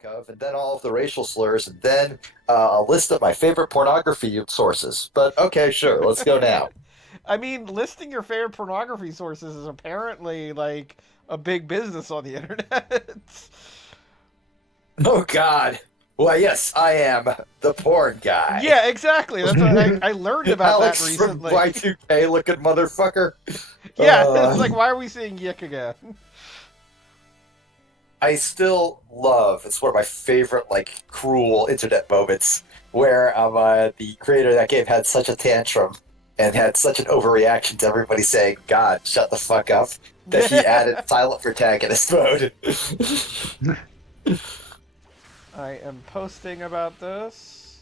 think of, and then all of the racial slurs, and then a list of my favorite pornography sources. But okay, sure, let's go now. I mean, listing your favorite pornography sources is apparently like a big business on the internet. Oh God. Why, yes, I am the porn guy. Yeah, exactly. That's what I learned about that Alex from recently. Y2K looking motherfucker. Yeah, it's Uh, like, why are we seeing Yick again? I still love, it's one of my favorite, like, cruel internet moments where the creator of that game had such a tantrum and had such an overreaction to everybody saying, God, shut the fuck up, that he added silent protagonist mode. I am posting about this.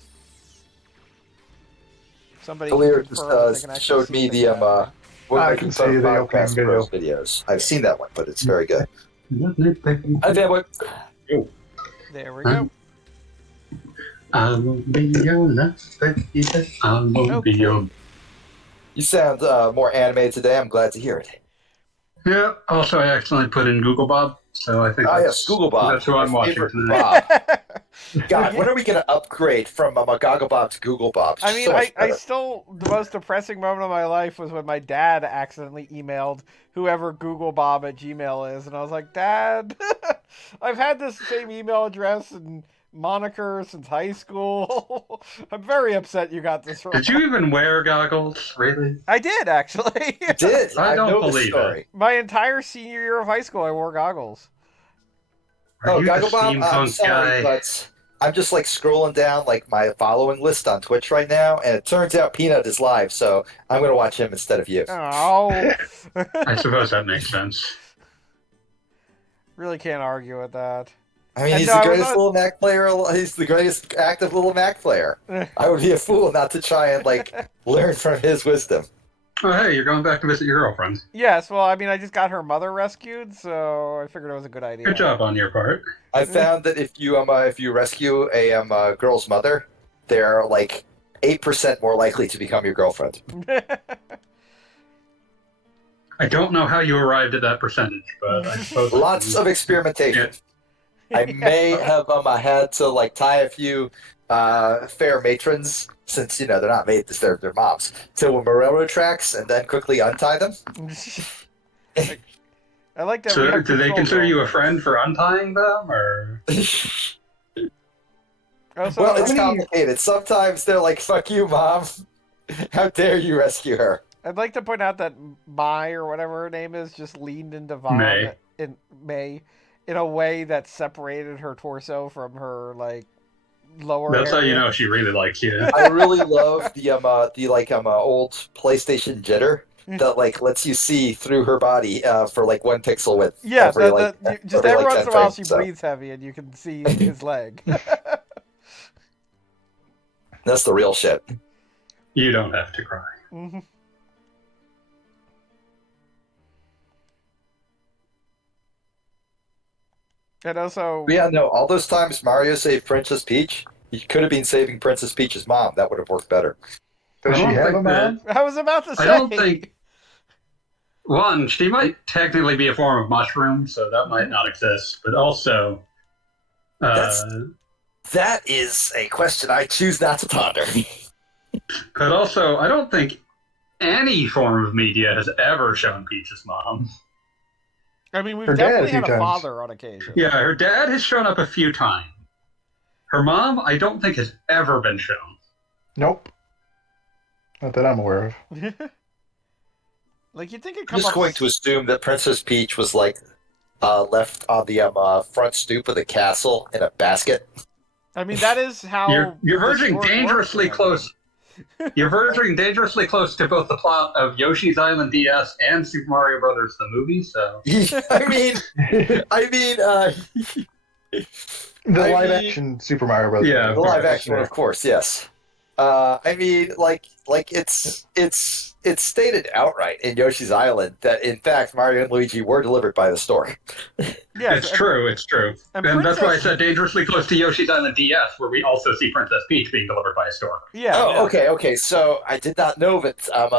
Somebody can Clear just confirm if they can actually showed see me things the happening. we're I making can fun see of the opening podcast pros video. videos. I've seen that one, but it's very good. Hi, fanboy. There we go. I won't be your last baby. I won't be your. Okay. You sound more animated today. I'm glad to hear it. Yeah. Also, I accidentally put in Google Bob, so I think Ah, yes, Google Bob. that's who My I'm watching favorite tonight. Bob. God, when are we going to upgrade from Goggle Bob to Google Bob? It's I just mean, so much I better. still, the most depressing moment of my life was when my dad accidentally emailed whoever Googlebob at Gmail is. And I was like, Dad, I've had this same email address and moniker since high school. I'm very upset you got this wrong. Did you even wear goggles? Really? I did, actually. You did. I don't know this believe story. My entire senior year of high school, I wore goggles. Are you the Goggle Bob, I'm steampunk sorry, guy? but I'm just like scrolling down like my following list on Twitch right now, and it turns out Peanut is live, so I'm going to watch him instead of you. Oh. I suppose that makes sense. Really can't argue with that. I mean, And he's no, the I was greatest not- little Mac player. He's the greatest active little Mac player. I would be a fool not to try and like learn from his wisdom. Oh, hey, you're going back to visit your girlfriend. Yes, well, I mean, I just got her mother rescued, so I figured it was a good idea. Good job on your part. I found that if you rescue a girl's mother, they're like 8% more likely to become your girlfriend. I don't know how you arrived at that percentage, but I suppose Lots of experimentation. I may have had to like tie a few fair matrons, since they're not maidens, they're moms, to railroad tracks and then quickly untie them. I like that. So, do they consider you a friend for untying them, or? Also, Well, it's complicated. Sometimes they're like, "Fuck you, mom! How dare you rescue her?" I'd like to point out that Mai, or whatever her name is, just leaned into Vaughn in May in a way that separated her torso from her like lower. That's how area. you know she really likes you. I really love the old PlayStation jitter that like lets you see through her body for like 1 pixel width. Yeah, every, just every every once 10 in a while frames, she so. breathes heavy and you can see his leg. That's the real shit. You don't have to cry. Mm-hmm. And also, But yeah, no, all those times Mario saved Princess Peach, he could have been saving Princess Peach's mom. That would have worked better. Does I she don't have a think mom? I was about to say. I don't think. One, she might technically be a form of mushroom, so that might not exist. But also, That is a question I choose not to ponder. I don't think any form of media has ever shown Peach's mom. I mean, we've Her dad a definitely few had a times. father on occasion. Yeah, her dad has shown up a few times. Her mom, I don't think has ever been shown. Nope. Not that I'm aware of. Like you'd think it'd I'm come just up. going to assume that Princess Peach was like left on the front stoop of the castle in a basket. I mean, that is how You're the verging story dangerously works, close. You're verging dangerously close to both the plot of Yoshi's Island DS and Super Mario Brothers the movie. So The live action Super Mario Bros. Yeah, the live action one, of course, yes. I mean, like it's stated outright in Yoshi's Island that in fact Mario and Luigi were delivered by the store. Yes, It's true. It's true. and And that's why I Princess. said dangerously close to Yoshi's Island DS, where we also see Princess Peach being delivered by a store. Yeah. Oh, Yeah. okay. So I did not know that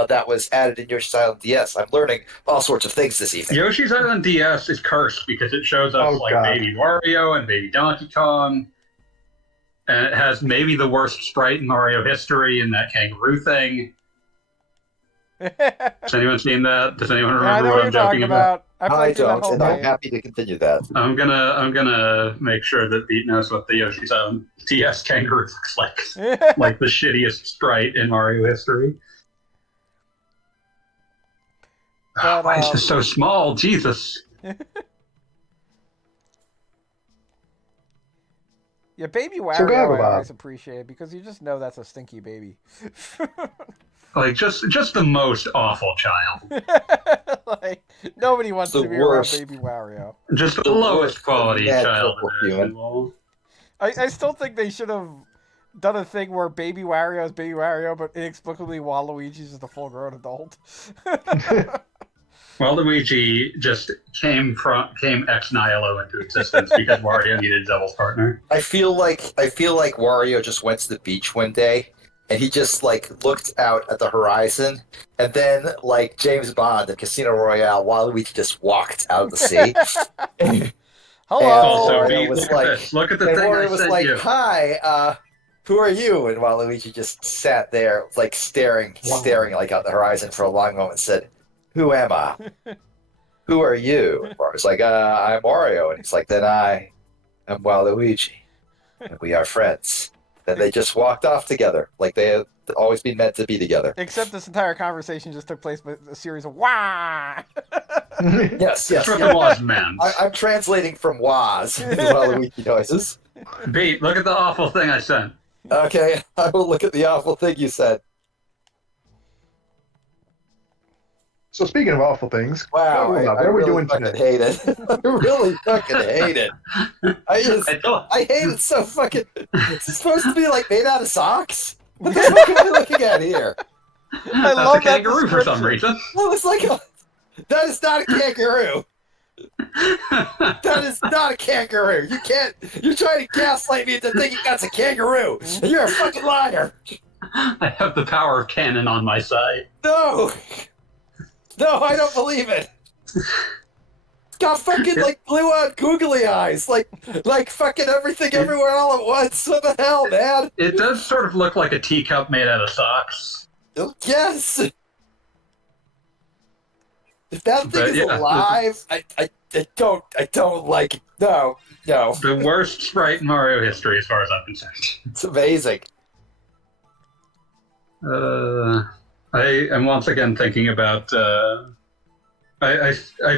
that was added in Yoshi's Island DS. I'm learning all sorts of things this evening. Yoshi's Island DS is cursed because it shows us Oh, like God. Baby Wario and Baby Donkey Kong, and it has maybe the worst sprite in Mario history in that kangaroo thing. Has anyone seen that? Does anyone Yeah, I remember know what what I'm you're talking joking about? about. I I played through that don't, whole and I'm game. happy to continue that. I'm gonna make sure that Pete knows what the Yoshi's Island DS kangaroo looks like. Like the shittiest sprite in Mario history. But, Why is this so small? Jesus. yeah, Baby So Wario Gaga I Bob. always appreciate because you just know that's a stinky baby. Like just the most awful child. Like nobody wants The to be worst. around Baby Wario. Just the The lowest worst quality child magical human. imaginable. I still think they should have done a thing where Baby Wario is Baby Wario, but inexplicably Waluigi's is the full-grown adult. Waluigi just came ex nihilo into existence because Wario needed Devil's partner. I feel like Wario just went to the beach one day and he just like looked out at the horizon and then like James Bond in Casino Royale, Waluigi just walked out of the sea. Hello. Also, Wario Pete, was look like- at this. Look at the And thing I Wario was sent like, you. "Hi, who are you?" And Waluigi just sat there, like staring like out the horizon for a long moment, and said, "Who am I? Who are you?" And Wario's like, "I'm Wario," and he's like, "Then I am Waluigi, and we are friends." And they just walked off together, like they had always been meant to be together. Except this entire conversation just took place with a series of wah. Yes, That's what yes. the was meant. I'm translating from Waz Waluigi noises. Pete, look at the awful thing I sent. Okay, I will look at the awful thing you said. So speaking of awful things, Wow, Gaga Bob, I what are we really doing fucking today? hate it. I really fucking hate it. I I hate it so fucking. It's supposed to be like made out of socks. What the fuck am I looking at here? I That's love a that kangaroo for some description. reason. That was like a. That is not a kangaroo. That is not a kangaroo. You can't. You're trying to gaslight me into thinking that's a kangaroo. And you're a fucking liar. I have the power of canon on my side. No. No, I don't believe it. It's got fucking like blue out googly eyes, like fucking everything everywhere all at once. What the hell, man? It does sort of look like a teacup made out of socks. Yes. If that thing But, is yeah. alive, I don't like it. No. The worst sprite in Mario history, as far as I'm concerned. It's amazing. I am once again thinking about. I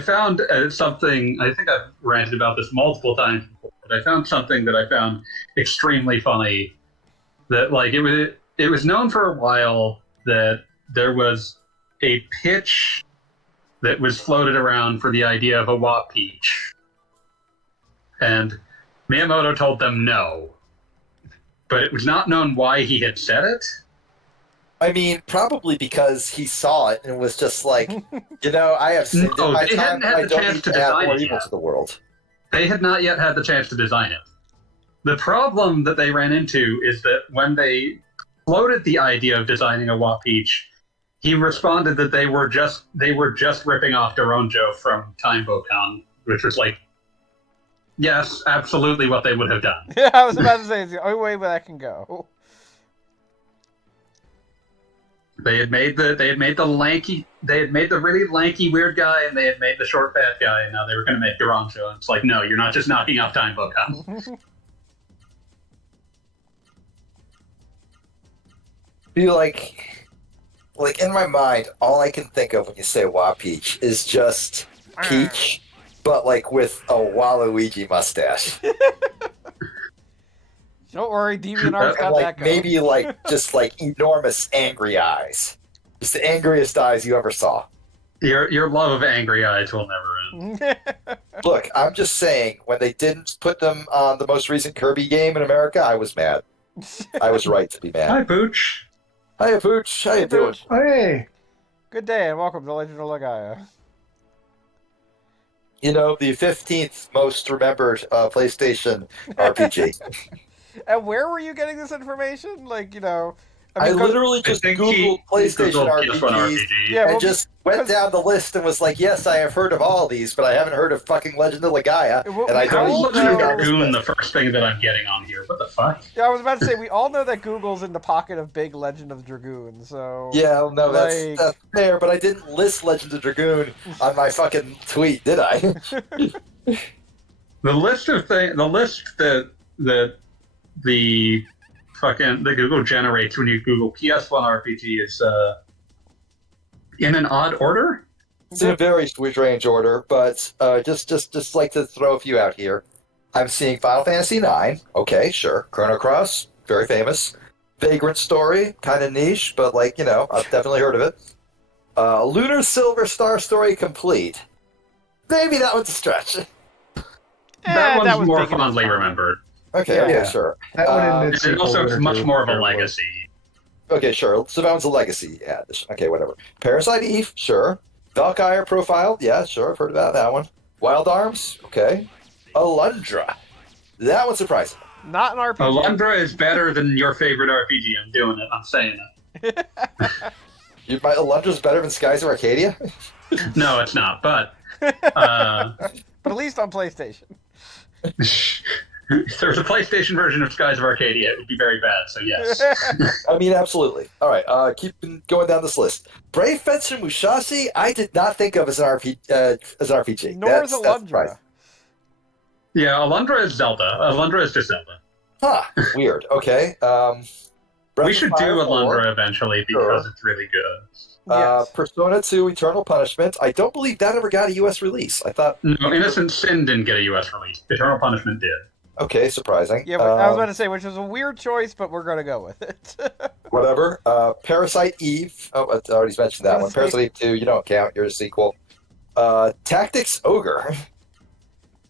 found something. I think I've ranted about this multiple times before, but I found something that I found extremely funny. That like it was known for a while that there was a pitch that was floated around for the idea of a Wop Peach, and Miyamoto told them no, but it was not known why he had said it. I mean, probably because he saw it and was just like, I have sinned No, in my they time. hadn't had I the don't chance need to to add design more it evil yet. to the world. They had not yet had the chance to design it. The problem that they ran into is that when they floated the idea of designing a Wop Peach, he responded that they were just ripping off Doronjo from Time Bokan, which was like, yes, absolutely what they would have done. Yeah, I was about to say it's the only way that can go. They had made the really lanky weird guy, and they had made the short fat guy, and now they were going to make Doronjo. It's like, no, you're not just knocking off Time Bokan. Be like in my mind, all I can think of when you say Wah Peach is just Peach, but like with a Waluigi mustache. Don't worry, DeviantArt's And got like that going. maybe like just like enormous angry eyes. Just the angriest eyes you ever saw. Your love of angry eyes will never end. Look, I'm just saying, when they didn't put them on the most recent Kirby game in America, I was mad. I was right to be Hi, mad. Pooch. Hiya, Pooch. How you doing? Pooch. Hey, Good day and welcome to Legend of Legaia. You know, the 15th most remembered PlayStation RPG. And where were you getting this information? Like, I I mean, cause literally I just think Googled he PlayStation Googled PS1 RPGs RPG. yeah, and well, just went because down the list and was like, yes, I have heard of all these, but I haven't heard of fucking Legend of Legaia, and I we don't How is all even Legend see of it on know. this Dragoon the list. first thing that I'm getting on here? What the fuck? Yeah, I was about to say we all know that Google's in the pocket of big Legend of Dragoon. So, Yeah, no, like, that's fair, but I didn't list Legend of Dragoon on my fucking tweet, did I? The list of the list that the the Google generates when you Google PS1 RPG is in an odd order. It's in a very strange order, but just like to throw a few out here. I'm seeing Final Fantasy IX. Okay, sure. Chrono Cross, very famous. Vagrant Story, kind of niche, but like I've definitely heard of it. Lunar Silver Star Story complete. Maybe that one's a stretch. That that one's was more big in its fondly time. remembered, Okay, Yeah. okay, sure. that one in and its it sequel also it's much literature more of a fairly well. legacy. Okay, sure. So that one's a legacy addition. Okay, whatever. Parasite Eve, sure. Valkyrie Profile, yeah, sure. I've heard about that one. Wild Arms, okay. Alundra. That one's surprising. Not an RPG. Alundra is better than your favorite RPG. I'm doing it. I'm saying it. My Alundra's better than Skies of Arcadia? No, it's not. But But at least on PlayStation. if there's a PlayStation version of Skies of Arcadia, it would be very bad. So yes. I mean, absolutely. All right, keep going down this list. Brave Fencer Musashi, I did not think of as an RPG. Nor is That's Alundra. surprising. Yeah, Alundra is Zelda. Alundra is just Zelda. Huh, weird. Okay. Breath We of should do Fire 4, Alundra eventually because Sure. it's really good. Yes. Persona 2 Eternal Punishment. I don't believe that ever got a US release. I thought, No, Innocent Sin didn't get a US release. Eternal Punishment did. okay, surprising. Yeah, I was about to say, which is a weird choice, but we're gonna go with it. Whatever. Parasite Eve. Oh, I already mentioned that I one. was gonna say- Parasite Eve 2, you don't count. You're a sequel. Tactics Ogre.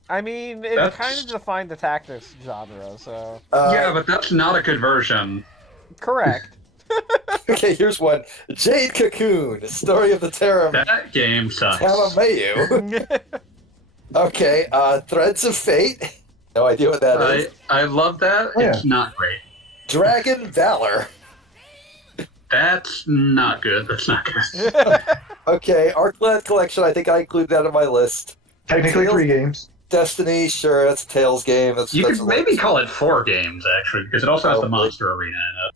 I mean, it That's- kind of defined the tactics genre, so Yeah, but that's not a good version. correct. Okay, here's one. Jade Cocoon, Story of the Terror That game sucks. Tamameyu. Okay, Threads of Fate. No idea what that is. I love that. Oh, yeah. It's not great. Dragon Valor. That's not good. That's not good. Okay, Arclad Collection. I think I include that on my list. Technically, Tails- 3 games. Destiny, sure, that's a Tales game. That's You that's could a maybe legacy. call it 4 games, actually, because it also has the Probably. monster arena in it.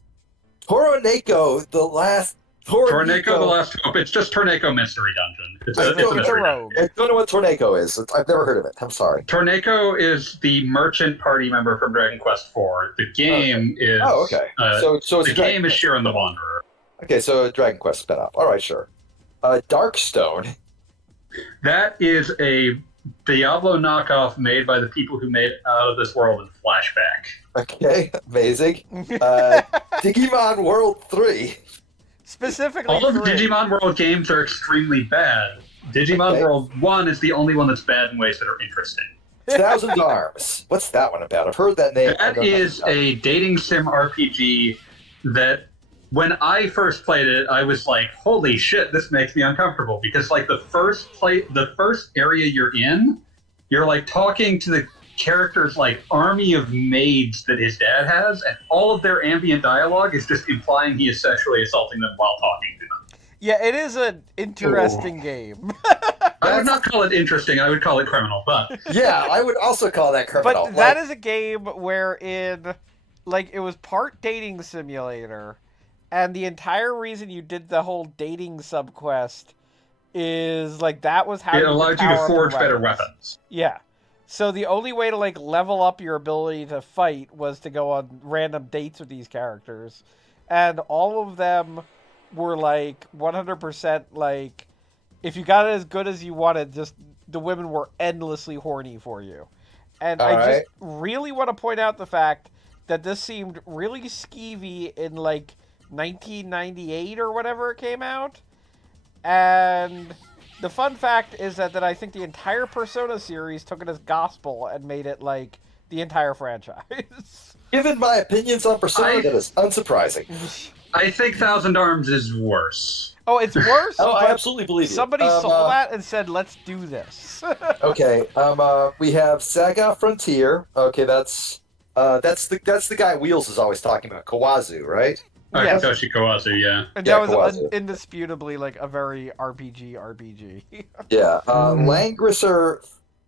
Toroneko, the last Torneko, the Last Hope. It's just Torneko Mystery Dungeon. It's a It's a mystery dungeon. rogue. I don't know what Torneko is. I've never heard of it. I'm sorry. Torneko is the merchant party member from Dragon Quest IV. The game is... Oh, okay. So it's the a Dragon game is Quest. Shiren the Wanderer. Okay, so a Dragon Quest spin up. All right, sure. Darkstone. That is a Diablo knockoff made by the people who made Out of This World in Flashback. Okay, amazing. Digimon World 3. Specifically, All of the 3. Digimon World games are extremely bad. Digimon Okay. World 1 is the only one that's bad in ways that are interesting. Thousand Arms. What's that one about? I've heard that name. I That don't know is nothing about it. a dating sim RPG that when I first played it, I was like, holy shit, this makes me uncomfortable. Because like the first area you're in, you're like talking to the character's like army of maids that his dad has, and all of their ambient dialogue is just implying he is sexually assaulting them while talking to them. Yeah, it is an interesting game. I would not call it interesting, I would call it criminal, but Yeah, I would also call that criminal. But that is a game wherein, like, it was part dating simulator, and the entire reason you did the whole dating subquest is, like, that was how it could allowed you power to up your forge better weapons. Yeah. So the only way to, like, level up your ability to fight was to go on random dates with these characters. And all of them were, like, 100%, like, if you got it as good as you wanted, just the women were endlessly horny for you. And All I right. just really want to point out the fact that this seemed really skeevy in, like, 1998 or whatever it came out. And the fun fact is that I think the entire Persona series took it as gospel and made it, like, the entire franchise. Given my opinions on Persona, I- that is unsurprising. I think Thousand Arms is worse. Oh, it's worse. Oh, I but absolutely believe you. somebody saw that and said, "Let's do this." Okay. We have Saga Frontier. Okay, that's the guy Wheels is always talking about. Kawazu, right? Yes. Hitoshi Kawasu, yeah. And Yeah, that was Kawazu. indisputably like a very RPG. Yeah. Mhm. Langrisser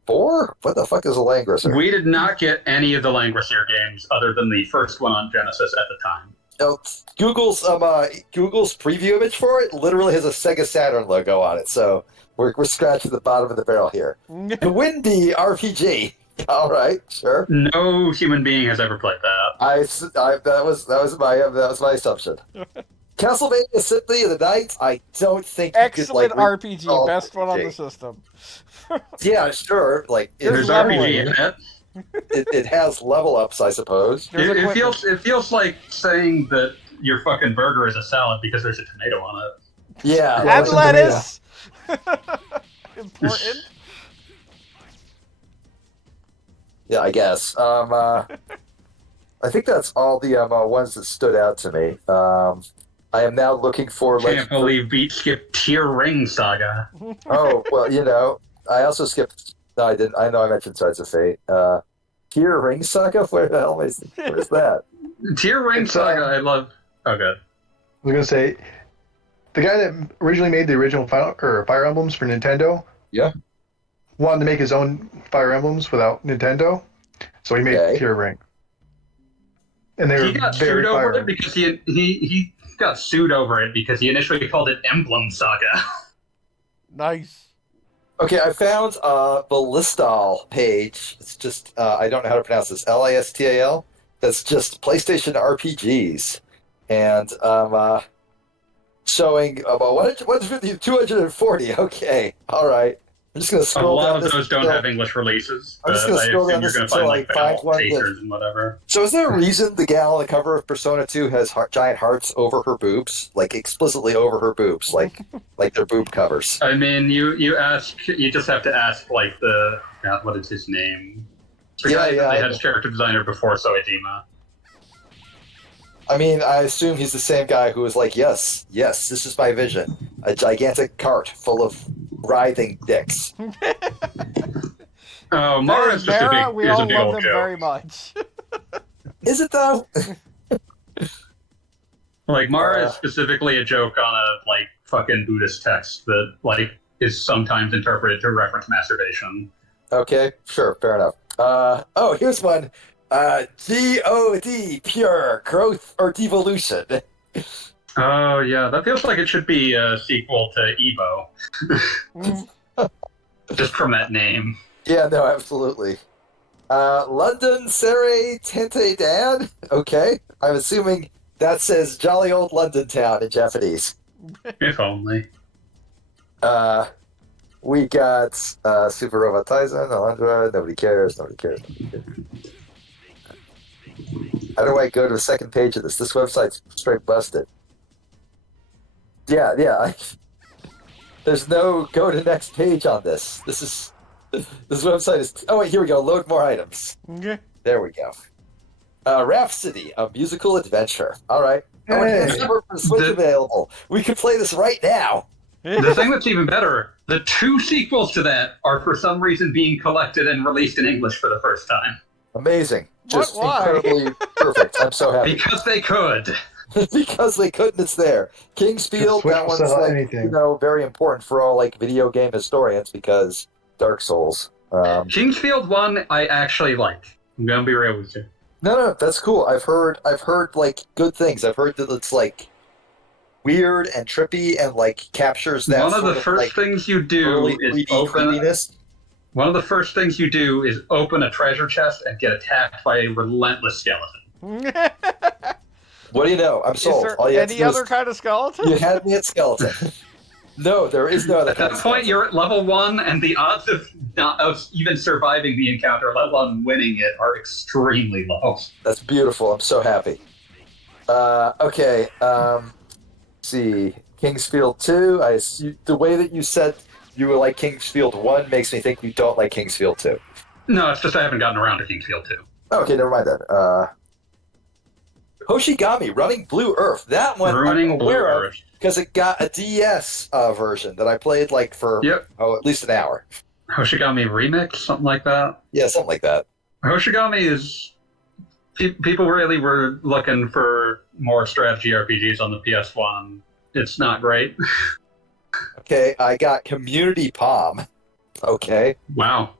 4? What the fuck is a Langrisser? We did not get any of the Langrisser games other than the first one on Genesis at the time. Oh, Google's preview image for it literally has a Sega Saturn logo on it, so we're scratching the bottom of the barrel here. The Windy RPG. All right, sure. No human being has ever played that. That was my assumption. Castlevania Symphony of the Night. I don't think you Excellent could, like, RPG, best one on the RPG. system. Yeah, sure. Like There's There's leveling. RPG in it. it has level ups, I suppose. There's It equipment. feels like saying that your fucking burger is a salad because there's a tomato on it. Yeah. Yeah. And some lettuce. Important. Yeah, I guess. I think that's all the ones that stood out to me. I am now looking for Can't believe Beat skipped Tier Ring Saga. Oh well, I also skipped. No, I didn't. I know I mentioned Swords of Fate. Tier Ring Saga. Where the hell is? Where's that? Tier Ring It's, Saga, I love. Oh, good. I was gonna say, the guy that originally made the original Fire Emblems for Nintendo, Yeah. wanted to make his own Fire Emblems without Nintendo, so he made Okay. Tier Ring. And they He were got very sued over fire. it because he got sued over it because he initially called it Emblem Saga. Nice. Okay, I found the Listal page. It's just I don't know how to pronounce this. Listal. That's just PlayStation RPGs, and showing about 150, 240. Okay, all right. I'm just gonna A scroll lot down of this those don't until- have English releases, I'm but just gonna I scroll down assume you're this going to until find I like find Battle one that- Chasers and whatever. So is there a reason the gal on the cover of Persona 2 has giant hearts over her boobs, like explicitly over her boobs, like they're boob covers? I mean, you just have to ask like the God, what is his name? The guy that they had as character designer before Soejima. I mean, I assume he's the same guy who was like, yes, this is my vision. A gigantic cart full of writhing dicks. Oh, Mara is just Mara, we is all a big love old them joke. very much. Is it though? Like Mara is specifically a joke on a like fucking Buddhist text that like is sometimes interpreted to reference masturbation. Okay, sure, fair enough. Here's one. God, pure growth or devolution. Oh yeah, that feels like it should be a sequel to Evo, Mm. just from that name. Yeah, no, absolutely. London Serie Tente Dan. Okay, I'm assuming that says jolly old London town in Japanese. If only. We got Super Robot Tyson, Alondra, nobody cares. How do I go to the second page of this? This website's straight busted. Yeah. There's no go to next page on this. This website is. Oh wait, here we go. Load more items. Okay. There we go. Rhapsody, a musical adventure. All right. Oh, and it's for Switch available. We could play this right now. The thing that's even better, the two sequels to that are for some reason being collected and released in English for the first time. Amazing. Just Why? incredibly perfect. I'm so happy. Because they could. Because they couldn't, it's there. Kingsfield, Switch that will one's sell like, anything. very important for all like video game historians because Dark Souls. Kingsfield 1 I actually like. I'm gonna be real with you. No, that's cool. I've heard like good things. I've heard that it's like weird and trippy and like captures that One of the sort first like, things you do early is 3D open. creepiness. One of the first things you do is open a treasure chest and get attacked by a relentless skeleton. What do you know? I'm Is sold. there All you have to any do is- other kind of skeleton? You had me at skeleton. No, there is no other At kind that of point, skeleton. you're at level 1, and the odds of even surviving the encounter, let alone winning it, are extremely low. That's beautiful. I'm so happy. Okay. See, Kingsfield 2. The way that you said you would like Kingsfield 1 makes me think you don't like Kingsfield 2. No, it's just I haven't gotten around to Kingsfield 2. Okay, never mind then. Hoshigami, Running Blue Earth. That one Ruining I'm Blue aware of Earth. because it got a DS version that I played like for Yep. at least an hour. Hoshigami Remix, something like that. Yeah, something like that. Hoshigami is... People really were looking for more strategy RPGs on the PS1. It's not great. Okay, I got Community Palm. Okay. Wow.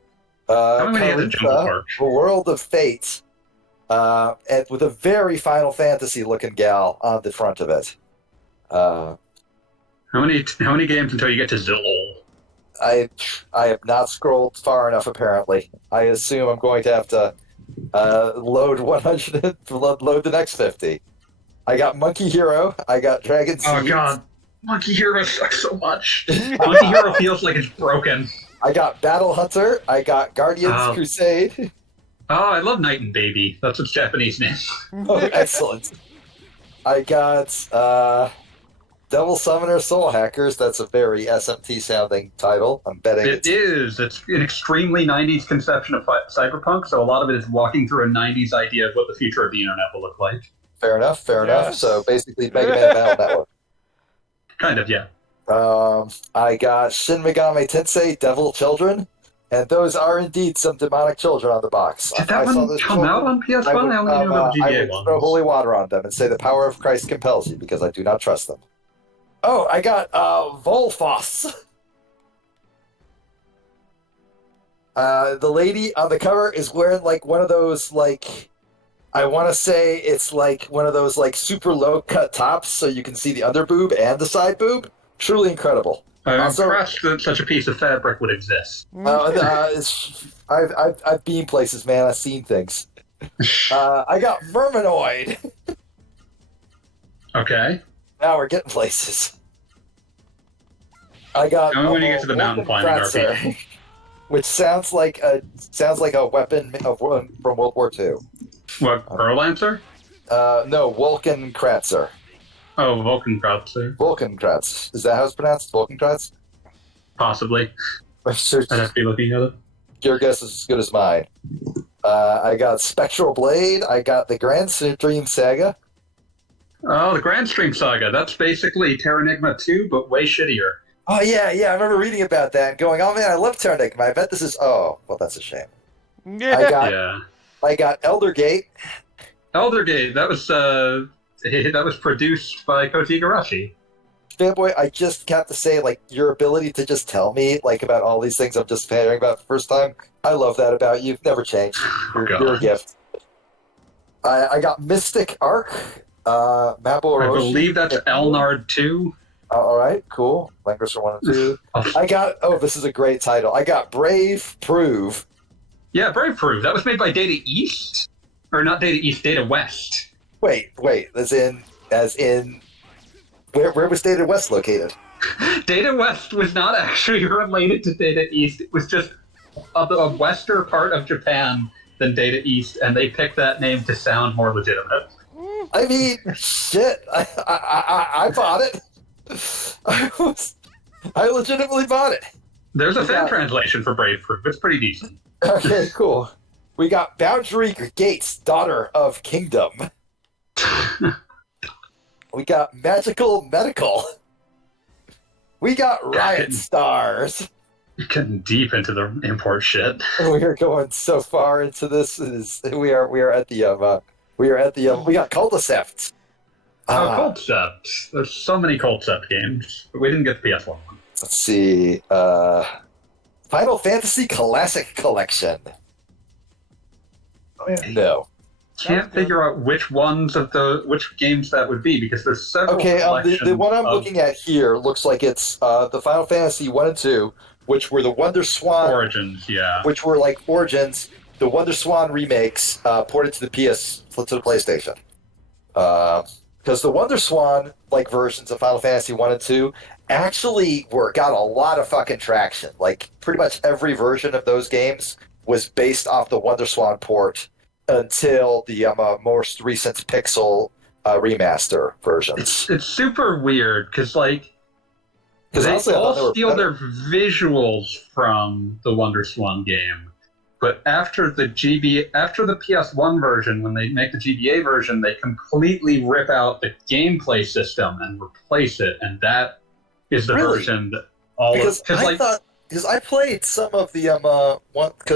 How many had a Jungle Kalitha, Park? The World of Fate, and with a very Final Fantasy looking gal on the front of it. How many games until you get to Zilol? I have not scrolled far enough. Apparently, I assume I'm going to have to load 100, load the next 50. I got Monkey Hero. I got Dragon Seed. Oh god, Monkey Hero sucks so much. Monkey Hero feels like it's broken. I got Battle Hunter. I got Guardians Crusade. Oh, I love Night and Baby. That's its Japanese name. Oh, excellent. I got Devil Summoner Soul Hackers. That's a very SMT sounding title. I'm betting It is. It's an extremely 90s conception of cyberpunk, so a lot of it is walking through a 90s idea of what the future of the internet will look like. Fair enough. Yes. So basically, Mega Man Battle Network. Kind of, yeah. I got Shin Megami Tensei Devil Children, and those are indeed some demonic children on the box. Did that one come out on PS1? I only knew about the I GBA would ones. throw holy water on them and say the power of Christ compels you, because I do not trust them. Oh, I got Volfos. The lady on the cover is wearing like one of those like, I want to say it's like one of those like super low cut tops so you can see the under boob and the side boob. Truly incredible. I'm Also- impressed that such a piece of fabric would exist. I've been places, man. I've seen things. I got Verminoid. Okay. Now we're getting places. I got. Only when you get to the mountain climbing Kratzer, RPG. which sounds like a weapon from World War II. What, Burlancer? No, Vulcan Kratzer. Oh, Vulcankratzer. Vulcan Kratz. Is that how it's pronounced? Vulcan Kratz? Possibly. I'm sure I'd have to be looking at it. your guess is as good as mine. I got Spectral Blade. I got the Grand Stream Saga. Oh, the Grand Stream Saga. That's basically Terranigma 2, but way shittier. Oh yeah, I remember reading about that and going, oh man, I love Terranigma. I bet this is. Oh, well, that's a shame. Yeah. I got Elder Gate. Elder Gate. That was produced by Koji Igarashi. Fanboy, I just have to say, like, your ability to just tell me, like, about all these things I'm just hearing about the first time, I love that about you. You've never changed. You're a gift. I got Mystic Arc, Mabo I believe that's Elnard 2. All right, cool. Language for 1 and 2. I got, this is a great title. I got Brave Prove. Yeah, Brave Proof. That was made by Data East? Or not Data East, Data West. Wait, as in, where was Data West located? Data West was not actually related to Data East. It was just a western part of Japan than Data East, and they picked that name to sound more legitimate. I mean, shit. I bought it. I legitimately bought it. There's a fan translation for Brave Proof. It's pretty decent. Okay, cool. We got Boundary Gates, Daughter of Kingdom. We got Magical Medical. We got Riot Stars. You're getting deep into the import shit. We are going so far into this. We are at the we got Culticept. Concept. There's so many Concept games, but we didn't get the PS1 one. Let's see. Final Fantasy Classic Collection. Oh, yeah. No. Can't figure out which games that would be because there's several. Okay, collections the one I'm of looking at here looks like it's the Final Fantasy 1 and 2, which were the Wonder Swan Origins, yeah. which were like Origins, the Wonder Swan remakes ported to the PlayStation. Because the Wonder Swan like versions of Final Fantasy 1 and 2 actually got a lot of fucking traction. Like pretty much every version of those games was based off the Wonder Swan port until the most recent Pixel remaster versions. It's super weird because like they honestly, I thought all they were steal better. their visuals from the Wonder Swan game, But after the PS1 version, when they make the GBA version, they completely rip out the gameplay system and replace it, and that is the Really? version that all Because of because I like thought because I played some of the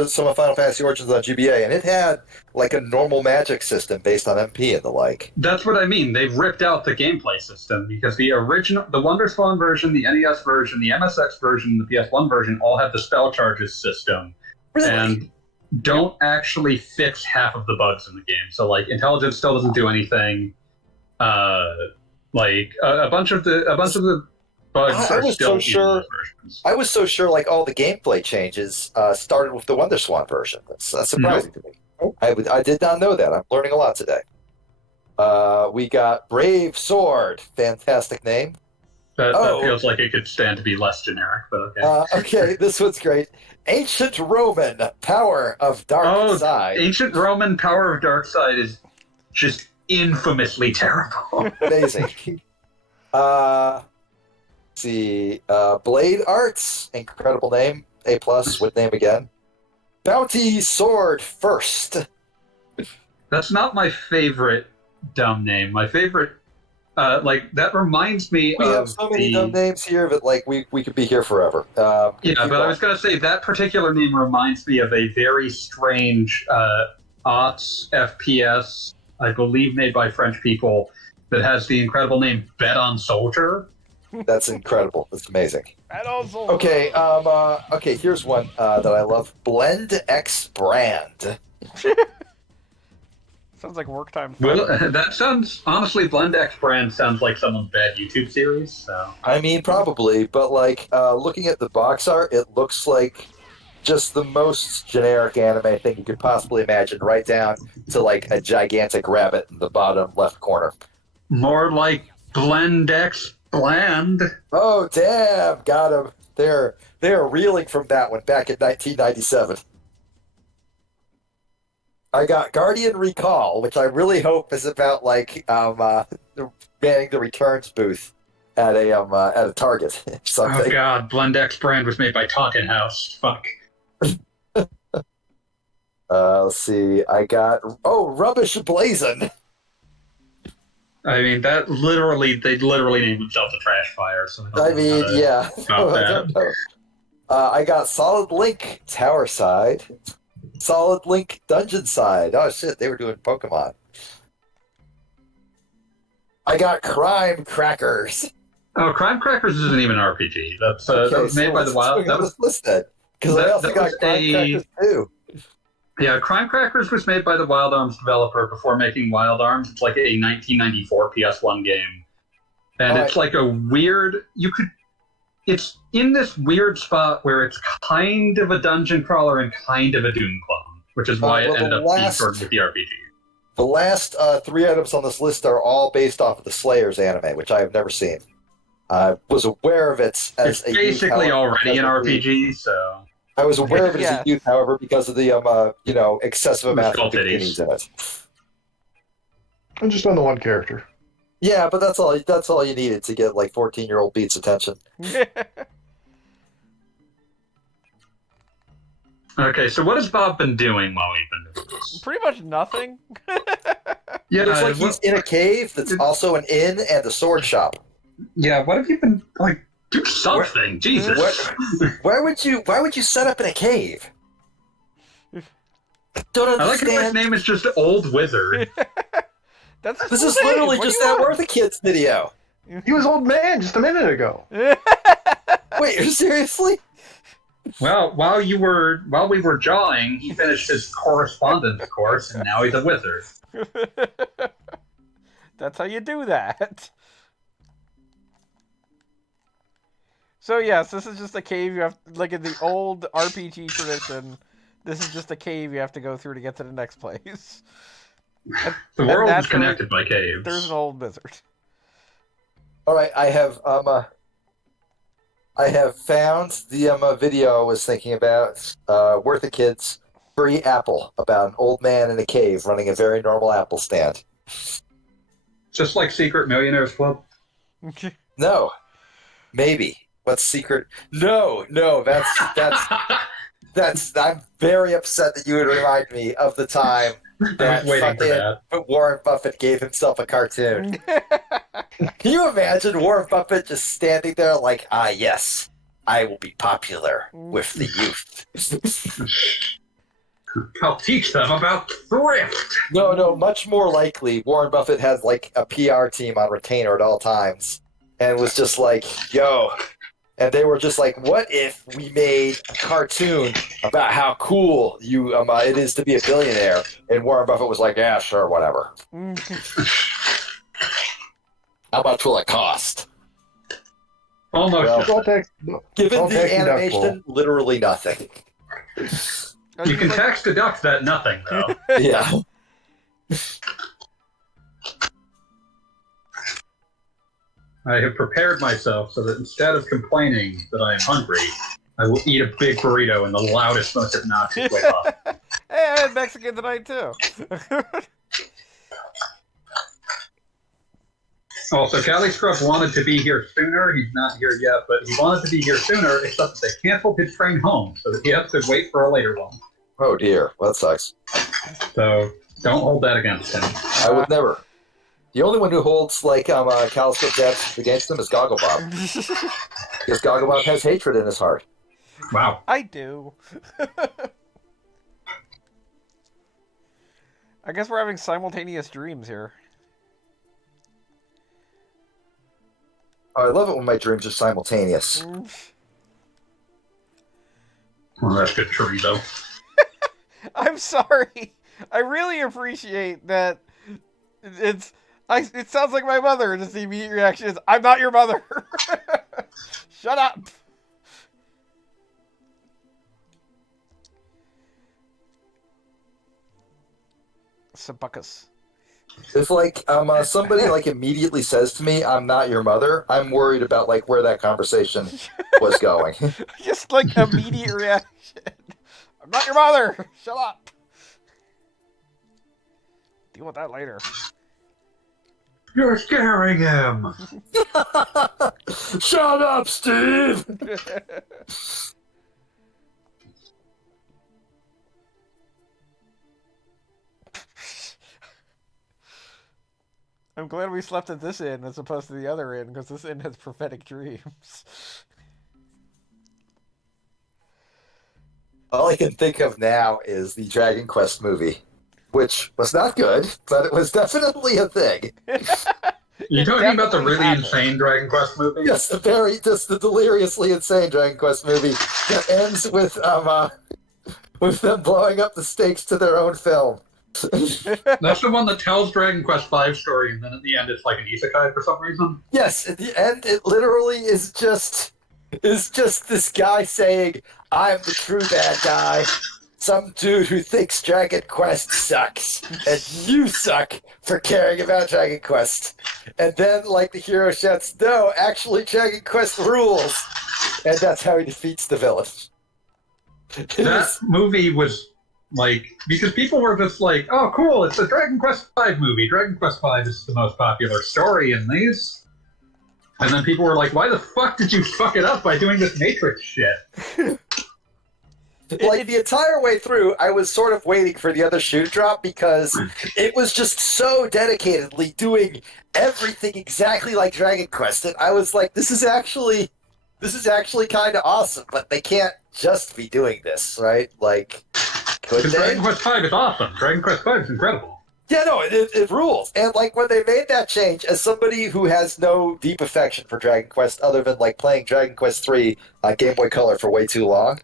some of Final Fantasy Origins on GBA, and it had like a normal magic system based on MP and the like. that's what I mean. They've ripped out the gameplay system because the original, the WonderSwan version, the NES version, the MSX version, the PS1 version all have the spell charges system, Really? and don't actually fix half of the bugs in the game. So like intelligence still doesn't do anything. Uh, a bunch of the bugs I are was still so in sure. those versions. I was so sure, like all the gameplay changes started with the WonderSwan version. That's surprising to me. I did not know that. I'm learning a lot today. We got Brave Sword, fantastic name. That feels like it could stand to be less generic, but okay. Okay, this one's great. Ancient Roman, Power of Dark Side. Ancient Roman Power of Dark Side is just infamously terrible. Amazing. Let's see, Blade Arts, incredible name. A plus, with name again. Bounty Sword First. That's not my favorite dumb name. My favorite, that reminds me We of have so many dumb names here that like we could be here forever. Yeah, but I was going to say that particular name reminds me of a very strange aughts FPS, I believe made by French people, that has the incredible name Bet on Soldier. That's incredible. That's amazing. That also. Okay, okay, here's one that I love. Blend X Brand. Sounds like work time. Well, that sounds, honestly, Blend X Brand sounds like someone's bad YouTube series, so. I mean, probably, but like, looking at the box art, it looks like just the most generic anime thing you could possibly imagine, right down to like a gigantic rabbit in the bottom left corner. More like Blend X Bland. Oh, damn! Got him. They're reeling from that one back in 1997. I got Guardian Recall, which I really hope is about like manning the returns booth at a Target. Something. Oh god, Blend X Brand was made by Talking House. Fuck. Let's see. I got Rubbish Blazon. I mean, they literally named themselves a trash fire. So I mean, yeah. About I don't know. I got Solid Link Tower Side, Solid Link Dungeon Side. Oh shit, they were doing Pokemon. I got Crime Crackers. Oh, Crime Crackers isn't even an RPG. That was made by the Wild. That was listed because I also got Crime Crackers too. Yeah, Crime Crackers was made by the Wild Arms developer before making Wild Arms. It's like a 1994 PS1 game. And it's like a weird... It's in this weird spot where it's kind of a dungeon crawler and kind of a Doom clone, which is why it ended up being sort of with the RPG. The last 3 items on this list are all based off of the Slayers anime, which I have never seen. I was aware of it as it's basically already an RPG, so... I was aware of it as a youth, however, because of the excessive amount of bikinis in it. I'm just on the one character. Yeah, but that's all you needed to get like 14-year-old Beat's attention. Okay, so what has Bob been doing while we've been doing this? Pretty much nothing. Yeah, looks like he's in a cave that's also an inn and a sword shop. Yeah, what have you been like? Do something, Jesus! Why would you set up in a cave? Don't understand. I like how his name is just Old Wizard. This is literally just that Worth a Kids video. He was old man just a minute ago. Wait, seriously? Well, while we were jawing, he finished his correspondence course, and now he's a wizard. That's how you do that. So yes, this is just a cave you have, like in the old RPG tradition, this is just a cave you have to go through to get to the next place. The world is connected by caves. There's an old wizard. All right, I have found the video I was thinking about. Worth a Kids free apple about an old man in a cave running a very normal apple stand. Just like Secret Millionaires Club. No, maybe. What's secret? No, that's I'm very upset that you would remind me of the time I that was waiting for that. Warren Buffett gave himself a cartoon. Can you imagine Warren Buffett just standing there like, ah, yes, I will be popular with the youth? I'll teach them about thrift. No, much more likely, Warren Buffett had like a PR team on retainer at all times and was just like, yo. And they were just like, what if we made a cartoon about how cool it is to be a billionaire? And Warren Buffett was like, yeah, sure, whatever. How much will it cost? Almost. Well, It's all tax, Given all the tax animation, literally nothing. You can tax deduct that nothing, though. Yeah. I have prepared myself so that instead of complaining that I am hungry, I will eat a big burrito in the loudest, most obnoxious way possible. Hey, I had Mexican tonight too. Also, Cali Scrub wanted to be here sooner. He's not here yet, but he wanted to be here sooner, except that they canceled his train home, so that he has to wait for a later one. Oh dear, well, that sucks. So don't hold that against him. I would never. The only one who holds like Calico jabs against him is Gogglebob, because Gogglebob has hatred in his heart. Wow. I do. I guess we're having simultaneous dreams here. Oh, I love it when my dreams are simultaneous. Well, that's good chorizo. I'm sorry. I really appreciate that. It sounds like my mother. Just the immediate reaction is, "I'm not your mother." Shut up. Sabuckus. If like somebody like immediately says to me, "I'm not your mother," I'm worried about like where that conversation was going. Just like immediate reaction. I'm not your mother. Shut up. Deal with that later. You're scaring him. Shut up, Steve. I'm glad we slept at this inn as opposed to the other inn, because this inn has prophetic dreams. All I can think of now is the Dragon Quest movie, which was not good, but it was definitely a thing. You talking about the definitely really happened. insane Dragon Quest movie? Yes, the deliriously insane Dragon Quest movie that ends with them blowing up the stakes to their own film. That's the one that tells Dragon Quest V story, and then at the end it's like an isekai for some reason. Yes, at the end it literally is just this guy saying, "I'm the true bad guy." Some dude who thinks Dragon Quest sucks, and you suck for caring about Dragon Quest. And then, like the hero shouts, "No, actually, Dragon Quest rules," and that's how he defeats the villain. That movie was like, because people were just like, "Oh, cool! It's a Dragon Quest V movie. Dragon Quest V is the most popular story in these." And then people were like, "Why the fuck did you fuck it up by doing this Matrix shit?" Like the entire way through, I was sort of waiting for the other shoe to drop because it was just so dedicatedly doing everything exactly like Dragon Quest, and I was like, "This is actually kind of awesome." But they can't just be doing this, right? Like, could Because they? Dragon Quest V is awesome. Dragon Quest V is incredible. Yeah, no, it rules. And like when they made that change, as somebody who has no deep affection for Dragon Quest other than like playing Dragon Quest 3 on Game Boy Color for way too long,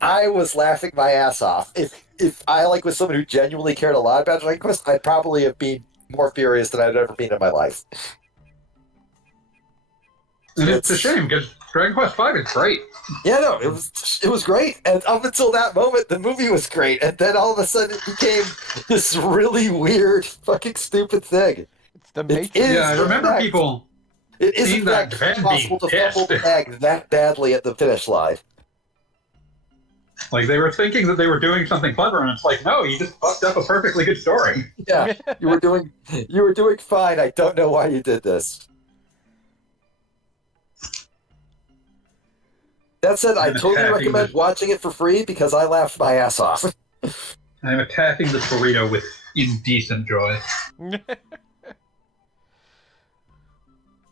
I was laughing my ass off. If I like was someone who genuinely cared a lot about Dragon Quest, I'd probably have been more furious than I'd ever been in my life. And it's a shame because Dragon Quest V is great. Yeah, no, it was great, and up until that moment, the movie was great, and then all of a sudden, it became this really weird, fucking stupid thing. It's the It Matrix. is, Yeah, I in remember fact- people. It is in seeing that fact Japan possible to being fumble the pissed. bag that badly at the finish line. Like, they were thinking that they were doing something clever, and it's like, no, you just fucked up a perfectly good story. Yeah, you were doing fine. I don't know why you did this. That said, I I'm totally attacking recommend the- watching it for free because I laughed my ass off. I'm attacking this burrito with indecent joy.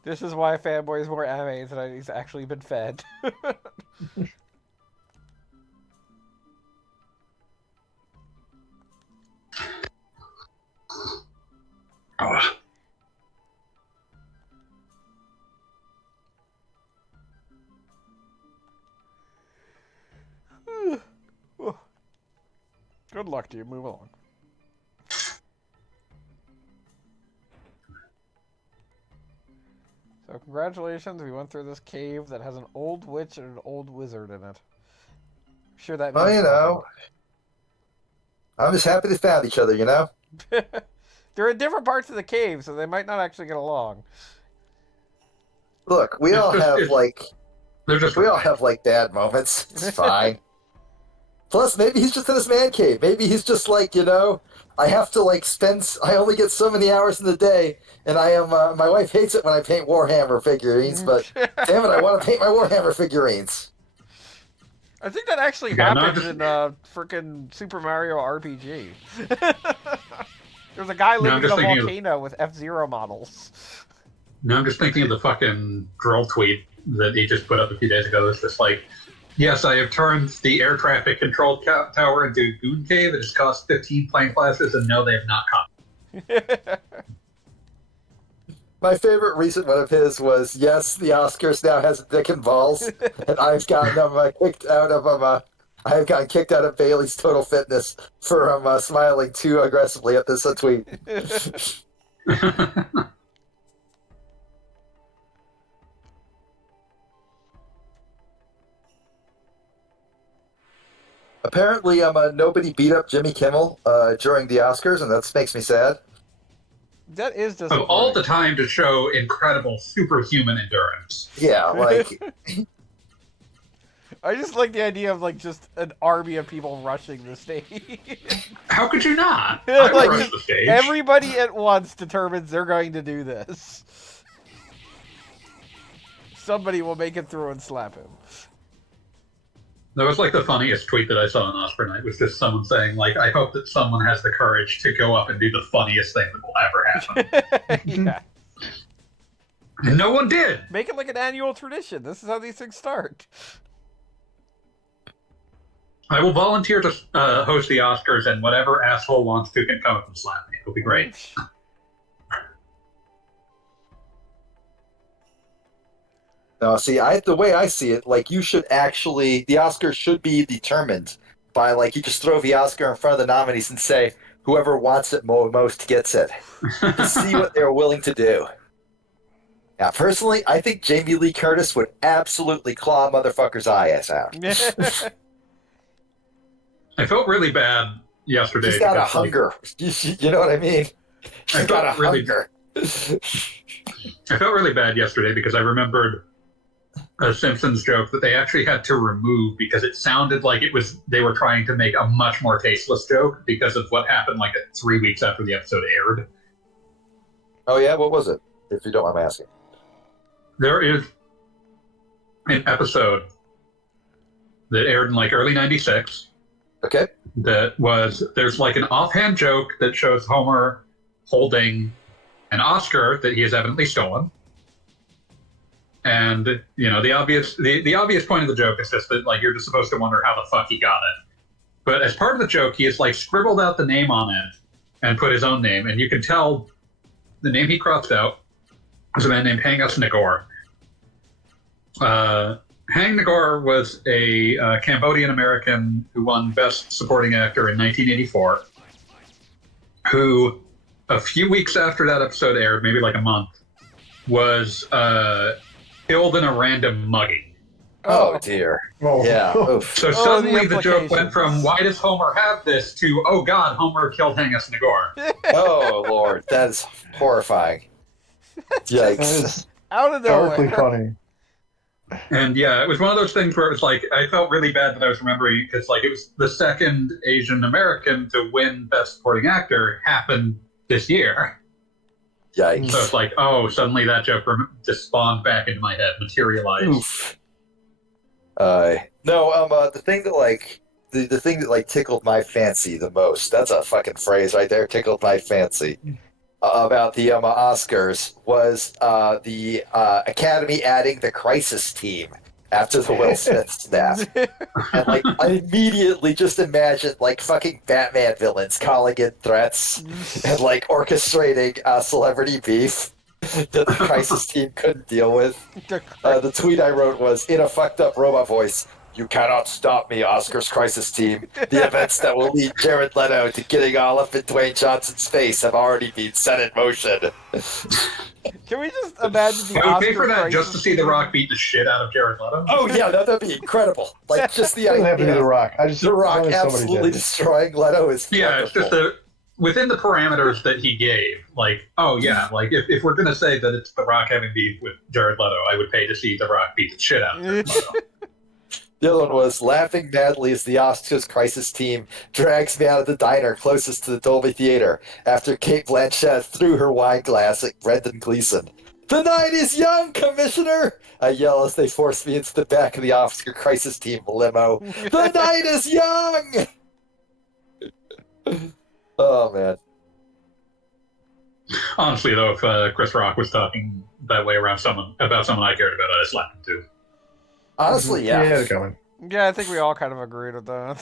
This is why fanboys more anime than he's actually been fed. Oh. Good luck to you. Move along. So congratulations, we went through this cave that has an old witch and an old wizard in it. I'm sure that means Well, you know, I'm just happy they found each other, you know? nothing. They're in different parts of the cave, so they might not actually get along. Look, we all have They're just bad moments. It's fine. Plus, maybe he's just in his man cave. Maybe he's just like, I have to I only get so many hours in the day, and my wife hates it when I paint Warhammer figurines, but damn it, I want to paint my Warhammer figurines. I think that actually happens in frickin' Super Mario RPG. There's a guy living in a volcano with F-Zero models. No, I'm just thinking of the fucking drill tweet that he just put up a few days ago. It's just like, yes, I have turned the air traffic control tower into a goon cave. It has cost 15 plane classes, and no, they have not come. My favorite recent one of his was, yes, the Oscars now has a dick and balls, and I've gotten kicked out of I've gotten kicked out of Bailey's Total Fitness for smiling too aggressively at this tweet. Apparently, nobody beat up Jimmy Kimmel during the Oscars, and that makes me sad. That is Of disappointing. all the time to show incredible superhuman endurance. Yeah, I just like the idea of just an army of people rushing the stage. How could you not? I would rush the stage. Everybody at once determines they're going to do this. Somebody will make it through and slap him. That was the funniest tweet that I saw on Oscar night. Was just someone saying I hope that someone has the courage to go up and do the funniest thing that will ever happen. Yeah. And no one did. Make it like an annual tradition. This is how these things start. I will volunteer to host the Oscars, and whatever asshole wants to can come up and slap me. It'll be great. No, see, the way I see it, you should actually, the Oscars should be determined by, you just throw the Oscar in front of the nominees and say, whoever wants it most gets it. To see what they're willing to do. Now, personally, I think Jamie Lee Curtis would absolutely claw a motherfucker's ass out. I felt really bad yesterday. She's got a hunger. You know what I mean? She's got a hunger. I felt really bad yesterday because I remembered a Simpsons joke that they actually had to remove because it sounded like they were trying to make a much more tasteless joke because of what happened 3 weeks after the episode aired. Oh yeah, what was it? If you don't mind me asking. There is an episode that aired in early '96. Okay. There's an offhand joke that shows Homer holding an Oscar that he has evidently stolen. And, the obvious point of the joke is just that, you're just supposed to wonder how the fuck he got it. But as part of the joke, he has, scribbled out the name on it and put his own name. And you can tell the name he cropped out was a man named Hang Nagor. Hang Nagor was a Cambodian-American who won Best Supporting Actor in 1984, who, a few weeks after that episode aired, maybe a month, was killed in a random mugging. Oh dear. Oh. Yeah. Oof. So suddenly the joke implications. went from, why does Homer have this, to, oh god, Homer killed Hangus Nagor. Oh Lord, that is horrifying. That Yikes. is Out of darkly nowhere. funny. And yeah, it was one of those things where it was I felt really bad that I was remembering because it was the second Asian American to win Best Supporting Actor happened this year. Yikes. So it's suddenly that joke just spawned back into my head, materialized. Oof. No, the thing that the thing that tickled my fancy the most. That's a fucking phrase right there. Tickled my fancy about the Oscars was the Academy adding the crisis team after the Will Smith snap. And I immediately just imagined fucking Batman villains calling in threats and orchestrating celebrity beef that the crisis team couldn't deal with. The tweet I wrote was in a fucked up robot voice. You cannot stop me, Oscars crisis team. The events that will lead Jared Leto to getting all up in Dwayne Johnson's face have already been set in motion. Can we just imagine the I would Oscar pay for that crisis just to see The Rock beat the shit out of Jared Leto. Oh yeah, that'd be incredible. Just the Doesn't have to be The idea. Rock. The Rock absolutely destroying Leto is Yeah, it's just within the parameters that he gave. If we're gonna say that it's The Rock having beef with Jared Leto, I would pay to see The Rock beat the shit out of Jared Leto. The other one was laughing madly as the Oscars crisis team drags me out of the diner closest to the Dolby Theater after Kate Blanchett threw her wine glass at Brendan Gleeson. The night is young, Commissioner! I yell as they force me into the back of the Oscar crisis team limo. The night is young! Oh, man. Honestly, though, if Chris Rock was talking that way around about someone I cared about, I'd slap him too. Honestly, yeah. Yeah, they're coming. Yeah, I think we all kind of agreed with that.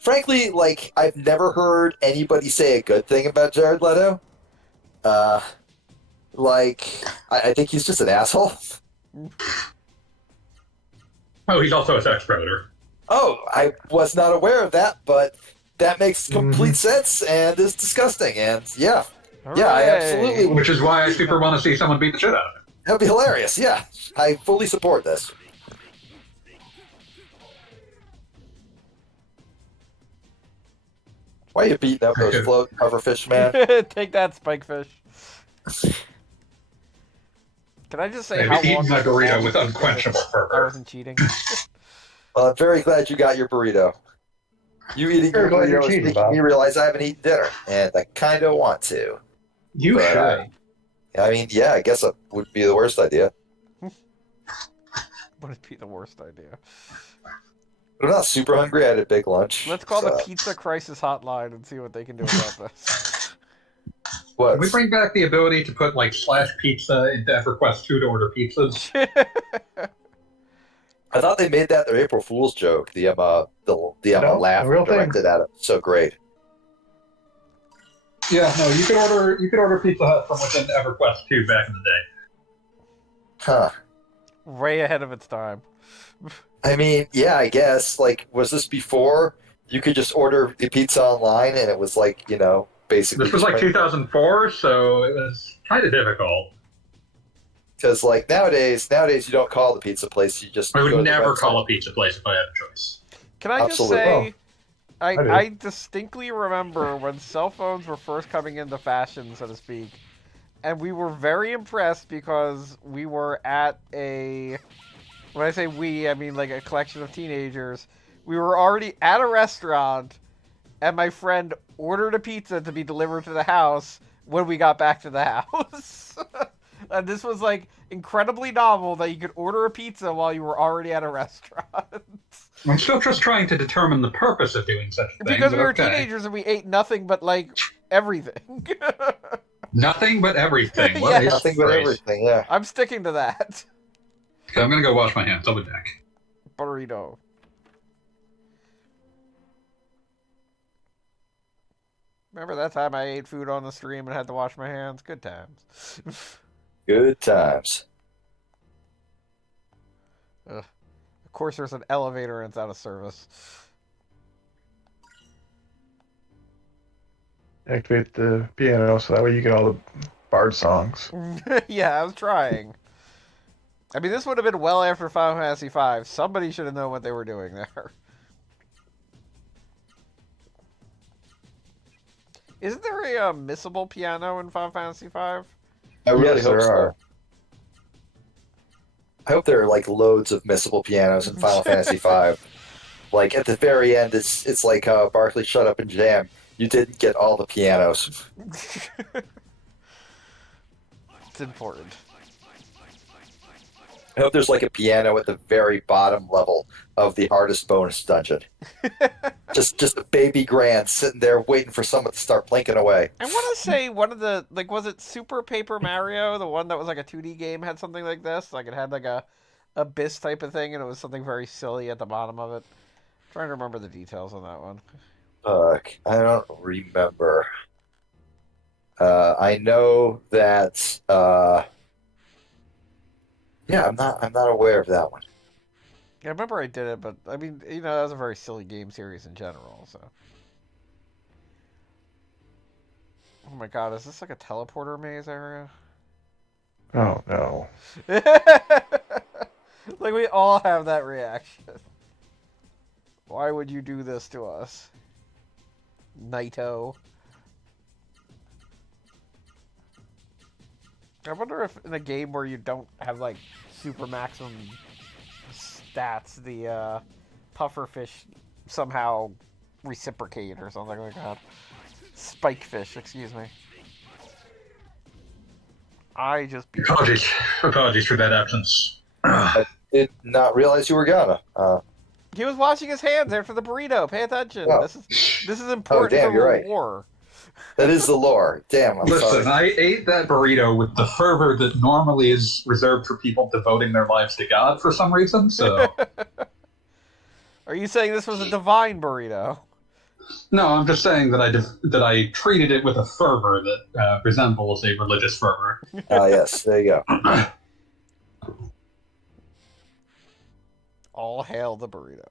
Frankly, I've never heard anybody say a good thing about Jared Leto. I think he's just an asshole. Oh, he's also a sex predator. Oh, I was not aware of that, but that makes complete sense and is disgusting. And yeah, I absolutely. Which is why I super want to see someone beat the shit out of him. That'd be hilarious. Yeah, I fully support this. Why are you beating up those float coverfish, man? Take that, Spikefish. Can I just say Maybe how eating long my burrito with unquenchable I fervor. wasn't cheating? Well, I'm very glad you got your burrito. You eating your Very glad you're burrito is cheating, making Bob. me realize I haven't eaten dinner, and I kind of want to. You But, should. I mean, yeah, I guess it would be the worst idea. Would it be the worst idea? But I'm not super hungry. I had a big lunch. Let's call the so- Pizza Crisis Hotline and see what they can do about this. What? Can we bring back the ability to put Slash Pizza into EverQuest 2 to order pizzas? I thought they made that their April Fool's joke. The No, laugh a real thing. directed at it. So great. Yeah, no, you could order Pizza Hut from within EverQuest 2 back in the day. Huh. Way ahead of its time. I mean, yeah, I guess. Was this before you could just order the pizza online and it was basically. This was 2004, so it was kind of difficult. Because nowadays you don't call the pizza place. You just. I go to would the never website. call a pizza place if I had a choice. Can I just Absolutely. say, I do. I distinctly remember when cell phones were first coming into fashion, so to speak, and we were very impressed because we were at a. When I say we, I mean a collection of teenagers. We were already at a restaurant, and my friend ordered a pizza to be delivered to the house when we got back to the house. And this was incredibly novel that you could order a pizza while you were already at a restaurant. I'm still just trying to determine the purpose of doing such a thing. Because we but were okay. teenagers and we ate nothing but everything. Nothing but everything. What Yes. is Nothing but phrase? everything. Yeah. I'm sticking to that. Okay, I'm gonna go wash my hands. I'll be back. Burrito. Remember that time I ate food on the stream and had to wash my hands? Good times. Good times. Of course, there's an elevator and it's out of service. Activate the piano so that way you get all the bard songs. Yeah, I was trying. I mean, this would have been well after Final Fantasy V. Somebody should have known what they were doing there. Isn't there a missable piano in Final Fantasy V? I really Yes, hope there so. are. I hope there are loads of missable pianos in Final Fantasy V. At the very end, it's like Barkley, shut up and jam. You didn't get all the pianos. It's important. I hope there's like a piano at the very bottom level of the hardest bonus dungeon. Just a baby grand sitting there waiting for someone to start plinking away. I want to say one of the like was it Super Paper Mario, the one that was like a 2D game, had something like this. Like it had like a abyss type of thing, and it was something very silly at the bottom of it. I'm trying to remember the details on that one. Fuck, I don't remember. I know that. Yeah, I'm not aware of that one. Yeah, I remember I did it, but I mean, that was a very silly game series in general. So, oh my god, is this like a teleporter maze area? Oh no. Like we all have that reaction. Why would you do this to us, Naito? I wonder if in a game where you don't have like super maximum stats, the pufferfish somehow reciprocate or something like that. Spikefish, excuse me. I just beat Apologies for that absence. I did not realize you were gonna. He was washing his hands after the burrito. Pay attention. Oh. This is important damn, for you're right. war. That is the lore. Damn, I'm Listen, sorry. I ate that burrito with the fervor that normally is reserved for people devoting their lives to God for some reason. So, Are you saying this was a divine burrito? no, I'm just saying that I treated it with a fervor that resembles a religious fervor. Yes, there you go. All hail the burrito.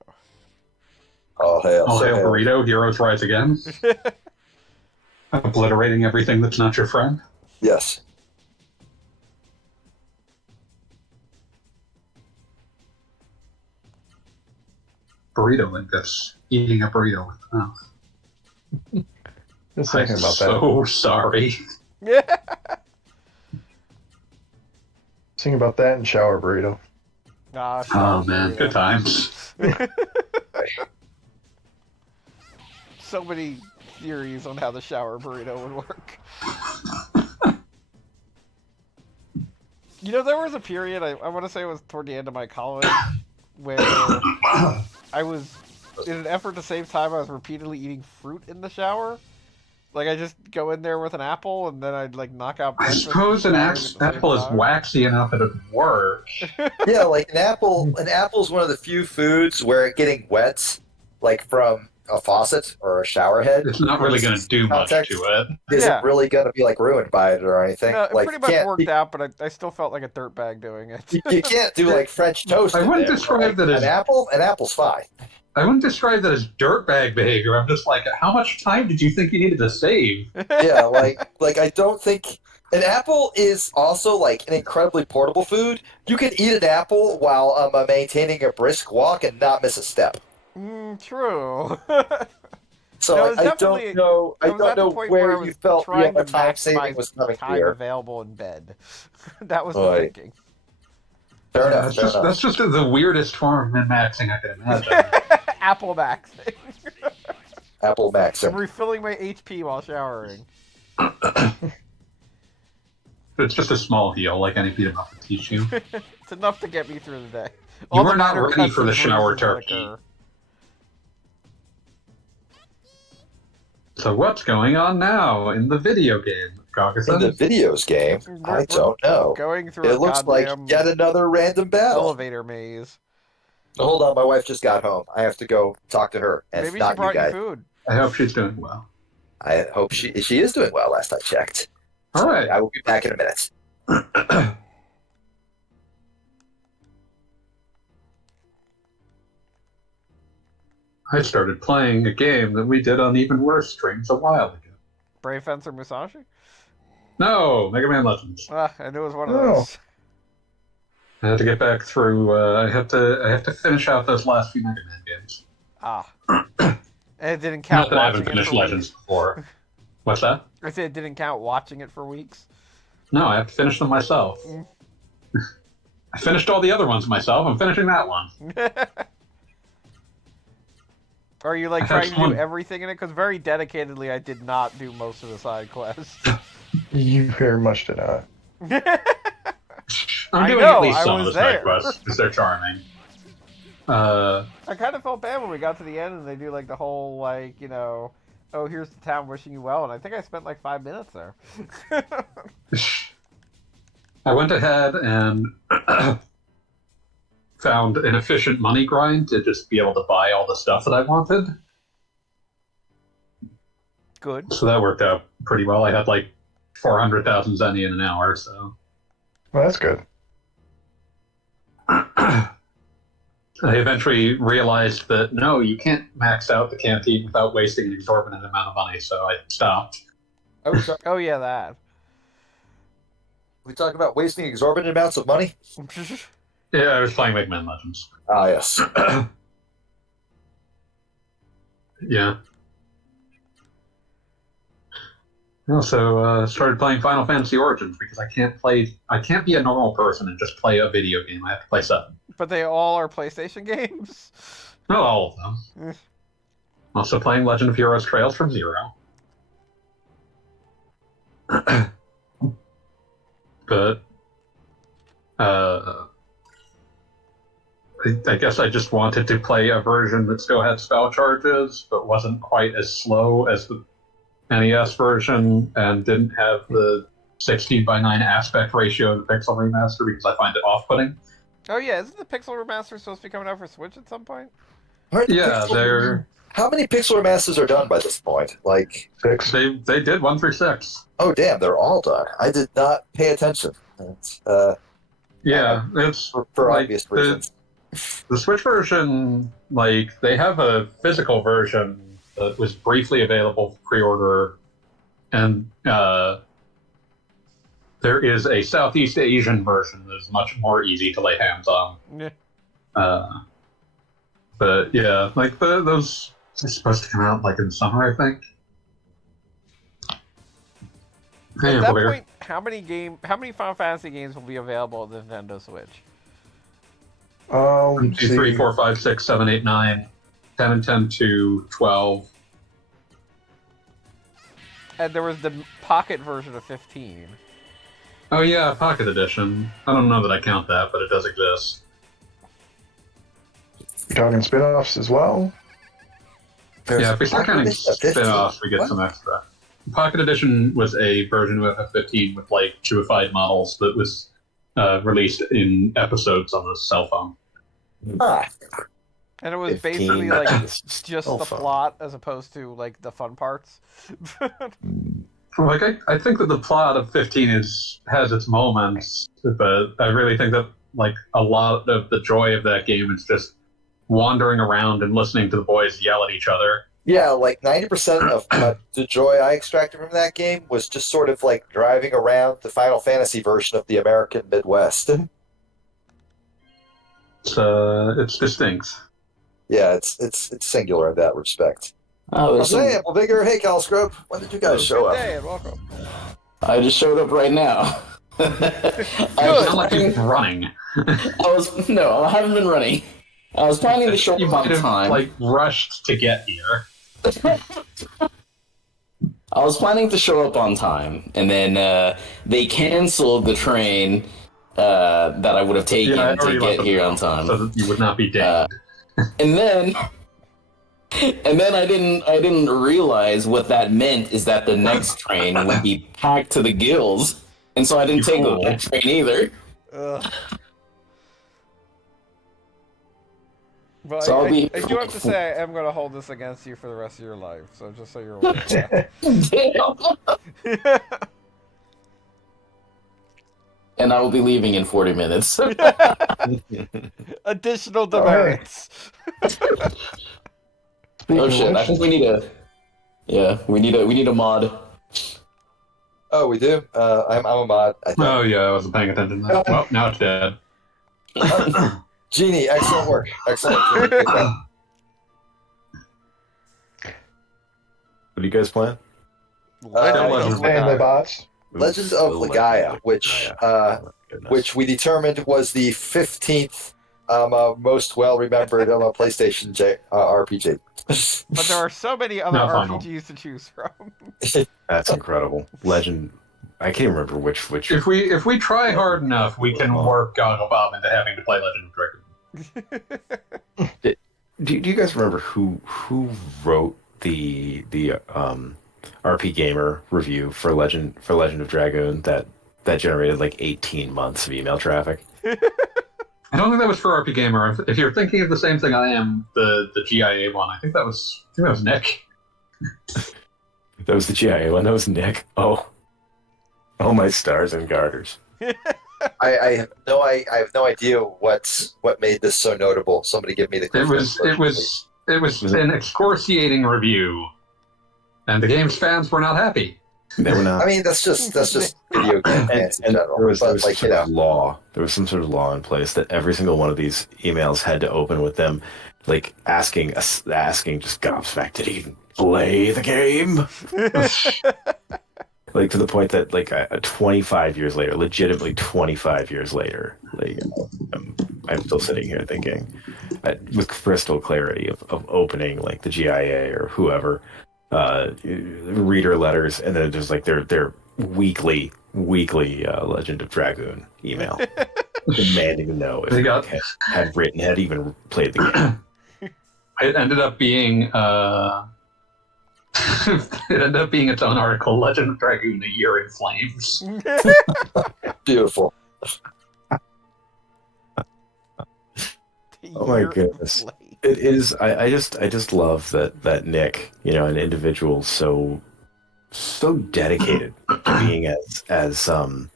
All hail. All so hail burrito, heroes rise again. Obliterating everything that's not your friend. Yes. Burrito like this. Eating a burrito with the mouth. Just thinking I'm about so sorry. Yeah. Thinking about that and shower burrito. Ah, Oh shit, man, burrito. good times. So many theories on how the shower burrito would work. There was a period, I want to say it was toward the end of my college, where I was, in an effort to save time, I was repeatedly eating fruit in the shower. Like, I just go in there with an apple, and then I'd, like, knock out I breakfast. suppose an and showering at the same apple is time. waxy enough that it would work. Yeah, like an apple. An apple is one of the few foods where getting wet, like from a faucet or a shower head, It's not really going to do much context, to it. isn't Yeah. really going to be like ruined by it or anything. No, it like pretty much can't- worked out, but I still felt like a dirtbag doing it. You can't do like French toast. I in wouldn't there, describe like, that as- an apple. An apple's fine. I wouldn't describe that as dirtbag behavior. I'm just like, how much time did you think you needed to save? Yeah, like I don't think an apple is also like an incredibly portable food. You can eat an apple while maintaining a brisk walk and not miss a step. True. So No, it was I definitely- don't know. I I was don't at the know point where I where was you felt trying the to time saving maximize was coming time here. available in bed. That was the Right. thinking. Fair Yeah, enough. Fair enough. that's just the weirdest form of min-maxing I can imagine. Apple max. Apple Max. I'm refilling my HP while showering. It's just a small heal, like any beat 'em up would teach you. It's enough to get me through the day. You All were the not minor ready cuts for and the shower bruises that turkey. occur. So what's going on now in the video game, In the Caucasus? videos game, We're I don't know. Going through It a looks like goddamn yet another random battle. elevator maze. Hold on, my wife just got home. I have to go talk to her, and Maybe she not you brought you guys. food. I hope she's doing well. I hope she is doing well. Last I checked. All right. I will be back in a minute. I started playing a game that we did on even worse streams a while ago. Brave Fencer Musashi? No, Mega Man Legends. I knew it was one of Oh. those. I had to get back through. I have to finish out those last few Mega Man games. Ah. And it didn't count Not that I watching haven't it finished for Legends weeks. before. What's that? I said it didn't count watching it for weeks. No, I have to finish them myself. Mm. I finished all the other ones myself. I'm finishing that one. Are you like I trying have to do one- everything in it? Because very dedicatedly, I did not do most of the side quests. You very much did not. I'm I doing know, at least I some of was the side there. quests because they're charming. I kind of felt bad when we got to the end and they do like the whole like, you know, oh, here's the town wishing you well, and I think I spent like 5 minutes there. I went ahead and found an efficient money grind to just be able to buy all the stuff that I wanted. Good. So that worked out pretty well. I had like 400,000 zenny in an hour, so. Well, that's good. I eventually realized that no, you can't max out the canteen without wasting an exorbitant amount of money, so I stopped. Oh yeah, that. We talk about wasting exorbitant amounts of money. Yeah, I was playing Mega Man Legends. Ah, yes. Yeah. I also started playing Final Fantasy Origins because I can't be a normal person and just play a video game. I have to play 7. But they all are PlayStation games. Not all of them. Also playing Legend of Heroes Trails from Zero. But I guess I just wanted to play a version that still had spell charges, but wasn't quite as slow as the NES version, and didn't have the 16:9 aspect ratio in the Pixel Remaster because I find it off-putting. Oh yeah, isn't the Pixel Remaster supposed to be coming out for Switch at some point? Yeah, How many pixel remasters are done by this point? Like 6. they did 1 through 6. oh damn, they're all done. I did not pay attention. It's, Yeah, it's for like obvious reasons. the Switch version. Like they have a physical version that was briefly available for pre-order, and there is a Southeast Asian version that is much more easy to lay hands on. Yeah. But yeah, like those are supposed to come out like in the summer, I think. At that point, how many Final Fantasy games will be available on the Nintendo Switch? 1, 2, 3, 4, 5, 6, 7, 8, 9, 10 and 10 to 12. And there was the Pocket version of 15. Oh yeah, Pocket Edition. I don't know that I count that, but it does exist. You're talking spin-offs as well? Yeah, if we start counting spin-offs, we get What? some extra. Pocket Edition was a version of FF15 with like 2-ified models that was released in episodes on the cell phone. Ah, And it was 15 basically like is just so the fun. plot as opposed to like the fun parts. Like I think that the plot of 15 has its moments, but I really think that like a lot of the joy of that game is just wandering around and listening to the boys yell at each other. yeah, like 90% of the joy I extracted from that game was just sort of like driving around the Final Fantasy version of the American Midwest. It's distinct. Yeah, it's singular in that respect. Oh, there's some, Hey, Apple Vigor, hey, Cal Scrub, when did you guys show Good up? day and welcome. I just showed up right now. You sound like you're running. I haven't been running. I was planning to show You up might on have time. like rushed to get here. I was planning to show up on time, and then they canceled the train that I would have taken I to already let get them here know, on time. so that you would not be dinged. And then I didn't realize what that meant is that the next train would be packed to the gills, and so I didn't You take fool. that train either. Ugh. But So I'll be- I do have to say I am going to hold this against you for the rest of your life. So just so you're aware. Damn. And I will be leaving in 40 minutes. Additional demerits. Oh shit! I think we need a. Yeah, we need a mod. Oh, we do? I'm a mod, I think. Oh yeah, I wasn't paying attention to that. Well, now it's dead. Genie, excellent work. Excellent. Genie. Good job. What are you guys playing? Legends of And the Legaia. bots. Legends of Legaia, which we determined was the 15th most well-remembered PlayStation RPG. But there are so many other Not final. RPGs to choose from. That's incredible. Legend I can't remember which. If we try hard enough, we can work Gogglebob into having to play Legend of Dragoon. Do you guys remember who wrote the RP Gamer review for Legend of Dragoon that generated like 18 months of email traffic? I don't think that was for RP Gamer. If you're thinking of the same thing I am, the GIA one, I think that was Nick. That was the GIA one. That was Nick. Oh, my stars and garters. I have no idea what made this so notable. Somebody give me the. It was an excoriating review, and the game's fans were not happy. They were not. I mean, that's just video game fans in general. There was like, some sort of law. There was some sort of law in place that every single one of these emails had to open with them, like asking just gobsmacked, did he even play the game? Like to the point that like 25 years later, legitimately 25 years later, like I'm still sitting here thinking with crystal clarity of opening like the GIA or whoever reader letters, and then just like their weekly Legend of Dragoon email demanding to know if they had even played the game. It ended up being its own article, Legend of Dragoon: A Year in Flames. Beautiful. Oh my goodness. It is. I just love that Nick, an individual so dedicated to being as I don't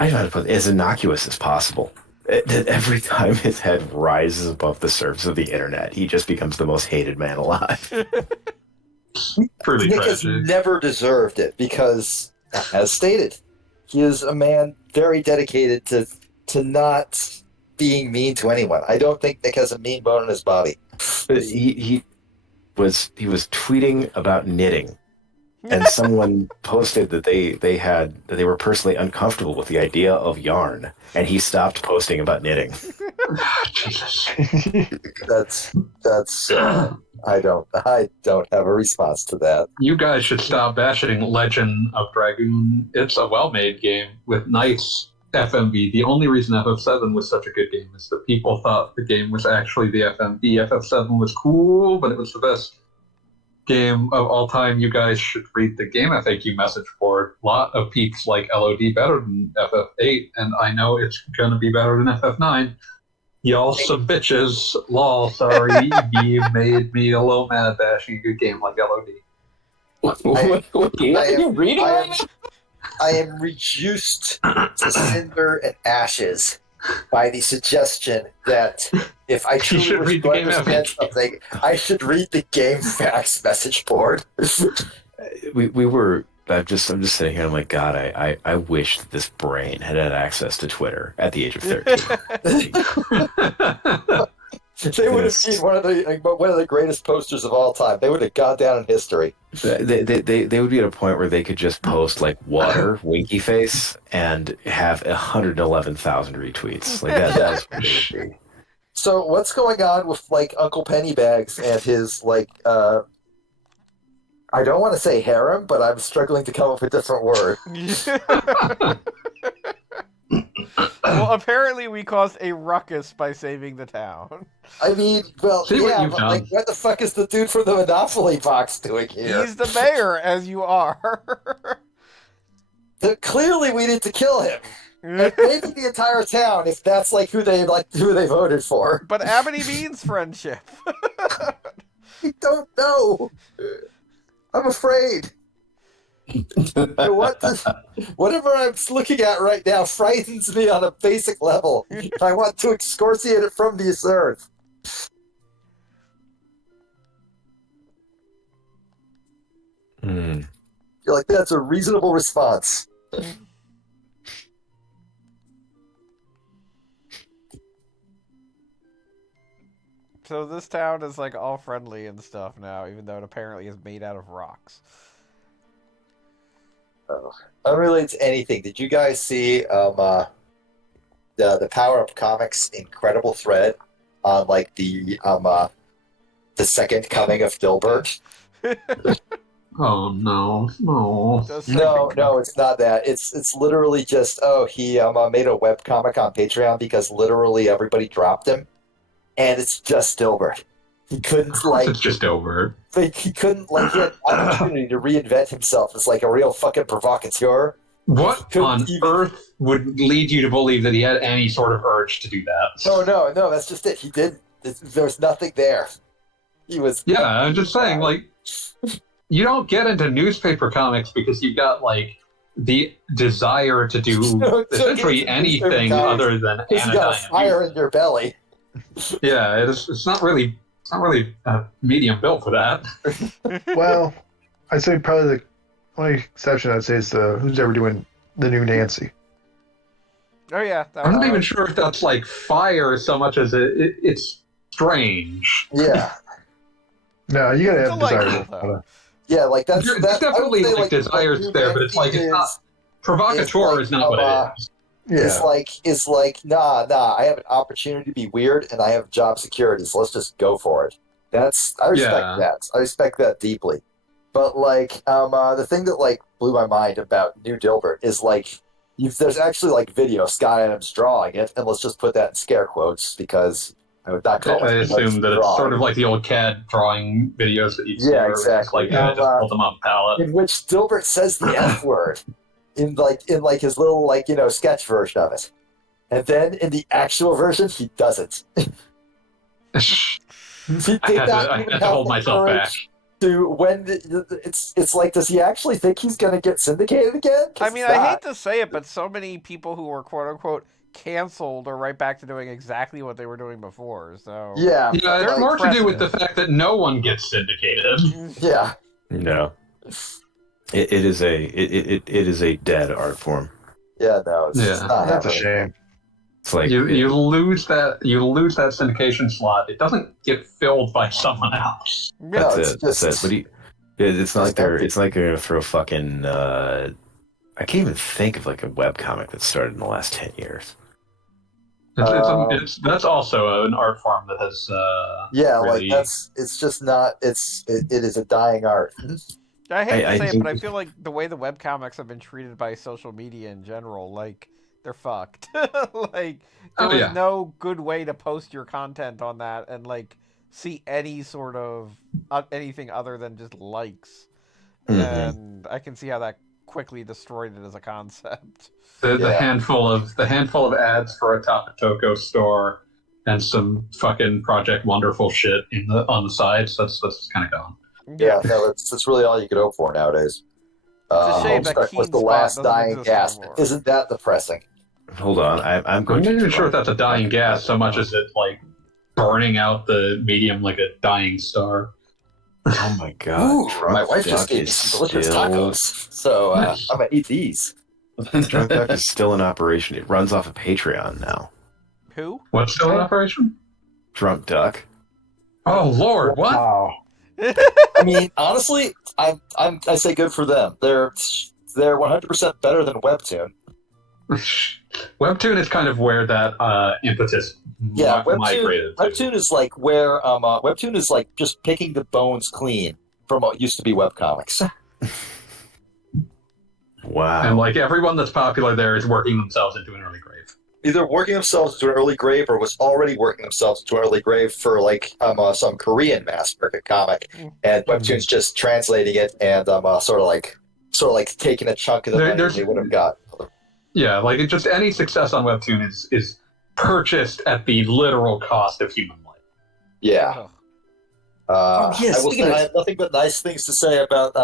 know how to put it, as innocuous as possible. That every time his head rises above the surface of the internet, he just becomes the most hated man alive. Pretty Nick tragic. has never deserved it because, as stated, he is a man very dedicated to not being mean to anyone. I don't think Nick has a mean bone in his body. He was tweeting about knitting, and someone posted that they were personally uncomfortable with the idea of yarn, and he stopped posting about knitting. Jesus. That's I don't have a response to that. You guys should stop bashing Legend of Dragoon. It's a well-made game with nice FMV. The only reason FF7 was such a good game is that people thought the game was actually the FMV. FF7 was cool, but it was the best game of all time. You guys should read the game FAQ message board. A lot of peeps like LOD better than FF8, and I know it's going to be better than FF9. Y'all some bitches. Lol, sorry. You made me a little mad bashing a good game like LOD. What are you reading right now? I am reduced to cinder and ashes by the suggestion that if I truly wish to understand something, I should read the game facts message board. We were. I'm just sitting here. I'm like, God, I wish that this brain had access to Twitter at the age of 13. They would have seen one of the greatest posters of all time. They would have gone down in history. They would be at a point where they could just post like water, winky face, and have 111,000 retweets. Like that's what it would be. So what's going on with like Uncle Pennybags and his like I don't want to say harem, but I'm struggling to come up with a different word. Well, apparently we caused a ruckus by saving the town. I mean, well, See what yeah, you've but done. like, what the fuck is the dude from the Monopoly box doing here? He's the mayor, as you are. Clearly, we need to kill him. And maybe the entire town, if that's like who they voted for. But Amity means friendship. I don't know. I'm afraid. Whatever I'm looking at right now frightens me on a basic level. I want to excoriate it from this earth. You're like, that's a reasonable response. So this town is like all friendly and stuff now, even though it apparently is made out of rocks. Unrelated to anything, did you guys see the Power Up Comics incredible thread on like the second coming of Dilbert? Oh no. Just No, saying. no, it's not that. It's literally just he made a webcomic on Patreon because literally everybody dropped him, and it's just Dilbert. He Of couldn't course, it's just over. he couldn't he had an opportunity to reinvent himself as like a real fucking provocateur. And he What couldn't on even. earth would lead you to believe that he had any sort of urge to do that? No, that's just it. He didn't. There's nothing there. He was. Yeah, I'm just saying, like, you don't get into newspaper comics because you've got like the desire to do Don't get essentially into newspaper anything comics other than Because you got a anodyne fire abuse. in your belly. Yeah, it's not really a medium built for that. Well, I'd say probably the only exception I'd say is who's ever doing the new Nancy. Oh yeah, that I'm was not even sure if that's like fire so much as it's strange. Yeah, No, you gotta It's have delightful, desire. though. yeah, like that's There's that. I would definitely say like desires New there, but it's like Nancy it's not provocateur like, is not what it is. Yeah. It's like nah. I have an opportunity to be weird, and I have job security, so let's just go for it. I respect Yeah. that. I respect that deeply. But like, the thing that like blew my mind about New Dilbert is like, there's actually like video of Scott Adams drawing it, and let's just put that in scare quotes because I would not call it. I assume that it's drawing. sort of like the old CAD drawing videos that you see. Yeah, Where it's just exactly. like, yeah, just pull them up palette. In which Dilbert says the F word in his little sketch version of it, and then in the actual version he doesn't. He I did had not to, I even had to have hold the myself back. courage to it's like, does he actually think he's gonna get syndicated again? 'Cause I mean, he's I not. hate to say it, but so many people who were quote unquote canceled are right back to doing exactly what they were doing before. So Yeah, Yeah, it's There's more to do with precedent. the fact that no one gets syndicated. yeah. No, it is a dead art form. Yeah, no, it's just Yeah. not That's a happening. shame. It's like You lose that syndication slot. It doesn't get filled by someone else. No, that's it's it. That's just- it. But it's not like just empty. it's not like they're gonna throw fucking. I can't even think of like a webcomic that started in the last 10 years. That's also an art form that has Yeah, really, like it's just not. It is a dying art. I hate I to say it, think- but I feel like the way the webcomics have been treated by social media in general, like they're fucked. Like there Oh, was yeah. no good way to post your content on that and like see any sort of anything other than just likes. Mhm. And I can see how that quickly destroyed it as a concept. the Yeah. handful of ads for a Takatoko store and some fucking Project Wonderful shit on the sides. That's kind of gone. Yeah, no, that's really all you could hope for nowadays. It's a shame that Homestuck was Keen the Spot last doesn't dying exist gasp. anymore. Isn't that depressing? Hold on, I'm I'm going not to. even sure if that's a dying Drunk gas Duck so much now. as it like burning out the medium like a dying star. Oh my god! Ooh, Drunk my wife just Duck gave me is some delicious still- tacos, so I'm gonna eat these. Drunk Duck is still in operation. It runs off of Patreon now. Who? What's still in operation? Drunk Duck. Oh Lord, what? Wow. I mean, honestly, I say good for them. They're 100% better than Webtoon. Webtoon is kind of where that impetus Yeah, migrated to. Webtoon is like where Webtoon is like just picking the bones clean from what used to be webcomics. Wow. And like everyone that's popular there is working themselves into an early grave. Either working themselves into an early grave or was already working themselves into an early grave for like some Korean mass market comic, and Webtoon's just translating it and sort of like taking a chunk of the money they would have got. Yeah, like it just any success on Webtoon is purchased at the literal cost of human life. Yeah. yes, I will speaking say of- I have nothing but nice things to say about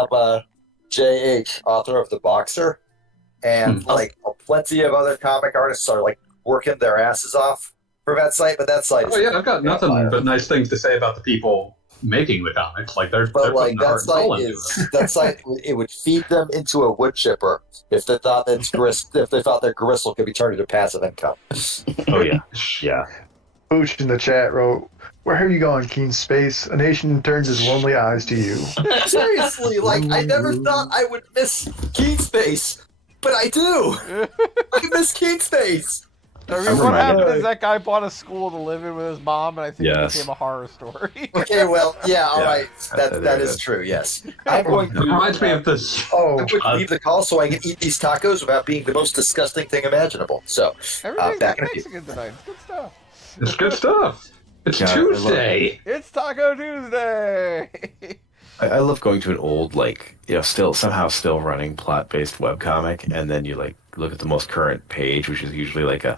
J.H., author of The Boxer, and like plenty of other comic artists are like working their asses off for that site, but that site is Oh yeah, I've got nothing but nice things to say about the people making the comics. Like they're but like putting their that heart and soul site into is it. that site it would feed them into a wood chipper if they thought that if they thought their gristle could be turned into passive income. Oh yeah. Yeah. Pooch in the chat wrote, "Where have you gone, Keen Space? A nation turns its lonely eyes to you." Seriously, like I never thought I would miss Keen Space, but I do. I miss Keen Space. I mean, I'm what happened reminded- is that guy bought a school to live in with his mom, and I think Yes. it became a horror story. Okay, well, yeah, all Yeah. right. That is true. Yes, I'm going It to. reminds me of this. Oh, I'm going to leave the call so I can eat these tacos without being the most disgusting thing imaginable. So, Everything's back in a few. Mexican tonight. It's good stuff. It's good stuff. It's God, I love- Tuesday. It's Taco Tuesday. I love going to an old, like, still running plot-based webcomic, and then you like look at the most current page, which is usually like a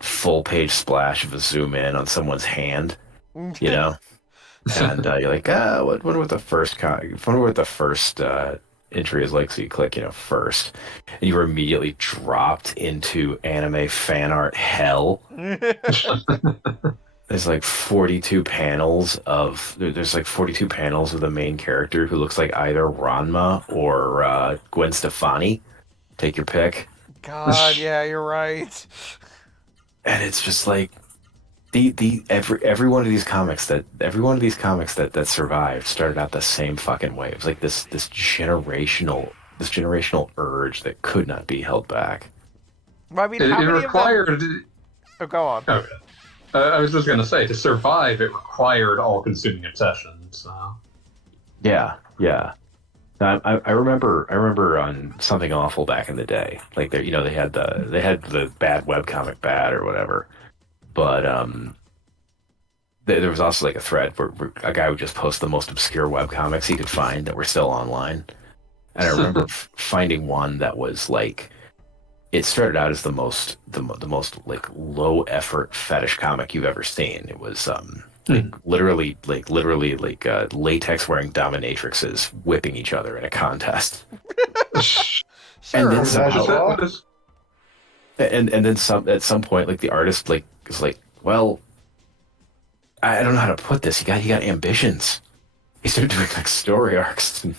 full-page splash of a zoom in on someone's hand, you know, and you're like, wonder what the first entry is like. So you click, first, and you were immediately dropped into anime fan art hell. There's like 42 panels of the main character who looks like either Ranma or Gwen Stefani. Take your pick. God, yeah, you're right. And it's just like every one of these comics that survived started out the same fucking way. It was like this generational urge that could not be held back. I mean, It how many required. of them... Oh, go on. Okay. I was just going to say, to survive, it required all-consuming obsession. So. Yeah. I remember on Something Awful back in the day, like they had the bad webcomic bad or whatever, but there was also like a thread where a guy would just post the most obscure webcomics he could find that were still online, and I remember finding one that was like, it started out as the most like low effort fetish comic you've ever seen. It was literally latex wearing dominatrixes whipping each other in a contest. Sure. And then somehow, What is- and then at some point, like the artist is like, well, I don't know how to put this. He got ambitions. He started doing like story arcs and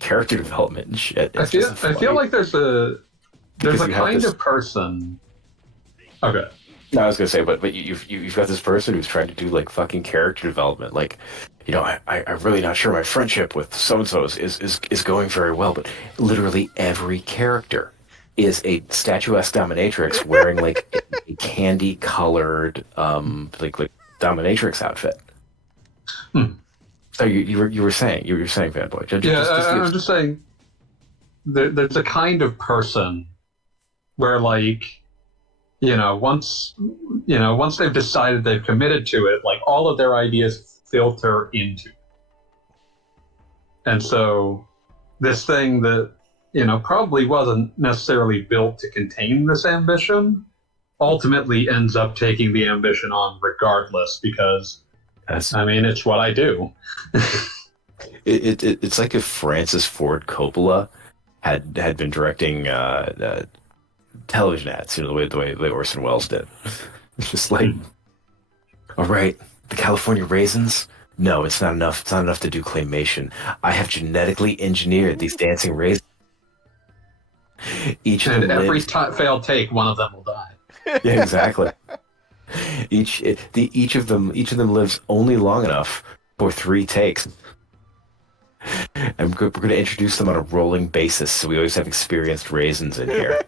character development and shit. I It's just feel like there's a Because you have kind this- of person. Okay. No, I was gonna say, but you've got this person who's trying to do like fucking character development, like, I'm really not sure my friendship with so and so is going very well, but literally every character is a statuesque dominatrix wearing like a candy colored like dominatrix outfit. So you were saying fanboy. I'm just saying. There's a kind of person where, like, once they've decided they've committed to it, like all of their ideas filter into it. And so this thing that, probably wasn't necessarily built to contain this ambition ultimately ends up taking the ambition on regardless, because, it's what I do. It's like if Francis Ford Coppola had been directing television ads, the way Orson Welles did. It's just like, all right, the California raisins. No, it's not enough. It's not enough to do claymation. I have genetically engineered these dancing raisins. Each of them every lives. failed take, one of them will die. Yeah, exactly. Each of them lives only long enough for 3 takes. And we're going to introduce them on a rolling basis, so we always have experienced raisins in here.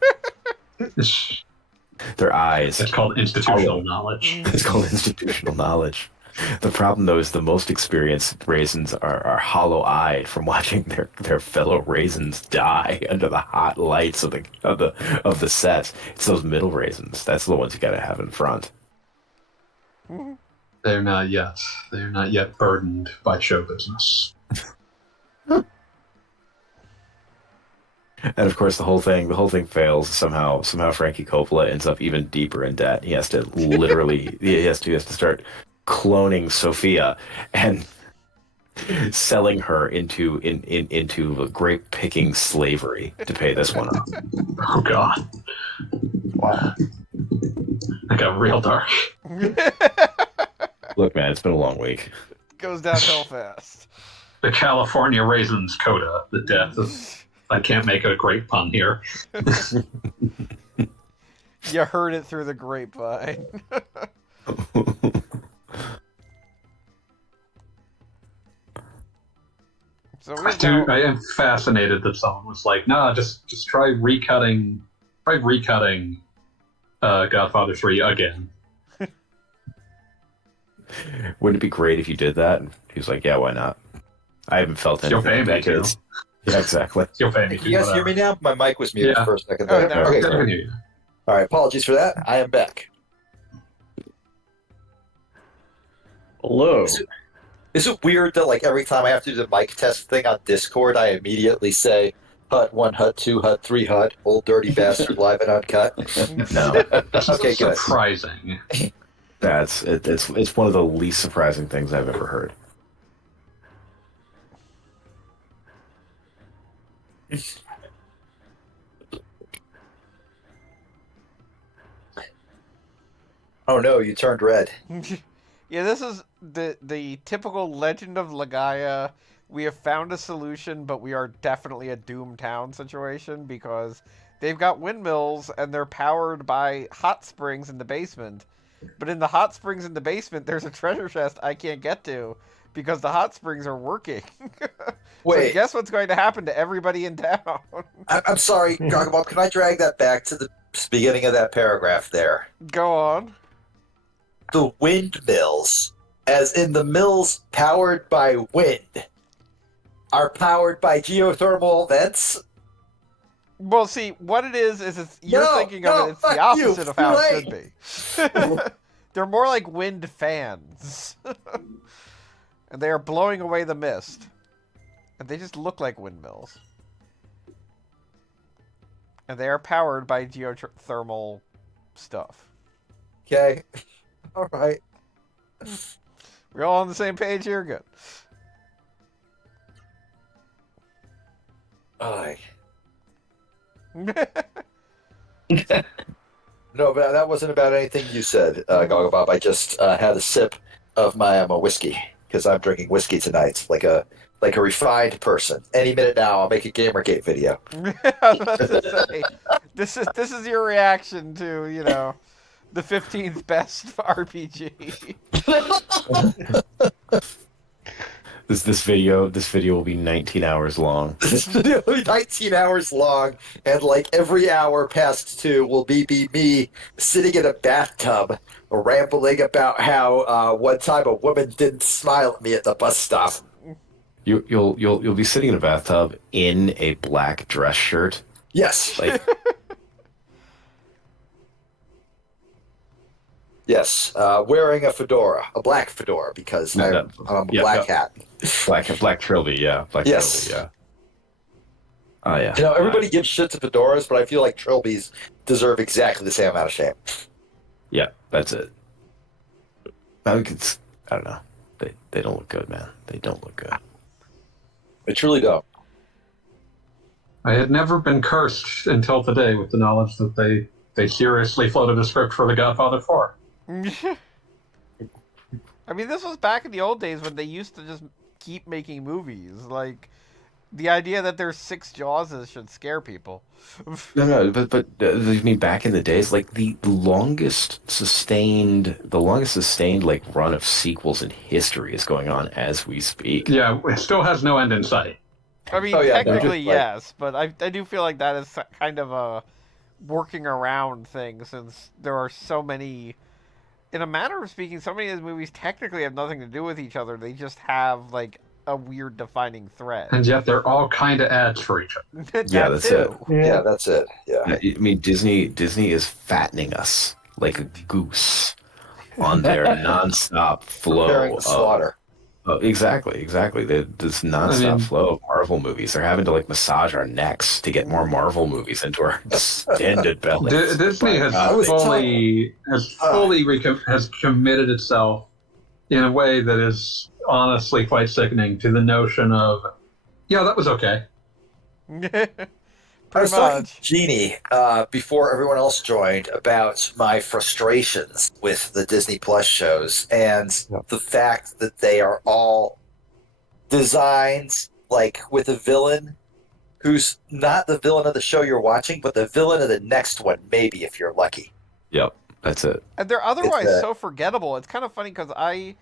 Their eyes. It's called institutional knowledge. It's called institutional knowledge. The problem, though, is the most experienced raisins are hollow-eyed from watching their fellow raisins die under the hot lights of the set. It's those middle raisins. That's the ones you got to have in front. They're not yet burdened by show business. And of course, the whole thing fails. Somehow Frankie Coppola ends up even deeper in debt. He has to literally, he has to start cloning Sophia and selling her into grape picking slavery to pay this one off. Oh God, Wow. that got real dark. Look, man, it's been a long week. Goes downhill fast. The California raisins coda, the death of. I can't make a great pun here. You heard it through the grapevine. So we Dude, I am fascinated that someone was like, "Nah, just try recutting Godfather 3 again. Wouldn't it be great if you did that? And he was like, yeah, why not? I haven't felt You'll anything in pay me to. decades. Yeah, exactly. You'll pay me Can to. you guys hear me now? My mic was muted Yeah. for a second Oh, there. now Okay, it's cool. Continue. All right, apologies for that. I am back. Hello. Is it weird that like every time I have to do the mic test thing on Discord, I immediately say HUT 1, HUT 2, HUT 3, HUT, old dirty bastard, live and uncut? No, That's Okay, good. surprising. it's one of the least surprising things I've ever heard. Oh no, you turned red. Yeah, this is the typical Legend of Legaia. We have found a solution, but we are definitely a doomed town situation because they've got windmills and they're powered by hot springs in the basement. But in the hot springs in the basement, there's a treasure chest I can't get to because the hot springs are working. Wait, So guess what's going to happen to everybody in town? I'm sorry, Gargamel, can I drag that back to the beginning of that paragraph there? Go on. The windmills, as in the mills powered by wind, are powered by geothermal vents? Well, see, what it is you're No, thinking no, of it, it's the fuck you, opposite of how it Flame. should be. They're more like wind fans. And they are blowing away the mist. And they just look like windmills. And they are powered by geothermal stuff. Okay. All right. We're all on the same page here? Good. Aye. No, but that wasn't about anything you said, Gogglebob. I just had a sip of my whiskey because I'm drinking whiskey tonight, like a refined person. Any minute now, I'll make a GamerGate video. I was about to say, this is your reaction to, the 15th best RPG. This video will be 19 hours long. This video will be 19 hours long, and like every hour past 2 will be me sitting in a bathtub, rambling about how one time a woman didn't smile at me at the bus stop. You'll be sitting in a bathtub in a black dress shirt. Yes. Like Yes, wearing a fedora, a black fedora, because I'm a black hat. Black trilby, yeah. Yes. Trilby, yeah. Oh yeah. Everybody gives shit to fedoras, but I feel like trilbies deserve exactly the same amount of shame. Yeah, that's it. I don't know. They don't look good, man. They don't look good. They truly don't. I had never been cursed until today with the knowledge that they seriously floated a script for The Godfather 4. I mean, this was back in the old days when they used to just keep making movies. Like, the idea that there's 6 Jawses should scare people. No, but I mean, back in the days, like the longest sustained like run of sequels in history is going on as we speak. Yeah, it still has no end in sight. I mean, Oh, yeah, technically, just, like- yes, but I do feel like that is kind of a working around thing since there are so many. In a manner of speaking, so many of these movies technically have nothing to do with each other. They just have, like, a weird defining thread. And yet they're all kind of ads for each other. Yeah, that's it. Yeah, that's it. Yeah. I mean, Disney is fattening us like a goose on their nonstop flow Preparing the of slaughter. exactly. This nonstop flow of Marvel movies. They're having to like massage our necks to get more Marvel movies into our extended bellies. Disney has I was fully has committed itself in a way that is honestly quite sickening to the notion of, yeah, that was okay. I was Pretty talking much. to Jeannie before everyone else joined about my frustrations with the Disney Plus shows and the fact that they are all designed like with a villain who's not the villain of the show you're watching, but the villain of the next one, maybe if you're lucky. Yep, that's it. And they're otherwise It's, so forgettable. It's kind of funny because I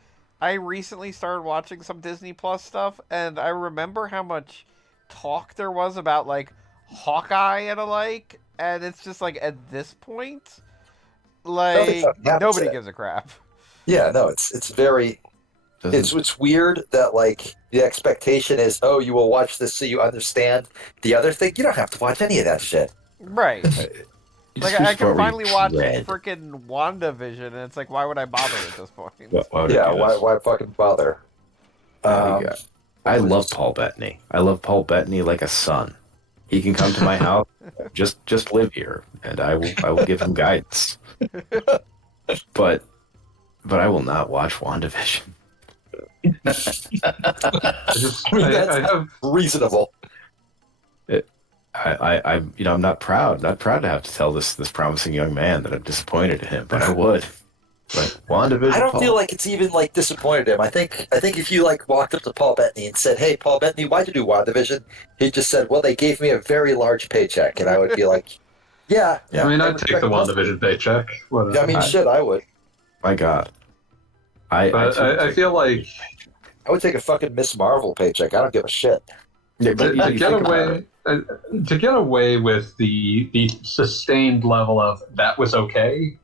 recently started watching some Disney Plus stuff, and I remember how much talk there was about, like, Hawkeye and alike, and it's just like, at this point, Like fucking happens nobody to it. gives a crap. Yeah, no, it's very it's weird that like the expectation is, oh, you will watch this so you understand the other thing. You don't have to watch any of that shit. Right. You Like just reach I the can point where you finally watch dread. freaking WandaVision, and it's like, why would I bother at this point? Why would I Yeah, do this? why fucking bother? Like, What I was- love Paul Bettany. I love Paul Bettany like a son. He can come to my house, just live here, and I will give him guidance. But I will not watch WandaVision. I mean, that's I have reasonable. I'm not proud to have to tell this promising young man that I'm disappointed in him, but I would. But WandaVision, I don't Paul. feel like it's even like disappointed him. I think if you like walked up to Paul Bettany and said, "Hey, Paul Bettany, why'd you do WandaVision?" He just said, "Well, they gave me a very large paycheck," and I would be like, "Yeah, Yeah. I mean, I'd respect take the hustle." WandaVision paycheck. Whatever. I mean, shit, I would. My God, But too would I take- feel like I would take a fucking Miss Marvel paycheck. I don't give a shit. Yeah, but you to get think about it. away to get away with the sustained level of that was okay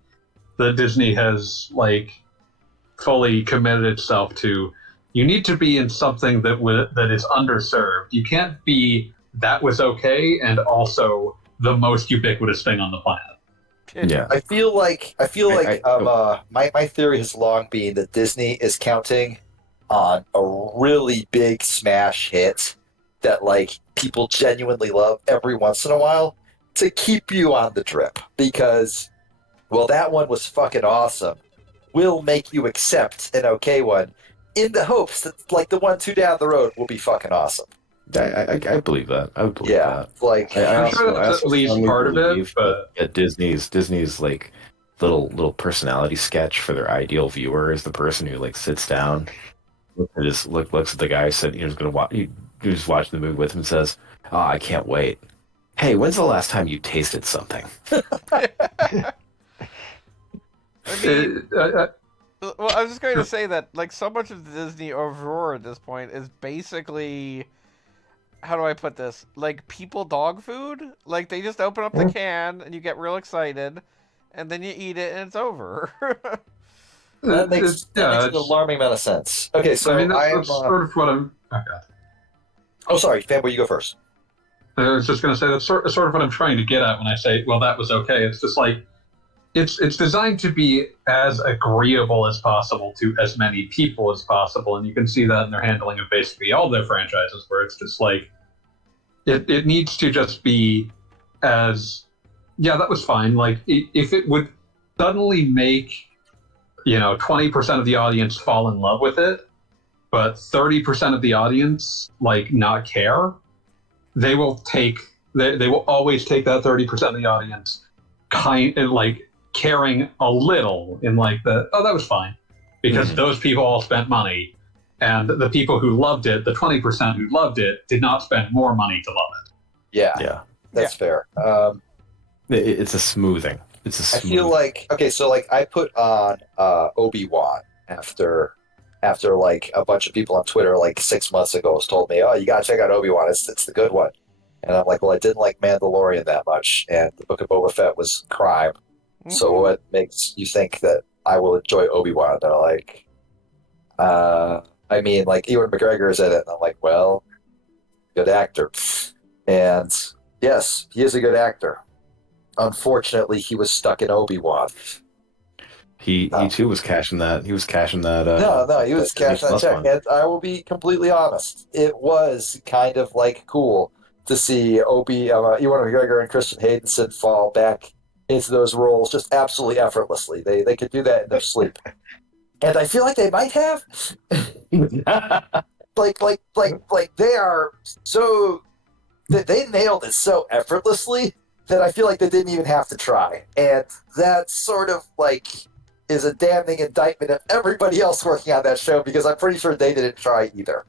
that Disney has like fully committed itself to. You need to be in something that is underserved. You can't be that was okay and also the most ubiquitous thing on the planet. Yeah, I feel like I- my theory has long been that Disney is counting on a really big smash hit that like people genuinely love every once in a while to keep you on the drip because well that one was fucking awesome. We'll make you accept an okay one in the hopes that like the 1-2 down the road will be fucking awesome. I believe that. I would believe Yeah, that. like I'm sure that's also at least strongly part of it, believe but- that Disney's like little personality sketch for their ideal viewer is the person who like sits down, looks at the guy said he was gonna watch. He was watching the movie with him and says, "Oh, I can't wait. Hey, when's the last time you tasted something?" I mean, Uh, well, I was just going to say that like so much of the Disney overroar at this point is basically, how do I put this? Like people dog food. Like they just open up the can and you get real excited, and then you eat it and it's over. that makes it's- yeah, an it's- alarming amount of sense. Okay, so I mean, I am. that's sort of what I'm. Okay. Oh, sorry, Fanboy, you go first. I was just going to say that's sort of what I'm trying to get at when I say, well, that was okay. It's just like it's designed to be as agreeable as possible to as many people as possible, and you can see that in their handling of basically all their franchises, where it's just like it needs to just be as yeah, that was fine. Like if it would suddenly make 20% of the audience fall in love with it, but 30% of the audience like not care, they will always take that 30% of the audience kind of like caring a little in like that was fine because those people all spent money, and the people who loved it, the 20% who loved it, did not spend more money to love it. Yeah, That's fair. it's a smoothing. It's a I smoothing. feel like okay, so like I put on Obi-Wan after like a bunch of people on Twitter like 6 months ago told me, oh, you gotta check out Obi-Wan, it's the good one. And I'm like, well, I didn't like Mandalorian that much, and the Book of Boba Fett was crime. So what makes you think that I will enjoy Obi-Wan? They're like, I mean, like Ewan McGregor is in it, and I'm like, well, good actor. And yes, he is a good actor. Unfortunately, he was stuck in Obi-Wan. He too was cashing that. He was cashing that. No, he was Disney cashing that Plus check. one. And I will be completely honest. It was kind of like cool to see Ewan McGregor and Christian Haydenson fall back into those roles just absolutely effortlessly. They could do that in their sleep. And I feel like they might have. like they are so they nailed it so effortlessly that I feel like they didn't even have to try. And that sort of like is a damning indictment of everybody else working on that show because I'm pretty sure they didn't try either.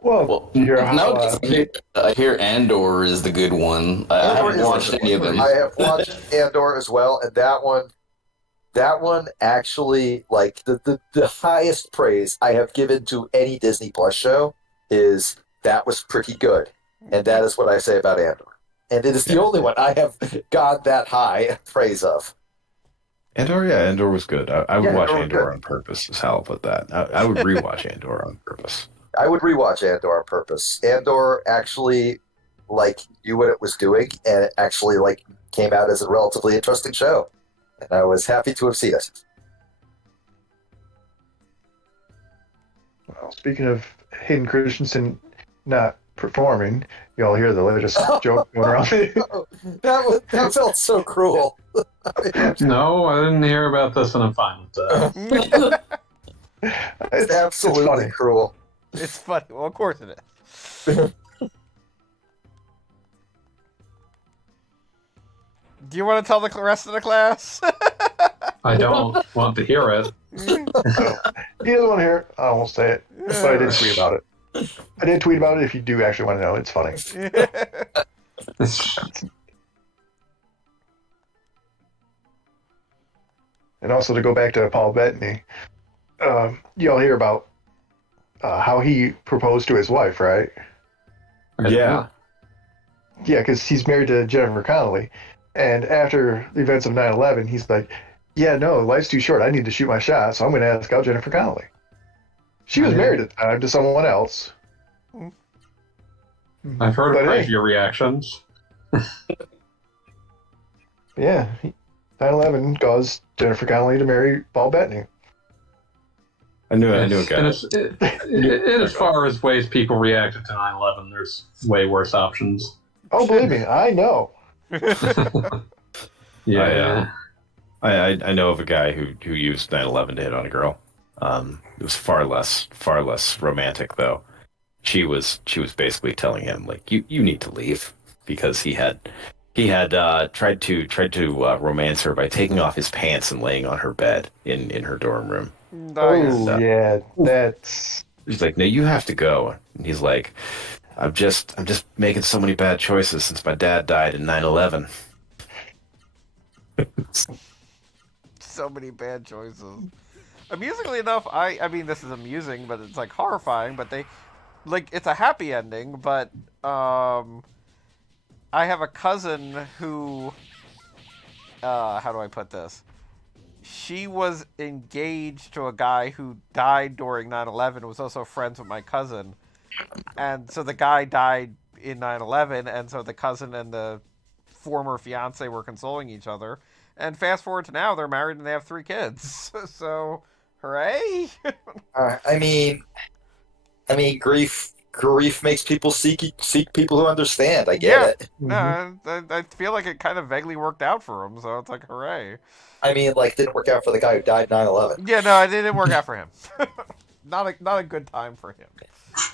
Well, you're Now I hear Andor is the good one. I Andor haven't is watched the any of one. them. I have watched Andor as well, and that one actually, like the highest praise I have given to any Disney Plus show is that was pretty good, and that is what I say about Andor. and it is the only one I have gone that high praise of. Andor was good. I would Yeah, watch Andor was Andor good. on purpose, is how I'll put that. I would rewatch Andor on purpose. I would rewatch Andor on purpose. Andor actually knew what it was doing, and it actually came out as a relatively interesting show, and I was happy to have seen it. Well, speaking of Hayden Christensen not performing, you all hear the latest joke going around. That felt so cruel. No, I didn't hear about this, and I'm fine with that. It's absolutely funny. cruel. It's funny. Well, of course it is. Do you want to tell the rest of the class? I don't want to hear it. He doesn't want to hear it. I won't say it. But I did tweet about it. I did tweet about it if you do actually want to know. It's funny. And also to go back to Paul Bettany, you all hear about how he proposed to his wife, right? Yeah. Yeah, because he's married to Jennifer Connelly. And after the events of 9/11, he's like, yeah, no, life's too short. I need to shoot my shot, so I'm going to ask out Jennifer Connelly. She was married at the time to someone else. I've heard But of quite a hey. few reactions. Yeah, 9/11 caused Jennifer Connelly to marry Paul Bettany. I knew a And guy. as far as ways people reacted to 9/11, there's way worse options. Oh, believe me, I know. Yeah. I know of a guy who used 9/11 to hit on a girl. It was far less romantic though. She was basically telling him like you need to leave because he had tried to romance her by taking off his pants and laying on her bed in her dorm room. Nice. Oh, yeah, that's... She's like, no, you have to go. And he's like, I'm just making so many bad choices since my dad died in 9/11. So many bad choices. Amusingly enough, I mean this is amusing, but it's like horrifying. But they, it's a happy ending. But I have a cousin who, how do I put this? She was engaged to a guy who died during 9/11. Was also friends with my cousin, and so the guy died in 9/11, and so the cousin and the former fiance were consoling each other. And fast forward to now, they're married and they have 3 kids. So, hooray! I mean, grief makes people seek people who understand. I get it. No, I feel like it kind of vaguely worked out for him. So it's like, hooray! I mean, didn't work out for the guy who died 9/11. Yeah, no, it didn't work out for him. Not a good time for him.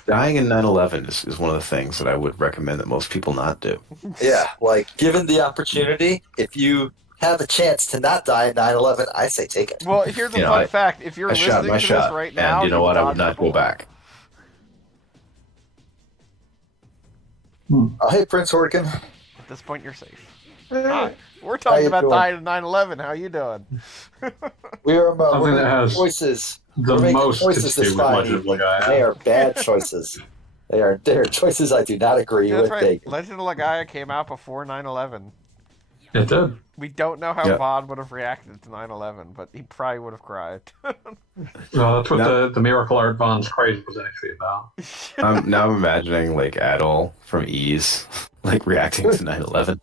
Dying in 9/11 is one of the things that I would recommend that most people not do. Yeah, given the opportunity, if you have a chance to not die in 9/11, I say take it. Well, here's a You know, fun fact: if you're I shot listening my to shot, this right now, and you know what? I would dodged not a go bullet. back. Oh, hey, Prince Horkin. At this point, you're safe. Hi. We're talking you about doing? dying in 9/11. How you doing? We are Something we're that making has choices. The We're making most to choices this do with fine Legend of evening. They Legaia. are bad choices. They are choices I do not agree That's with. right. Legend of Legaia came out before 9/11. It did. We don't know how Yeah. Vaughn would have reacted to 9/11, but he probably would have cried. Well, that's what No. the Miracle Art Bond's craze was actually about. Now I'm imagining Adol from Ease reacting to 9/11.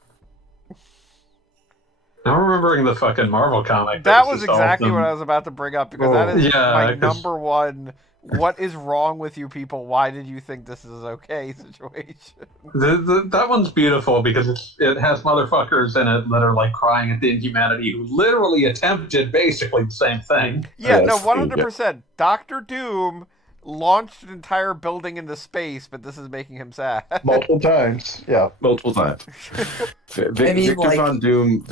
I'm remembering the fucking Marvel comic. That was exactly what I was about to bring up, because that is Yeah, my 'cause- number one. What is wrong with you people? Why did you think this is okay situation? That one's beautiful because it has motherfuckers in it that are crying at the inhumanity who literally attempted basically the same thing. Yeah, no, Yes. 100%. Doctor Doom launched an entire building into space, but this is making him sad. Multiple times, yeah. Multiple times. Victor Von Doom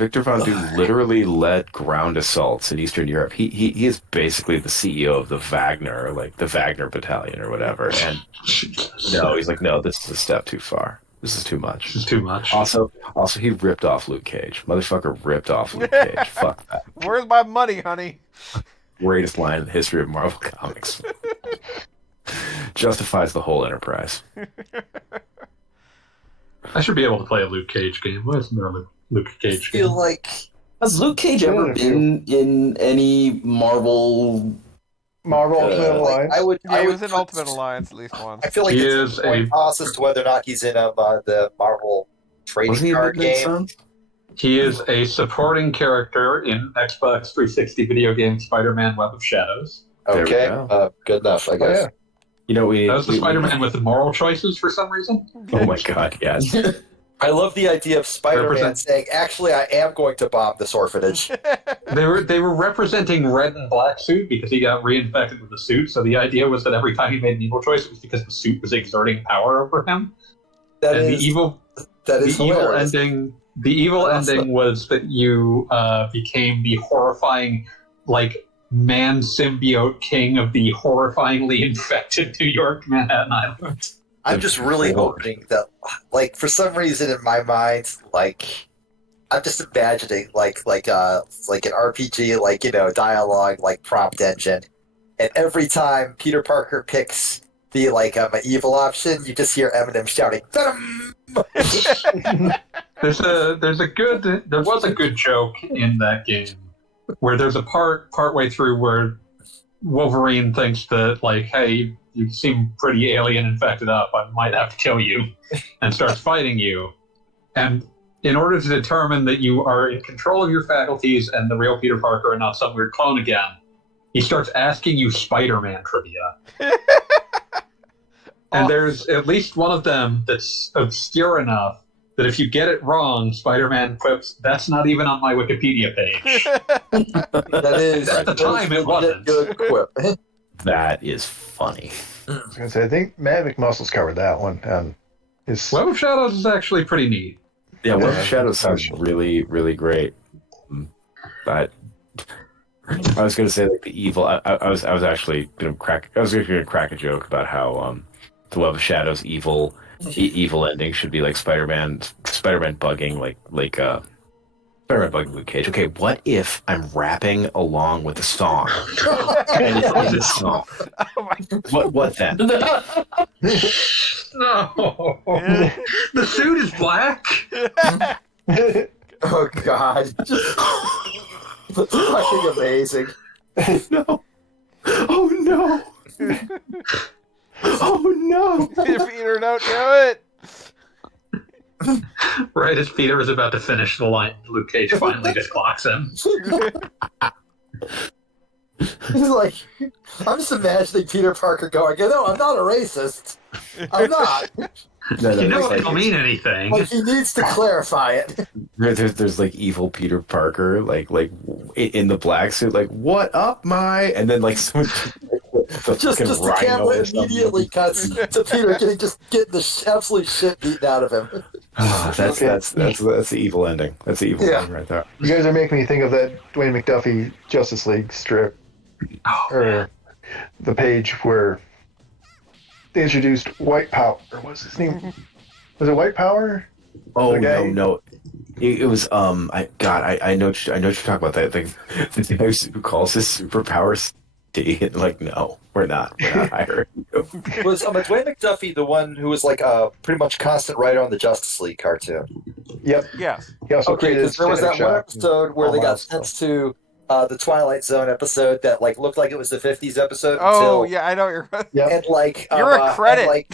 literally led ground assaults in Eastern Europe. He is basically the CEO of the Wagner, the Wagner Battalion or whatever. And no, he's like, no, this is a step too far. This is too much. It's too much. Also, he ripped off Luke Cage. Motherfucker ripped off Luke Cage. Fuck that. Where's my money, honey? Greatest line in the history of Marvel Comics. Justifies the whole enterprise. I should be able to play a Luke Cage game. Why isn't there a Luke I Cage feel game? like Has Luke Cage ever Yeah, been in any Marvel? Marvel Ultimate like, Alliance. Yeah, I he would was in put- Ultimate Alliance at least once. I feel like He it's is a coin a- toss as to whether or not he's in the Marvel trading Wasn't he in card Midnight game. Suns? He is a supporting character in Xbox 360 video game Spider-Man: Web of Shadows. There we Okay, go. good enough, I Oh, guess. yeah. You know, That was the Spider-Man with the moral choices for some reason. Oh my god, yes. I love the idea of Spider-Man Represent- saying, "Actually, I am going to bomb this orphanage." They were representing Red and Black suit because he got reinfected with the suit. So the idea was that every time he made an evil choice, it was because the suit was exerting power over him. That and is the evil hilarious. ending. The evil Awesome. ending was that you became the horrifying, like, man symbiote king of the horrifyingly infected New York Manhattan Island. I'm just really Lord. hoping that, like, for some reason in my mind, like, I'm just imagining like an RPG, like, dialogue, like prompt engine, and every time Peter Parker picks the an evil option, you just hear Eminem shouting "Venom!" There was a good joke in that game where there's a partway through where Wolverine thinks that, like, hey, you seem pretty alien infected up, I might have to kill you, and starts fighting you. And in order to determine that you are in control of your faculties and the real Peter Parker and not some weird clone again, he starts asking you Spider-Man trivia. And there's at least one of them that's obscure enough that if you get it wrong, Spider-Man quips, "That's not even on my Wikipedia page." That is At the time, it wasn't. Good quip. That is funny. I was gonna say, I think Matt McMuscle's covered that one. His Web of Shadows is actually pretty neat. Yeah, Web Yeah, of Shadows sounds that's- really, really great. But I was going to say, like, the evil. I was actually going to crack. I was going to crack a joke about how the Web of Shadows evil ending should be like Spider-Man bugging Spider-Man bugging Luke Cage. Okay, what if I'm rapping along with a song? And it's in this song. Oh my What then? No, the suit is black. Oh God, that's fucking amazing. No. Oh no. Oh no. Peter, don't do it. Right as Peter is about to finish the line, Luke Cage finally just clocks him. He's like, I'm just imagining Peter Parker going, "No, I'm not a racist. I'm not." No, You know it's it like, don't mean anything. Like, he needs to clarify it. there's like evil Peter Parker, like in the black suit, like, "What up, my?" And then like someone Just the camera immediately cuts to Peter getting the absolute shit beaten out of him. That's the evil ending. That's the evil Yeah. ending right there. You guys are making me think of that Dwayne McDuffie Justice League strip, Oh, or the page where they introduced White Power. Or what's his name? Was it White Power? Oh The guy- no. It was I know what you're talking about. That thing, the guy who calls his superpowers D. Like, no, we're not hiring you. Was Dwayne McDuffie the one who was like a pretty much constant writer on the Justice League cartoon? Yep. Yes. He also Okay, created because there was that Static one Shock. episode where all they that got stuff. sent to the Twilight Zone episode that like looked like it was the '50s episode. Oh, until, yeah, I know what you're. Yep. and like You're a credit.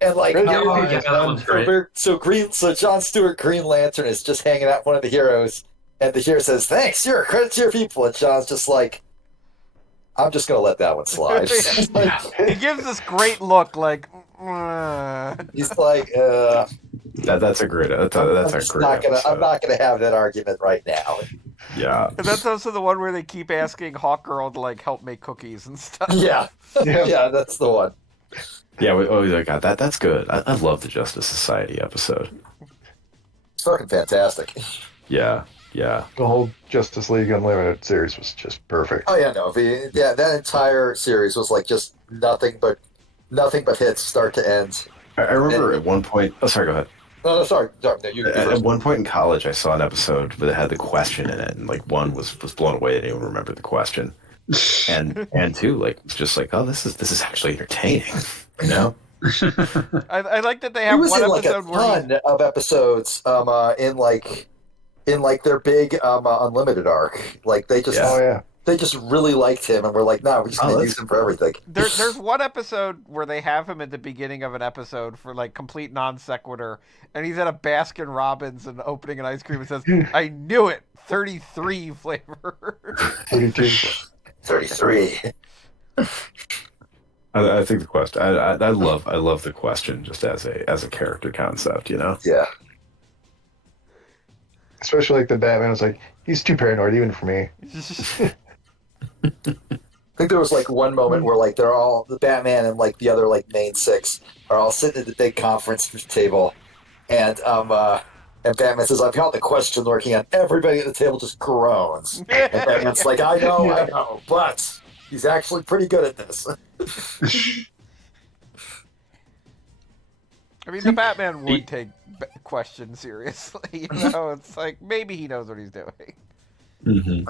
and like Really? Oh, yeah, that one's great. so John Stewart Green Lantern is just hanging out with one of the heroes, and the hero says, "Thanks, you're a credit to your people," and John's just like, "I'm just gonna let that one slide." He gives this great look, like. He's like, That's a great. That's I'm a just great. not gonna. episode. I'm not gonna have that argument right now. Yeah. And that's also the one where they keep asking Hawkgirl to like help make cookies and stuff. Yeah, Yeah. yeah, that's the one. Yeah. Oh God, that's good. I love the Justice Society episode. It's fucking fantastic. Yeah. Yeah. The whole Justice League Unlimited series was just perfect. Oh yeah, no, that entire series was like just nothing but hits, start to end. I remember at one point. Oh, sorry. Go ahead. No, sorry, no, you At one point in college, I saw an episode that had the question in it, and like one was blown away. I didn't even remember the question, and two, like, it's just like, oh, this is actually entertaining, you know? I like that they He have was one in like a episode where he's ton of episodes in like their big unlimited arc. Like Oh yeah. they just really liked him and were like, no, we're just gonna use him for everything. there's one episode where they have him at the beginning of an episode for like complete non sequitur, and he's at a Baskin Robbins and opening an ice cream and says, "I knew it, 33 flavor." 32. 33. I think the question. I love the question just as a character concept. You know. Yeah. Especially like the Batman was like, he's too paranoid even for me. I think there was like one moment where like they're all the Batman and like the other like main six are all sitting at the big conference table, and Batman says, "I've got the question lurking," and everybody at the table just groans. And Batman's like, "I know, but he's actually pretty good at this." I mean, the Batman would take questions seriously. You know, it's like maybe he knows what he's doing. Mm-hmm.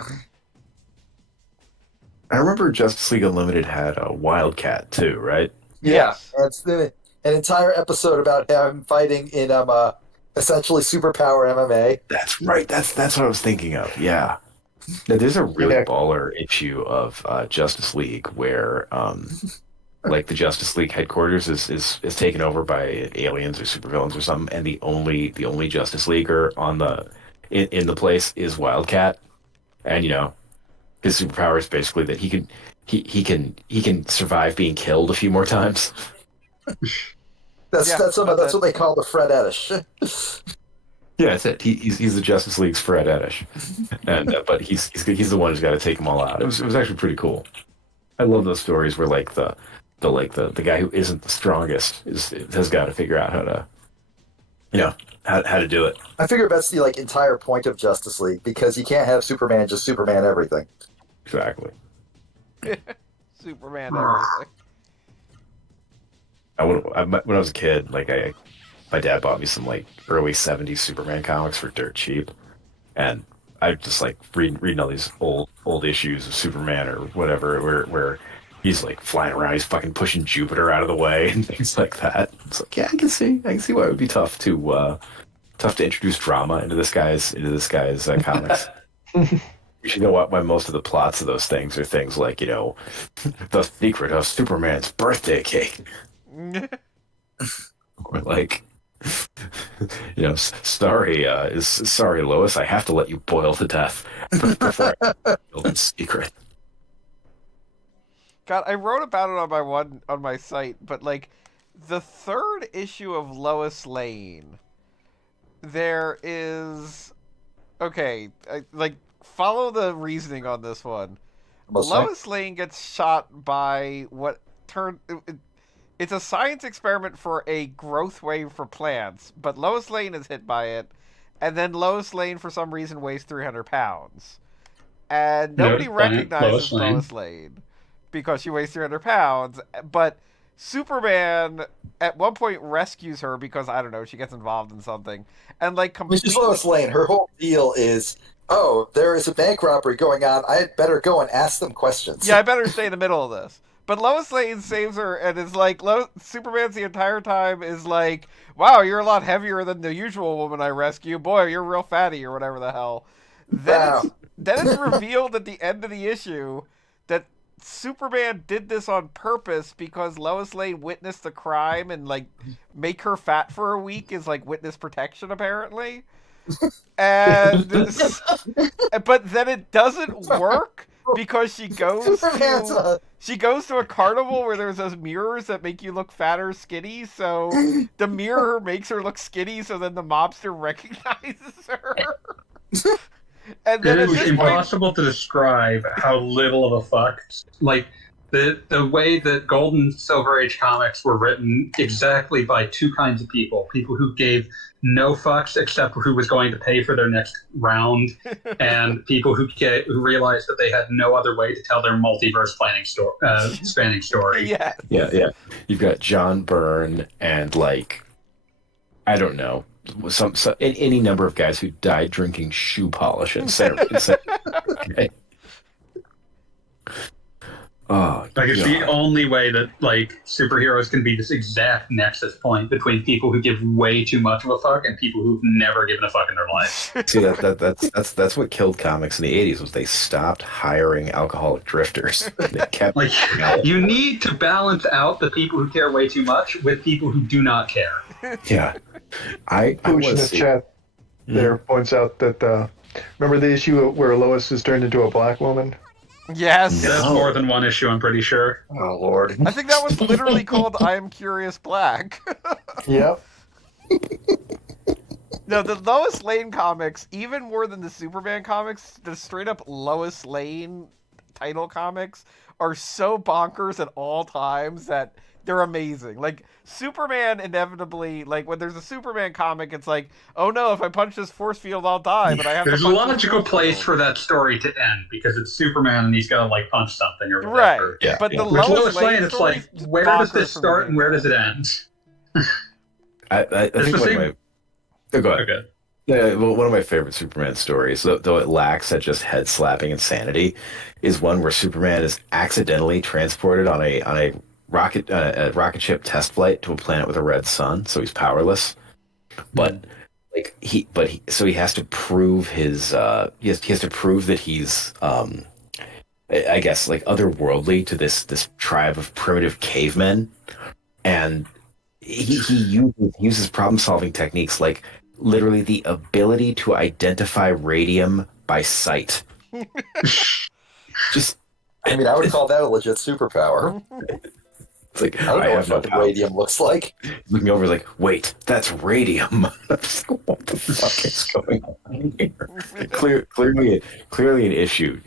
I remember Justice League Unlimited had a Wildcat too, right? Yes. That's an entire episode about him fighting in essentially superpower MMA. That's right. That's what I was thinking of. Yeah. Now, there's a really baller issue of Justice League where like the Justice League headquarters is taken over by aliens or supervillains or something, and the only Justice Leaguer on the in the place is Wildcat, and you know his superpower is basically that he can survive being killed a few more times. That's what they call the Fred Edish. Yeah, that's it. He's the Justice League's Fred Edish, and but he's the one who's got to take them all out. It was actually pretty cool. I love those stories where like the guy who isn't the strongest has got to figure out how to, you know, how to do it. I figure that's the like entire point of Justice League, because you can't have Superman just Superman everything. Exactly. Superman everything. When I was a kid, my dad bought me some like early '70s Superman comics for dirt cheap, and I just like reading all these old issues of Superman or whatever where he's like flying around, he's fucking pushing Jupiter out of the way and things like that. It's like, yeah, I can see why it would be tough to introduce drama into this guy's comics. You should know why most of the plots of those things are things like, you know, the secret of Superman's birthday cake. Or like, you know, sorry Lois, I have to let you boil to death before I build in secret. God, I wrote about it on my site, but like the third issue of Lois Lane, there is follow the reasoning on this one. Lois Lane gets shot by what turned. It's a science experiment for a growth wave for plants, but Lois Lane is hit by it, and then Lois Lane for some reason weighs 300 pounds, and nobody recognizes Lois Lane because she weighs 300 pounds. But Superman at one point rescues her because, I don't know, she gets involved in something, and like Mrs. Lois Lane, her whole deal is, oh, there is a bank robbery going on, I had better go and ask them questions. Yeah, I better stay in the middle of this. But Lois Lane saves her, and is like, Superman's the entire time is like, wow, you're a lot heavier than the usual woman I rescue. Boy, you're real fatty, or whatever the hell. Then it's revealed at the end of the issue that Superman did this on purpose because Lois Lane witnessed the crime, and like make her fat for a week is like witness protection, apparently. And but then it doesn't work because she goes to a carnival where there's those mirrors that make you look fat or skinny, so the mirror makes her look skinny, so then the mobster recognizes her. And then it is impossible to describe how little of a fuck, like the way that Gold and Silver Age comics were written exactly by two kinds of people who gave no fucks except who was going to pay for their next round, and people who realized that they had no other way to tell their multiverse spanning story. Yeah. You've got John Byrne and like, I don't know, some any number of guys who died drinking shoe polish and okay. Oh, Like, it's the God. only way that, like, superheroes can be this exact nexus point between people who give way too much of a fuck and people who've never given a fuck in their life. See that's what killed comics in the '80s was they stopped hiring alcoholic drifters. They kept Like, you need to balance out the people who care way too much with people who do not care. yeah. I Pooch in want the to see. chat there points out that remember the issue where Lois is turned into a black woman? Yes. That's No. more than one issue, I'm pretty sure. Oh Lord. I think that was literally called I Am Curious Black. Yep. No, the Lois Lane comics, even more than the Superman comics, the straight up Lois Lane title comics are so bonkers at all times that they're amazing. Like, Superman inevitably, like, when there's a Superman comic, it's like, oh no, if I punch this force field, I'll die, but I have There's to a punch this logical force place field. for that story to end because it's Superman and he's got to, like, punch something or whatever. Right. Yeah, But the yeah. With Lois Lois Lane, it's stories, like, where does bonkers this from start and beginning where to does it end? I It's think the one of same- my. Oh, go ahead. Okay. Yeah, well, one of my favorite Superman stories, though it lacks that just head slapping insanity, is one where Superman is accidentally transported on a rocket ship test flight to a planet with a red sun, so he's powerless. But so he has to prove he has to prove that he's I guess like otherworldly to this tribe of primitive cavemen, and he uses problem solving techniques like literally the ability to identify radium by sight. Just I mean, I would call that a legit superpower. it's like I don't know what have no fucking doubt. radium looks like. Looking over, like, wait, that's radium. I'm just like, what the fuck is going on here? Clearly an issue.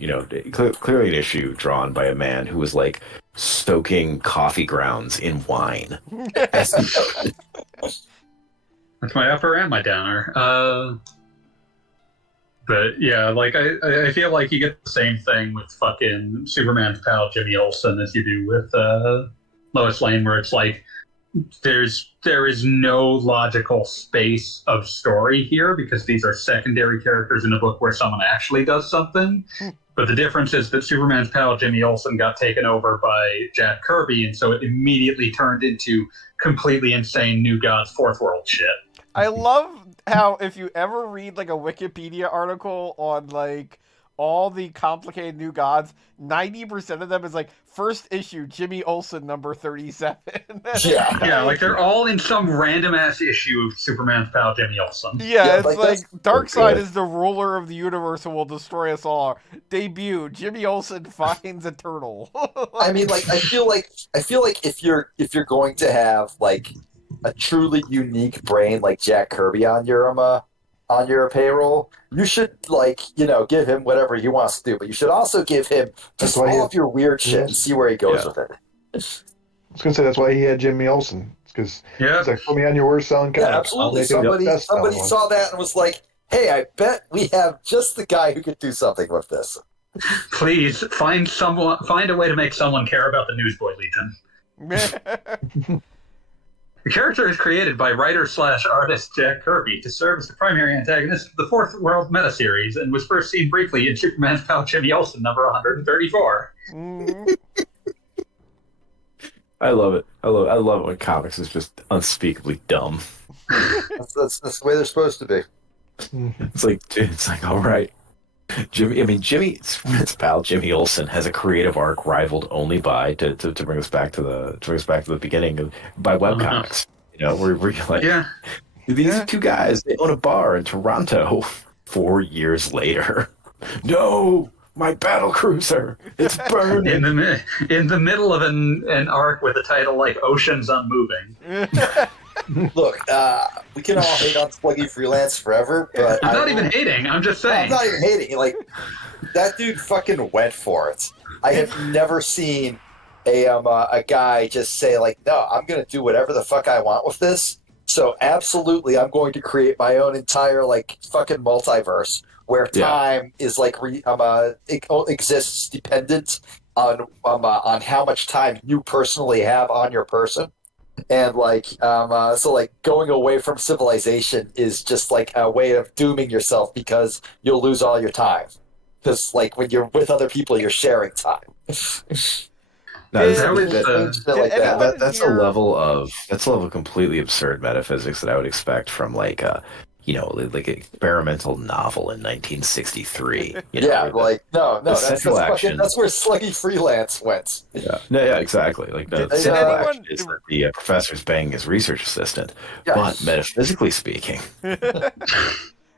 Clearly an issue drawn by a man who was like soaking coffee grounds in wine. That's my upper and my downer. But yeah, like I feel like you get the same thing with fucking Superman's pal Jimmy Olsen as you do with Lois Lane, where it's like there is no logical space of story here because these are secondary characters in a book where someone actually does something. But the difference is that Superman's pal Jimmy Olsen got taken over by Jack Kirby, and so it immediately turned into completely insane New Gods Fourth World shit. I love how if you ever read like a Wikipedia article on like all the complicated new gods, 90% of them is like first issue Jimmy Olsen number 37. Yeah. Yeah, like they're all in some random ass issue of Superman's pal Jimmy Olsen. Yeah, Yeah, it's like, like that's Darkseid good. is the ruler of the universe and will destroy us all. Debut: Jimmy Olsen finds a turtle. I mean, like I feel like if you're going to have like a truly unique brain like Jack Kirby on your payroll, you should give him whatever he wants to do, but you should also give him just That's why he- all of your weird shit and see where he goes Yeah. with it. I was gonna say that's why he had Jimmy Olsen, because Yeah, he's like, put me on your worst selling comic. Yeah, I'll absolutely. make it the best Somebody selling one." saw that and was like, "Hey, I bet we have just the guy who could do something with this." please find a way to make someone care about the Newsboy Legion. The character is created by writer/artist Jack Kirby to serve as the primary antagonist of the Fourth World meta series and was first seen briefly in Superman's pal Jimmy Olsen number 134. Mhm. I love it. I love it when comics is just unspeakably dumb. That's the way they're supposed to be. It's like all right. Jimmy's pal Jimmy Olsen has a creative arc rivaled only by to bring us back to the beginning by webcomics. Where you're like, Yeah, these two guys, they own a bar in Toronto 4 years later. No, my battle cruiser, it's burning. in the middle of an arc with a title like Oceans Unmoving. Look, we can all hate on Sluggy Freelance forever, but I'm not even hating. I'm just I'm saying. not even hating. Like, that dude fucking went for it. I have never seen a guy just say like, "No, I'm gonna do whatever the fuck I want with this." So absolutely, I'm going to create my own entire like fucking multiverse where Yeah. time is like it exists dependent on how much time you personally have on your person. And so like going away from civilization is just like a way of dooming yourself because you'll lose all your time. Because like when you're with other people, you're sharing time. No, Did- That was Shit like did that. anyone- that's a level of completely absurd metaphysics that I would expect from like a like an experimental novel in 1963. Yeah, where like no, the that's central fucking action. that's where Sluggy Freelance went. Yeah, exactly. Like the Did central anyone- action is that the professor's banging his research assistant, Yeah. but metaphysically speaking,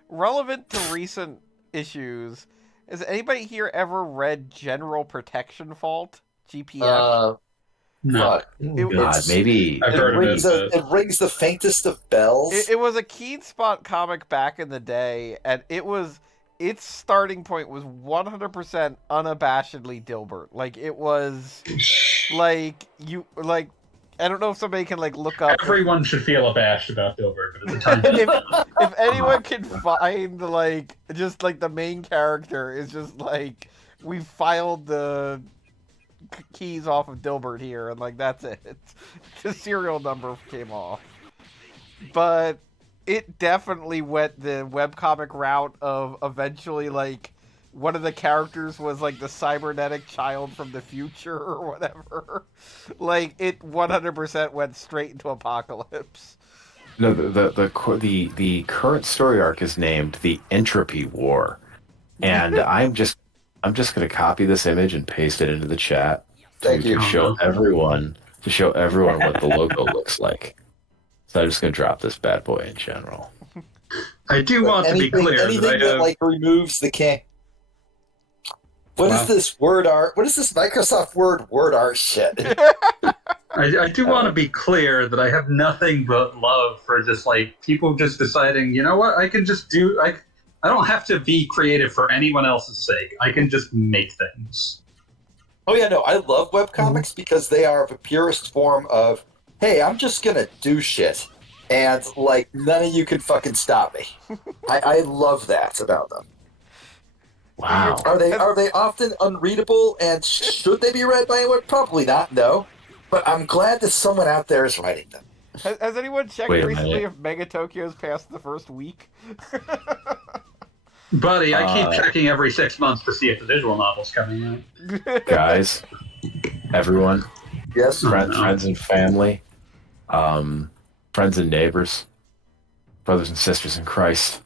relevant to recent issues, has anybody here ever read General Protection Fault? GPF? no. Fuck. It- God, maybe I've heard of rings it. it rings the faintest of bells. It was a Keen Spot comic back in the day, and its starting point was 100% unabashedly Dilbert. Like it was like I don't know if somebody can like look up Everyone should feel abashed about Dilbert, but at the time, if anyone can find like just like the main character is just like we filed the keys off of Dilbert here and like that's it. The serial number came off. But it definitely went the webcomic route of eventually like one of the characters was like the cybernetic child from the future or whatever. Like it 100% went straight into Apocalypse. no. The current story arc is named the Entropy War, and I'm just going to copy this image and paste it into the chat Thank you. to show everyone what the logo looks like. So I'm just going to drop this bad boy in general. I do want to be clear anything that I that have. like removes the can. What is Wow. this word art? What is this Microsoft word art shit? I do want to be clear that I have nothing but love for just like people just deciding, you know what, I can just do. I don't have to be creative for anyone else's sake. I can just make things. Oh yeah, no, I love webcomics because they are the purest form of, hey, I'm just gonna do shit, and like none of you can fucking stop me. I love that about them. Wow. Are they often unreadable, and should they be read by anyone? Probably not. No, but I'm glad that someone out there is writing them. Has anyone checked Wait a recently minute. if Mega Tokyo's passed the first week? Buddy, I keep Uh, checking every 6 months to see if the visual novel's coming out. Guys, everyone, Yes. friends and family, friends and neighbors, brothers and sisters in Christ.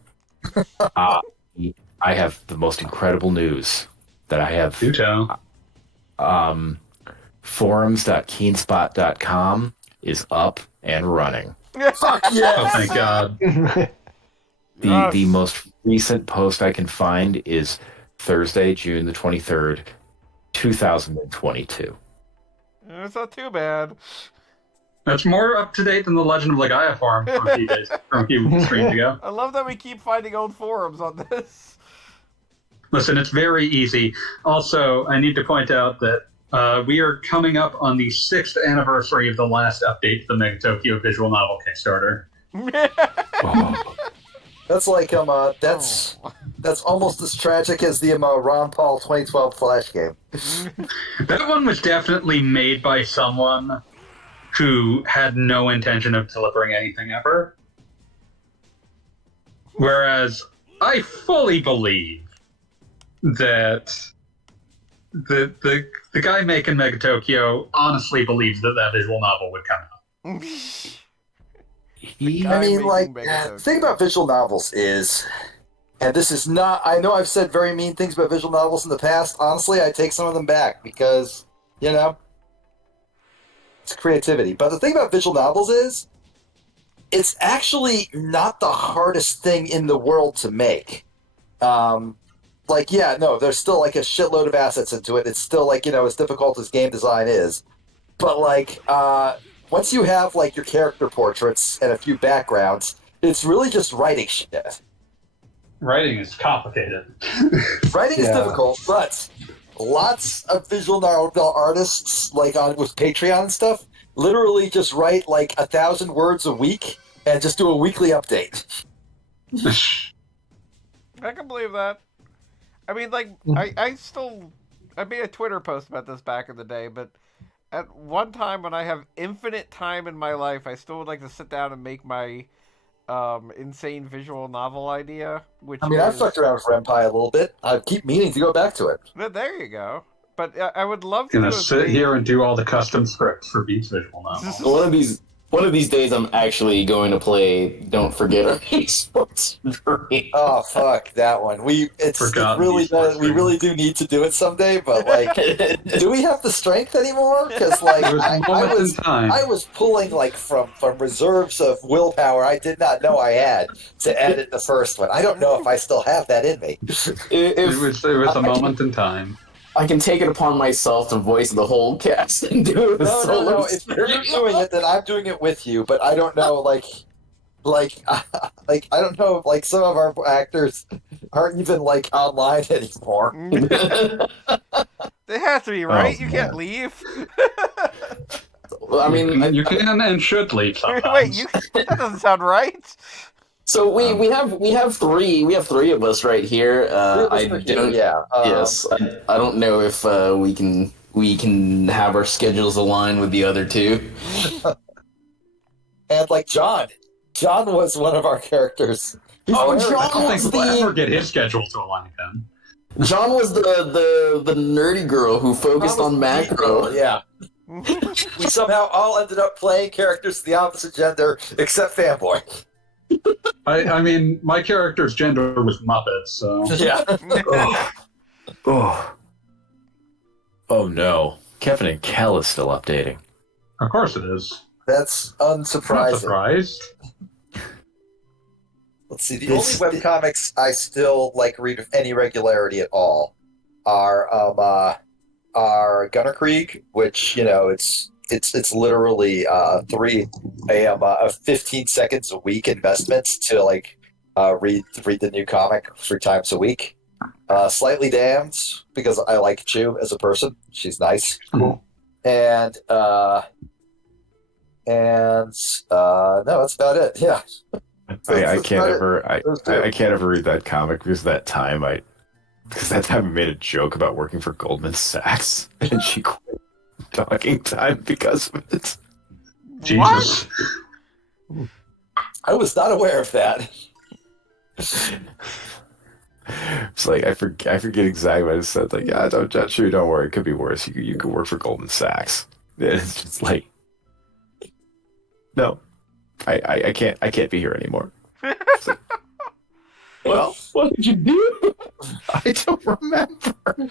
I have the most incredible news that I have. Do tell. Forums.keenspot.com is up and running. Fuck Oh, yes. thank God. The most recent post I can find is Thursday, June the 23rd, 2022. It's not too bad. That's more up to date than the Legend of Legaia forum from a few streams ago. I love that we keep finding old forums on this. Listen, it's very easy. Also, I need to point out that we are coming up on the 6th anniversary of the last update to the Mega Tokyo visual novel Kickstarter. Oh, That's like that's almost as tragic as the Ron Paul 2012 Flash game. That one was definitely made by someone who had no intention of delivering anything ever. Whereas I fully believe that the guy making Mega Tokyo honestly believes that that visual novel would come out. he, guy I mean, making like, Mega the Tokyo. thing about visual novels is, and this is not, I know I've said very mean things about visual novels in the past. Honestly, I take some of them back because, you know, it's creativity. But the thing about visual novels is, it's actually not the hardest thing in the world to make. Like, yeah, no, there's still like a shitload of assets into it. It's still like, you know, as difficult as game design is. But like, once you have like your character portraits and a few backgrounds, it's really just writing shit. Writing is complicated. Writing is Yeah. difficult, but lots of visual novel artists, like on with Patreon and stuff, literally just write like 1,000 words a week and just do a weekly update. I can believe that. I mean, like, I made a Twitter post about this back in the day, but at one time when I have infinite time in my life, I still would like to sit down and make my insane visual novel idea. Which I mean, I've is... fucked around with Renpai a little bit. I keep meaning to go back to it. There you go. But I would love to do Gonna a sit thing. here and do all the custom scripts for Beats Visual now. One of these days, I'm actually going to play Don't Forget Our Esports Dream. Oh fuck that one. It Forgotten really esports does. We dream. really do need to do it someday. But like, do we have the strength anymore? Because like, There was I moments in time. was pulling like from reserves of willpower I did not know I had to add it in the first one. I don't know if I still have that in me. It was a moment in time. I can take it upon myself to voice the whole cast and do a No, solo If stream. you're doing it, then I'm doing it with you. But I don't know, like I don't know if like some of our actors aren't even like online anymore. They have to be, right? Oh, You man. can't leave. I mean, You can and should leave sometimes. Wait, that doesn't sound right. so we have three of us right here. I don't. Yeah. Yes, I don't know if we can have our schedules align with the other two. And like John was one of our characters. He's Oh, very- John I don't was think we'll ever get his schedule to align again. John was the nerdy girl who focused John was on the geek macro. girl, yeah. We somehow all ended up playing characters of the opposite gender except Fanboy. I mean, my character's gender was Muppet, so Yeah. Oh no. Kevin and Kel is still updating. of course it is. That's I'm not unsurprising. surprised. Let's see. The only webcomics I still like read with any regularity at all are Gunner Krieg, which it's literally 15 seconds a week investments to like read the new comic 3 times a week. Slightly Damned because I like Chew as a person. She's nice. Cool. And no, that's about it. Yeah. I can't ever read that comic because that time I made a joke about working for Goldman Sachs and she quit talking time because of it. Jesus. I was not aware of that. It's like I forget exactly what I said. Like, yeah, don't worry, it could be worse. You could work for Goldman Sachs. And it's just like, no, I can't be here anymore. Like, well, What did you do? I don't remember.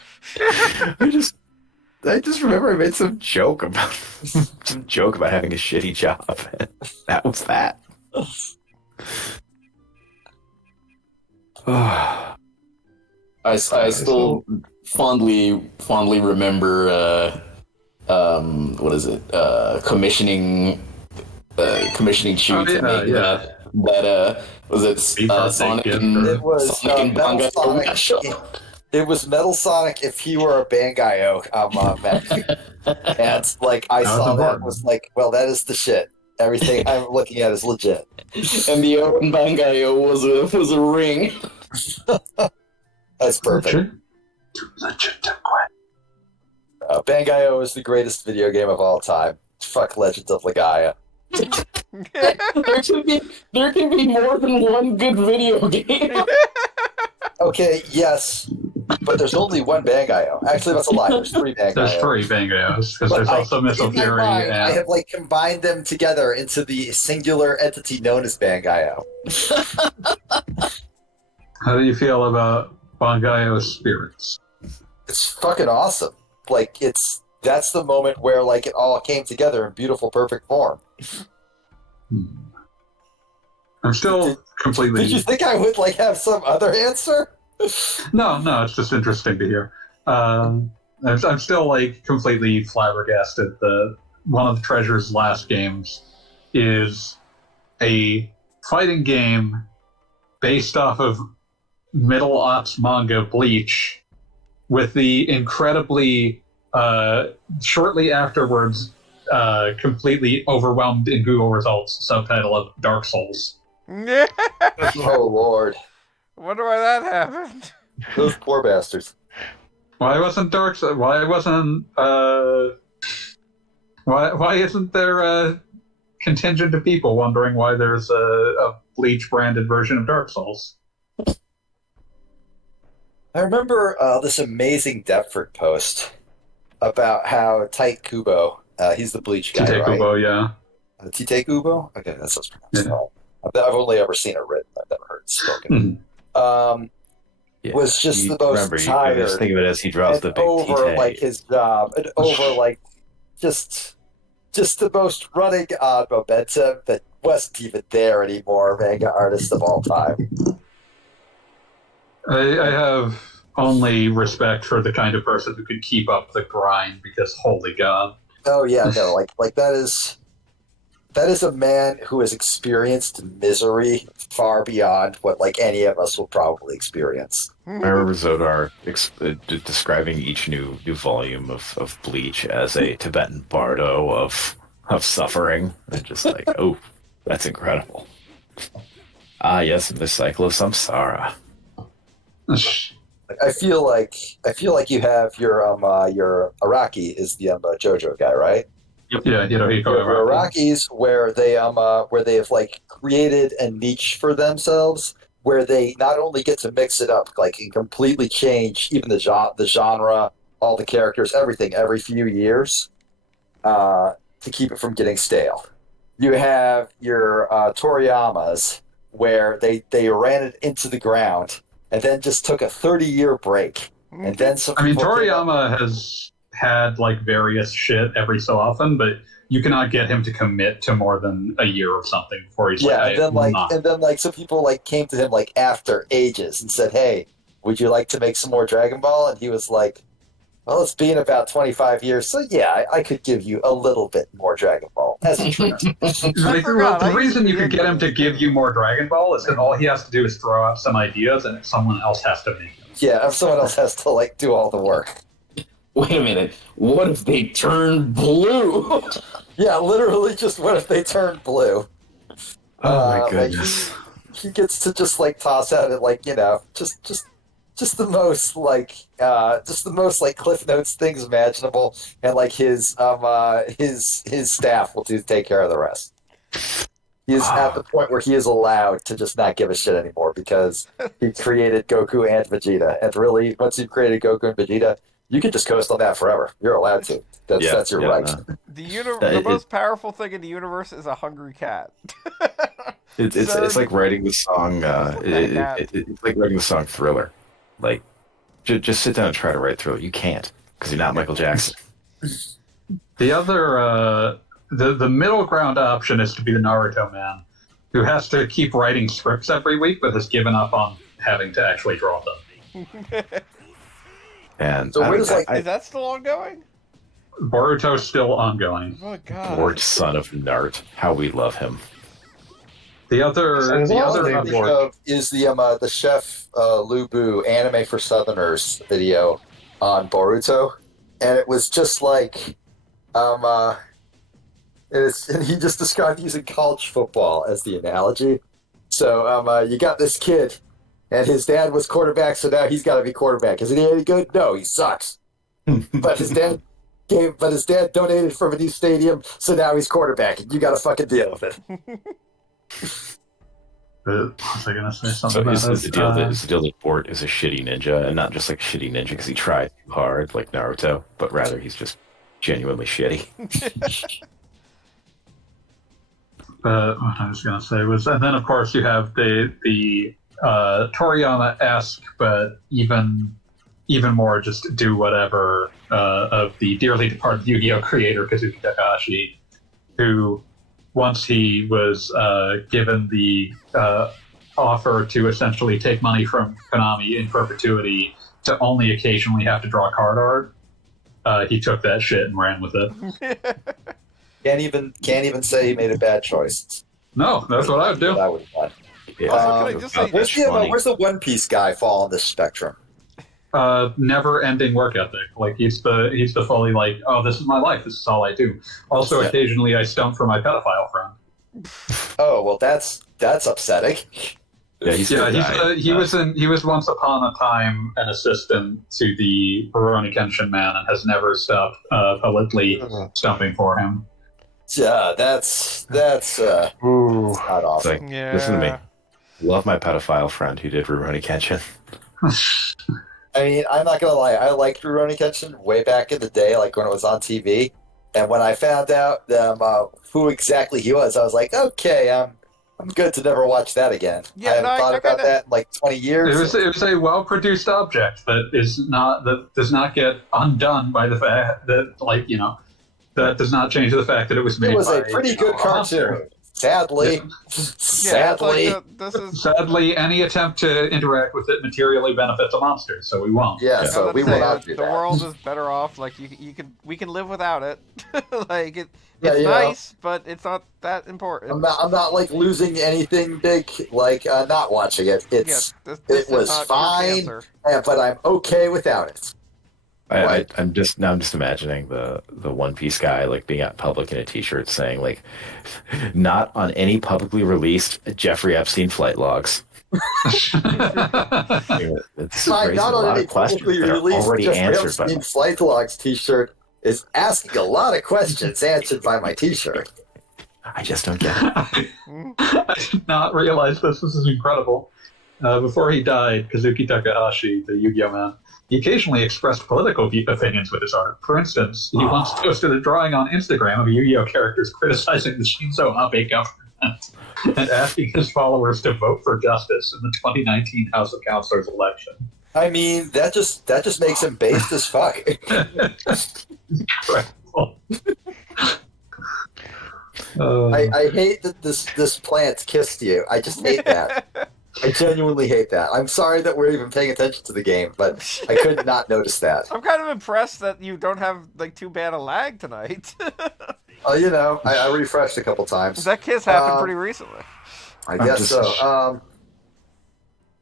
I just remember I made some joke about having a shitty job, and that was that. I still fondly remember what is it? Commissioning Chew to make that was it Sonic and It was Sonic and Metal Bongo Sonic. mashup? It was Metal Sonic if he were a Bangayo mech. And like I That was saw that important. and was like, well, that is the shit. Everything I'm looking at is legit. And the Open Bangayo was a ring. That's perfect. Bangayo is the greatest video game of all time. Fuck Legend of Legaia. There can be more than one good video game. Okay, yes, but there's only one Bangayo. Actually, that's a lie. There's 3 Bangayo. There's 3 Bangayos, because But there's also Missile in my Fury mind, I and... have like combined them together into the singular entity known as Bangayo. How do you feel about Bangayo's spirits? It's fucking awesome. Like that's the moment where like it all came together in beautiful, perfect form. I'm still completely... Did you think I would like have some other answer? No, it's just interesting to hear. I'm still like completely flabbergasted that one of Treasure's last games is a fighting game based off of middle ops manga Bleach with the incredibly shortly afterwards completely overwhelmed in Google results subtitle of Dark Souls. Oh Lord, Wonder why that happened. those poor bastards. Why wasn't Dark Souls? Why wasn't why isn't there a contingent of people wondering why there's a Bleach branded version of Dark Souls? I remember this amazing Deptford post about how Tite Kubo, he's the Bleach guy, Tite right? Kubo, yeah. Tite Kubo? Okay, that's what's pronounced. Yeah. I've only ever seen it written. I've never heard it spoken. Mhm. Yeah. Was just You, the most remember, you just tired think of it as he draws and the big over like Tite. his job and over like just the most running on momentum that wasn't even there anymore. Manga artist of all time. I have only respect for the kind of person who can keep up the grind because holy god. Oh yeah, no, like that is a man who has experienced misery far beyond what like any of us will probably experience. I remember Zodar describing each new volume of Bleach as a Tibetan bardo of suffering. And just like, oh, that's incredible. Ah, yes, the cycle of samsara. Like, I feel like you have your Araki is the JoJo guy, right? Yeah, Hirohiko Your Araki. Arakis where they have like created a niche for themselves where they not only get to mix it up like and completely change even the genre, all the characters, everything every few years to keep it from getting stale. You have your Toriyamas where they ran it into the ground and then just took a 30-year break. And then some I mean, people came up. Toriyama has had like various shit every so often, but you cannot get him to commit to more than a year of something before he's Yeah, like, I will not. and then like some people like came to him like after ages and said, "Hey, would you like to make some more Dragon Ball?" And he was like, "Well, it's been about 25 years, so yeah, I could give you a little bit more Dragon Ball as a treat." Like, forgot, I the used to reason be you could into get him to this give too. you more Dragon Ball is because all he has to do is throw out some ideas and someone else has to make them. Yeah, if someone else has to like do all the work. Wait a minute. What if they turn blue? Yeah, literally, just what if they turned blue? Oh my Like goodness. he gets to just like toss out it like just the most just the most like Cliff Notes things imaginable, and like his staff will take care of the rest. He is at the point where he is allowed to just not give a shit anymore because he created Goku and Vegeta, and really, once you've created Goku and Vegeta, you can just coast on that forever. You're allowed to. That's your right. No. The most powerful thing in the universe is a hungry cat. It's like writing the song. Cat. It's like writing the song Thriller. Like, just sit down and try to write Thriller. You can't because you're not Michael Jackson. The other, the middle ground option is to be the Naruto man, who has to keep writing scripts every week, but has given up on having to actually draw them. And So where does, like- Is that still ongoing? Boruto's still ongoing. Oh god. Lord son of Nart, how we love him. The other, So the all other they option, work. Is the Chef Lubu anime for Southerners video on Boruto, and it was just like and he just described using college football as the analogy. So you got this kid, and his dad was quarterback, so now he's got to be quarterback. Is he any good? No, he sucks. But his dad donated from a new stadium, so now he's quarterback, and you got to fucking deal with it. was I gonna say So something about is this? the deal that Bort is a shitty ninja, and not just like a shitty ninja because he tried too hard like Naruto, but rather he's just genuinely shitty. What I was gonna say was, and then of course you have the Toriyama-esque, but even more just do whatever of the dearly departed Yu-Gi-Oh creator Kazuki Takahashi, who once he was given the offer to essentially take money from Konami in perpetuity to only occasionally have to draw card art, he took that shit and ran with it. Can't even say he made a bad choice. No, that's what I would do. I would have done. Yeah, Also, can I just say- Where's the One Piece guy fall on this spectrum? Never-ending work ethic. Like he's the fully like, oh, this is my life. This is all I do. Also, Yeah. occasionally I stump for my pedophile friend. Oh well, that's upsetting. Yeah, he was once upon a time an assistant to the Rurouni Kenshin man and has never stopped publicly stumping for him. Yeah, that's Ooh. not It's awesome. like, Yeah. listen to me. Love my pedophile friend who did Rurouni Kenshin. I mean, I'm not gonna lie. I liked Rurouni Kenshin way back in the day, like when it was on TV. And when I found out who exactly he was, I was like, okay, I'm good to never watch that again. I Yeah, no, haven't thought I about kind of. that in like 20 years. It was a well produced object that does not get undone by the fact that that does not change the fact that it was It made was by a pretty good a monster. cartoon. Sadly, Yeah, it's like sadly, this is. Sadly, any attempt to interact with it materially benefits a monster, so we won't. yeah. Yeah. So Let's we say will not do the that. world is better off. Like we can live without it. Like Yeah, it's you know. nice, but it's not that important. I'm not like losing anything big, like not watching it. Yeah, It this is was not fine, cancer. but I'm okay without it. I'm just imagining the One Piece guy like being out in public in a T-shirt saying like, not on any publicly released Jeffrey Epstein flight logs. It's My raising not a on lot any of questions publicly that are released already Jeff answered by. Epstein Flight Logs T-shirt is asking a lot of questions answered by my T-shirt. I just don't get it. I did not realize this. This is incredible. Before he died, Kazuki Takahashi, the Yu-Gi-Oh man, he occasionally expressed political opinions with his art. For instance, he once posted a drawing on Instagram of Yu-Gi-Oh characters criticizing the Shinzo Abe government and asking his followers to vote for justice in the 2019 House of Councilors election. I mean, that just makes him based as fuck. Incredible. I hate that this plant kissed you. I just hate that. I genuinely hate that. I'm sorry that we're even paying attention to the game, but I could not notice that. I'm kind of impressed that you don't have like too bad a lag tonight. You know, I refreshed a couple times. That kiss happened pretty recently. I guess so.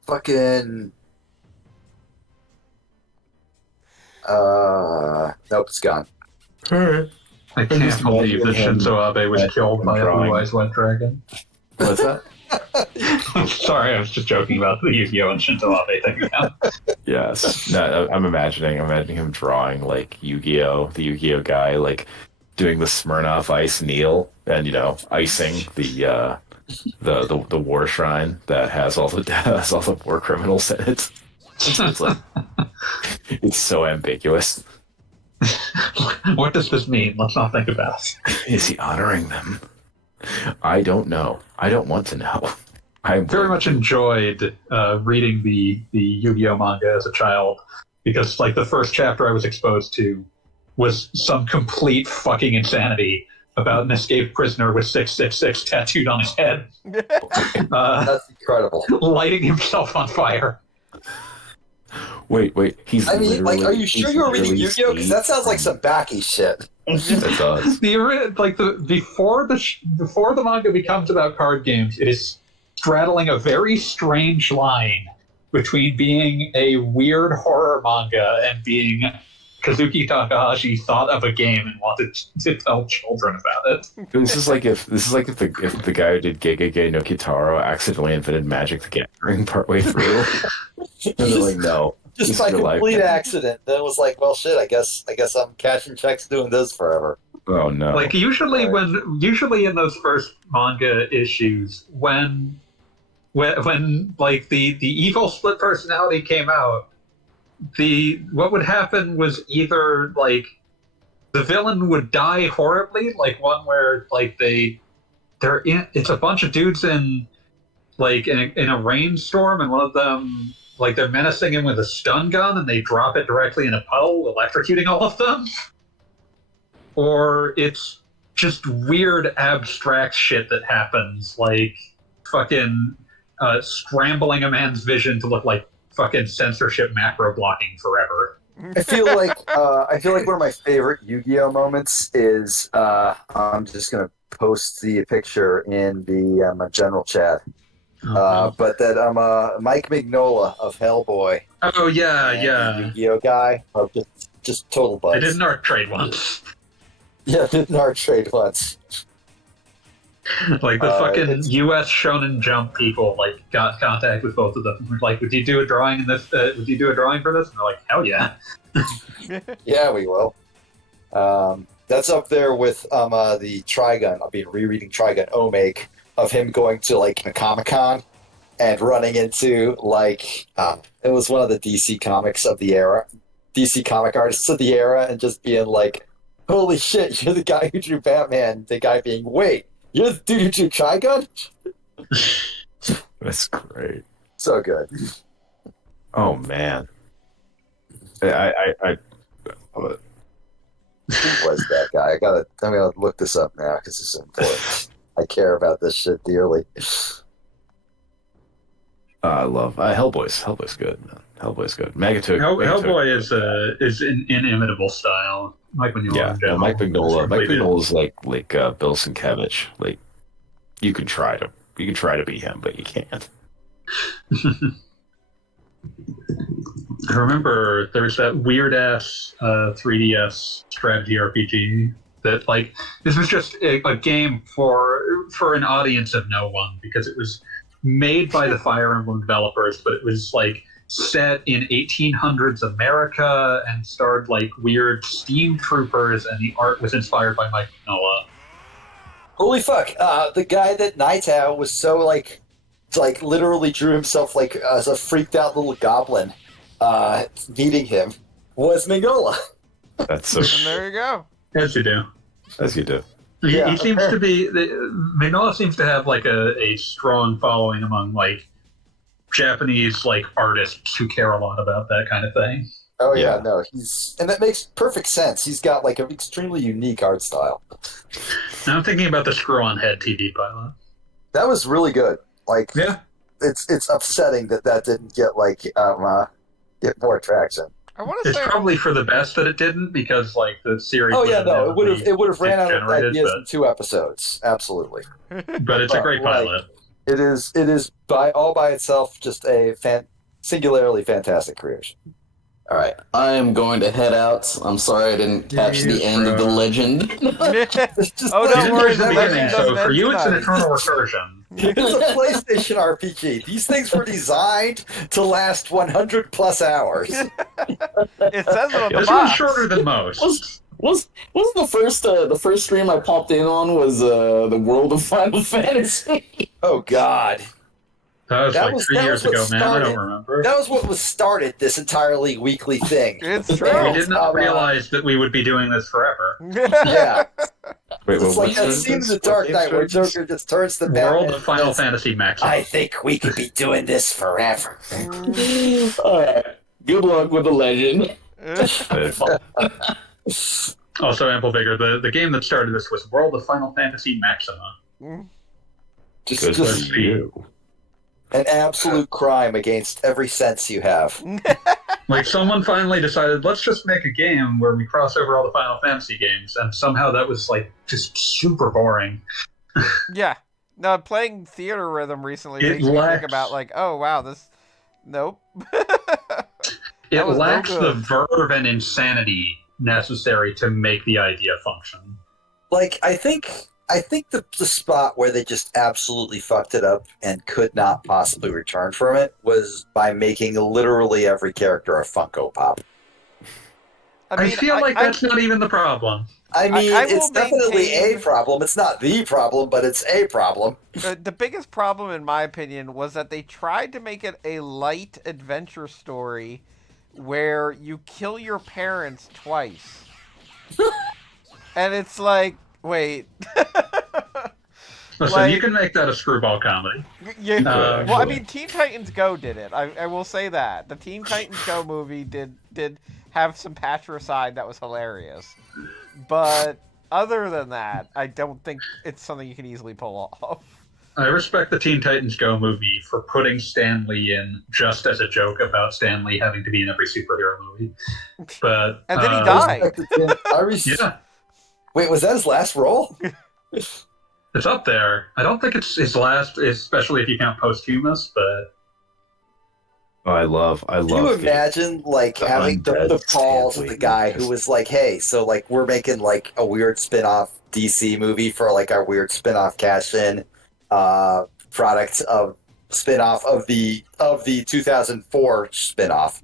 Fucking. Nope, it's gone. I can't believe that Shinzo Abe was killed by a blue-eyes white dragon. What's that? Sorry, I was just joking about the Yu-Gi-Oh and Shinzo Abe thing. Yes. No, I'm imagining him drawing like Yu-Gi-Oh, the Yu-Gi-Oh guy, like doing the Smirnoff Ice kneel and icing the war shrine that has all the war criminals in it. It's like, it's so ambiguous. What does this mean? Let's not think about it. Is he honoring them? I don't know. I don't want to know. I very much enjoyed reading the Yu-Gi-Oh manga as a child because, like, the first chapter I was exposed to was some complete fucking insanity about an escaped prisoner with 666 tattooed on his head, That's incredible. lighting himself on fire. Wait. I mean, like, are you sure you were reading Yu-Gi-Oh? Because that sounds like some backy shit. It does. Before the manga becomes about card games, it is straddling a very strange line between being a weird horror manga and being Kazuki Takahashi thought of a game and wanted to tell children about it. This is like if the guy who did Gegege no Kitaro accidentally invented Magic the Gathering partway through. And they're like, no. Just this by is your life. complete accident. Then it was like, well, shit. I guess I'm cashing checks doing this forever. Oh no. Like usually in those first manga issues, when like the evil split personality came out, what would happen was either like the villain would die horribly, like one where like it's a bunch of dudes in a rainstorm, and one of them, like, they're menacing him with a stun gun and they drop it directly in a puddle, electrocuting all of them. Or it's just weird abstract shit that happens, like fucking scrambling a man's vision to look like fucking censorship macro blocking forever. I feel like one of my favorite Yu-Gi-Oh moments is I'm just gonna post the picture in the general chat. But that Mike Mignola of Hellboy. Oh yeah, and yeah. the Yu-Gi-Oh guy are just total buds. I did an art trade once. Yeah, did an art trade once. Like the fucking U.S. Shonen Jump people like got contact with both of them. We're like, would you do a drawing in this? Would you do a drawing for this? And they're like, hell yeah. Yeah, we will. That's up there with the Trigun. I'll be rereading Trigun Omake of him going to like a Comic-Con and running into it was one of the DC comics of the era, DC comic artists of the era, and just being like, "Holy shit, you're the guy who drew Batman." The guy being, "Wait, you're the dude who drew Trigun?" That's great. So good. Oh man. I Who was that guy? I'm gonna look this up now because it's important. I care about this shit dearly. I love Hellboy's. Hellboy's good, man. Hellboy's good. Megatook. Hellboy is an inimitable style. Mike Mignola. Yeah, in general, Mike Mignola. is Mike completely- Mignola's like Bill Sienkiewicz. Like you can try to be him, but you can't. I remember there was that weird ass 3DS strategy RPG that this was just a game for an audience of no one because it was made by the Fire Emblem developers, but it was set in 1800s America and starred weird steam troopers, and the art was inspired by Mike Mignola. Holy fuck! The guy that Naito was so literally drew himself as a freaked out little goblin. Meeting him was Mignola. That's so. And there you go. As you do. As you do. Yeah, He seems to be Mignola seems to have a strong following among Japanese artists who care a lot about that kind of thing. Oh yeah, Yeah. no, and that makes perfect sense. He's got an extremely unique art style. Now I'm thinking about the Screw-On Head TV pilot. That was really good. Yeah. It's upsetting that didn't get more traction. I want to It's say probably for the best that it didn't because the series. Oh yeah, no, it would have ran out of generated, ideas in 2 episodes. Absolutely, but it's a great pilot. it is by itself just a singularly fantastic creation. All right, I am going to head out. I'm sorry I didn't catch the end of the legend. It's just Oh, You don't didn't worry, catch the that beginning, legend so doesn't for end you it's an tonight. eternal recursion. It's a PlayStation RPG. These things were designed to last 100 plus hours. It says it on the This one's box. shorter than most. Was the first stream I popped in on was the World of Final Fantasy. Oh God, That That was was- 3 that years was ago, what man. I started- don't remember. that was what was started this entirely weekly thing. It's We true. did not realize that we would be doing this forever. Yeah, Wait, it's like what that is scene in this? The Dark What Knight where game is Joker just turns to Batman. World and of Final says, Fantasy Maximum. I think we could be doing this forever. All right, good luck with the legend. this? Also, Ample Vigor. The game that started this was World of Final Fantasy Maxima. Just, Good just for you. an absolute crime against every sense you have. Someone finally decided, let's just make a game where we cross over all the Final Fantasy games, and somehow that was just super boring. Yeah. No, playing Theater Rhythm recently It makes me think lacks- about oh wow, this. Nope. It That was no lacks the good. verve and insanity necessary to make the idea function. I think the spot where they just absolutely fucked it up and could not possibly return from it was by making literally every character a Funko Pop. I feel like that's not even the problem. I mean, I will it's definitely a maintain- problem. It's not the problem, but it's a problem. The biggest problem, in my opinion, was that they tried to make it a light adventure story where you kill your parents twice. And it's wait. Listen, you can make that a screwball comedy. Yeah, Uh, well, I mean, Teen Titans Go did it. I will say that. The Teen Titans Go movie did have some patricide that was hilarious. But other than that, I don't think it's something you can easily pull off. I respect the Teen Titans Go movie for putting Stan Lee in just as a joke about Stan Lee having to be in every superhero movie. But And then he died. Yeah, Wait, was that his last role? it's up there. I don't think it's his last, especially if you count posthumous. But Oh, I love. Can you imagine having the undead balls Stan of the Lee guy movies. who was like, "Hey, so we're making a weird spin-off DC movie for our weird spin-off cash-in product of spin-off of the 2004 spin-off.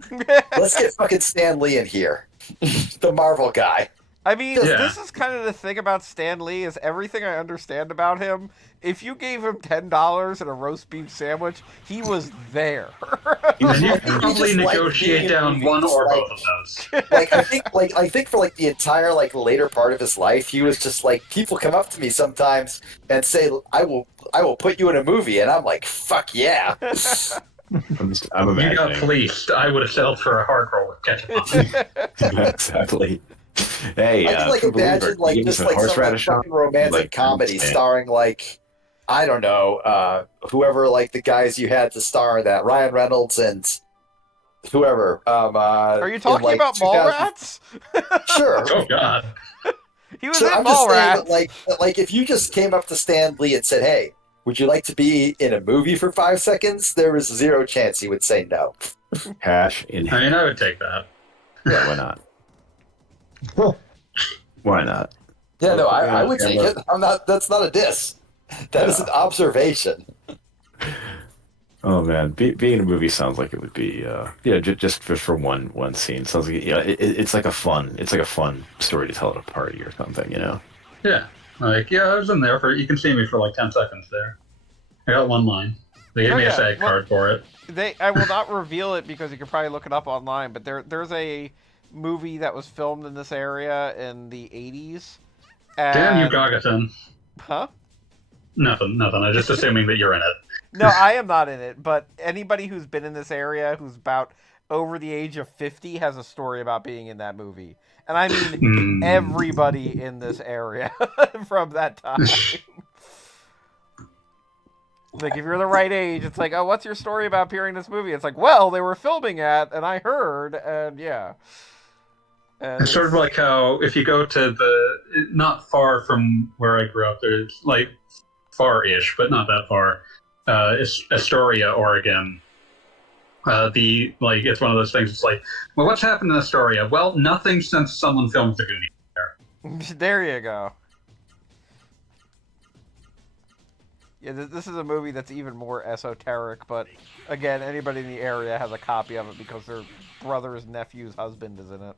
Let's get fucking Stan Lee in here, the Marvel guy." I mean, Yeah. this is kind of the thing about Stan Lee is everything I understand about him. If you gave him $10 and a roast beef sandwich, he was there. And you I could think he probably just liked being negotiate in down one movies, or like- both of those. I think for like the entire like later part of his life, he was just like people come up to me sometimes and say, I will put you in a movie," and I'm like, "Fuck yeah!" I'm You got imagining. fleeced. I would have settled for a hard roll with ketchup on it. Exactly. Hey, I can like True Believer, imagine you like give me just some like some like horseradish on fucking romantic like, comedy insane. starring like I don't know whoever like the guys you had to star in that, Ryan Reynolds and whoever. Are you talking like, about 2000 Mallrats? Sure. Oh God. He was So in I'm just saying that, Mallrats. like if you just came up to Stan Lee and said, "Hey, would you like to be in a movie for 5 seconds?" There was zero chance he would say no. Cash in I hand. mean, I would take that. Yeah, why not? Why not? Yeah, no, I Yeah, would take yeah, it. I'm not. That's not a diss. That is an observation. Oh man, being in a movie sounds like it would be, just for one scene. Sounds like it's like a fun story to tell at a party or something, you know. Yeah. Like, yeah, I was in there for. You can see me for like 10 seconds there. I got one line. They gave Oh, me a yeah. SAG Well- card for it. I will not reveal it because you can probably look it up online. But there's a movie that was filmed in this area in the 80s. Damn you, And, Gagaton. huh? Nothing. I'm just assuming that you're in it. No, I am not in it. But anybody who's been in this area who's about over the age of 50 has a story about being in that movie. And I mean Hmm. everybody in this area from that time. Like, if you're the right age, it's like, oh, what's your story about appearing in this movie? It's like, well, they were filming at, and I heard, and yeah. And It's sort of like how if you go to the not far from where I grew up, there's like far-ish, but not that far, Astoria, Oregon. It's one of those things. It's like, well, what's happened in Astoria? Well, nothing since someone filmed the Goonies. there you go. Yeah, this is a movie that's even more esoteric, but again, anybody in the area has a copy of it because their brother's nephew's husband is in it.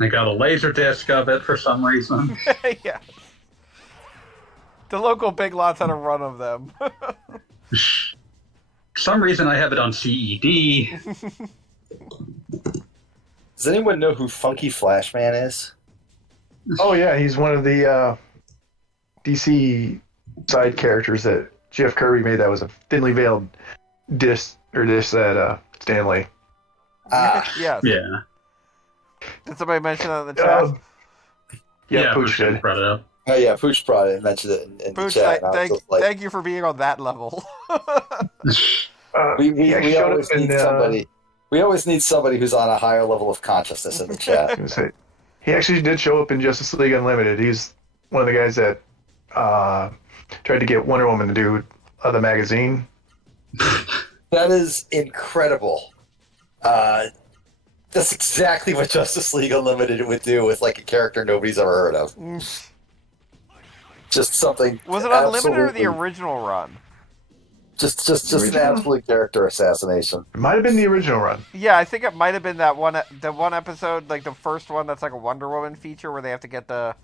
I got a laser disc of it for some reason. Yeah. The local Big Lots had a run of them. For some reason, I have it on CED. Does anyone know who Funky Flashman is? Oh yeah, he's one of the DC side characters that Jeff Kirby made. That was a thinly veiled dish that Stanley. Yes. Yeah. Did somebody mention that in the chat? Yeah, Pooch did. brought it up. Oh yeah, Pooch brought it and mentioned it in the Pooch, chat. and I was just like, thank you for being on that level. we he actually showed always up in, need somebody. We always need somebody who's on a higher level of consciousness in the chat. He actually did show up in Justice League Unlimited. He's one of the guys that tried to get Wonder Woman to do the magazine. That is incredible. That's exactly what Justice League Unlimited would do with like a character nobody's ever heard of. Just something. Was it Unlimited or the absolutely- original run? Just an Original? absolute character assassination. It might have been the original run. Yeah, I think it might have been the one episode, like the first one that's like a Wonder Woman feature where they have to get the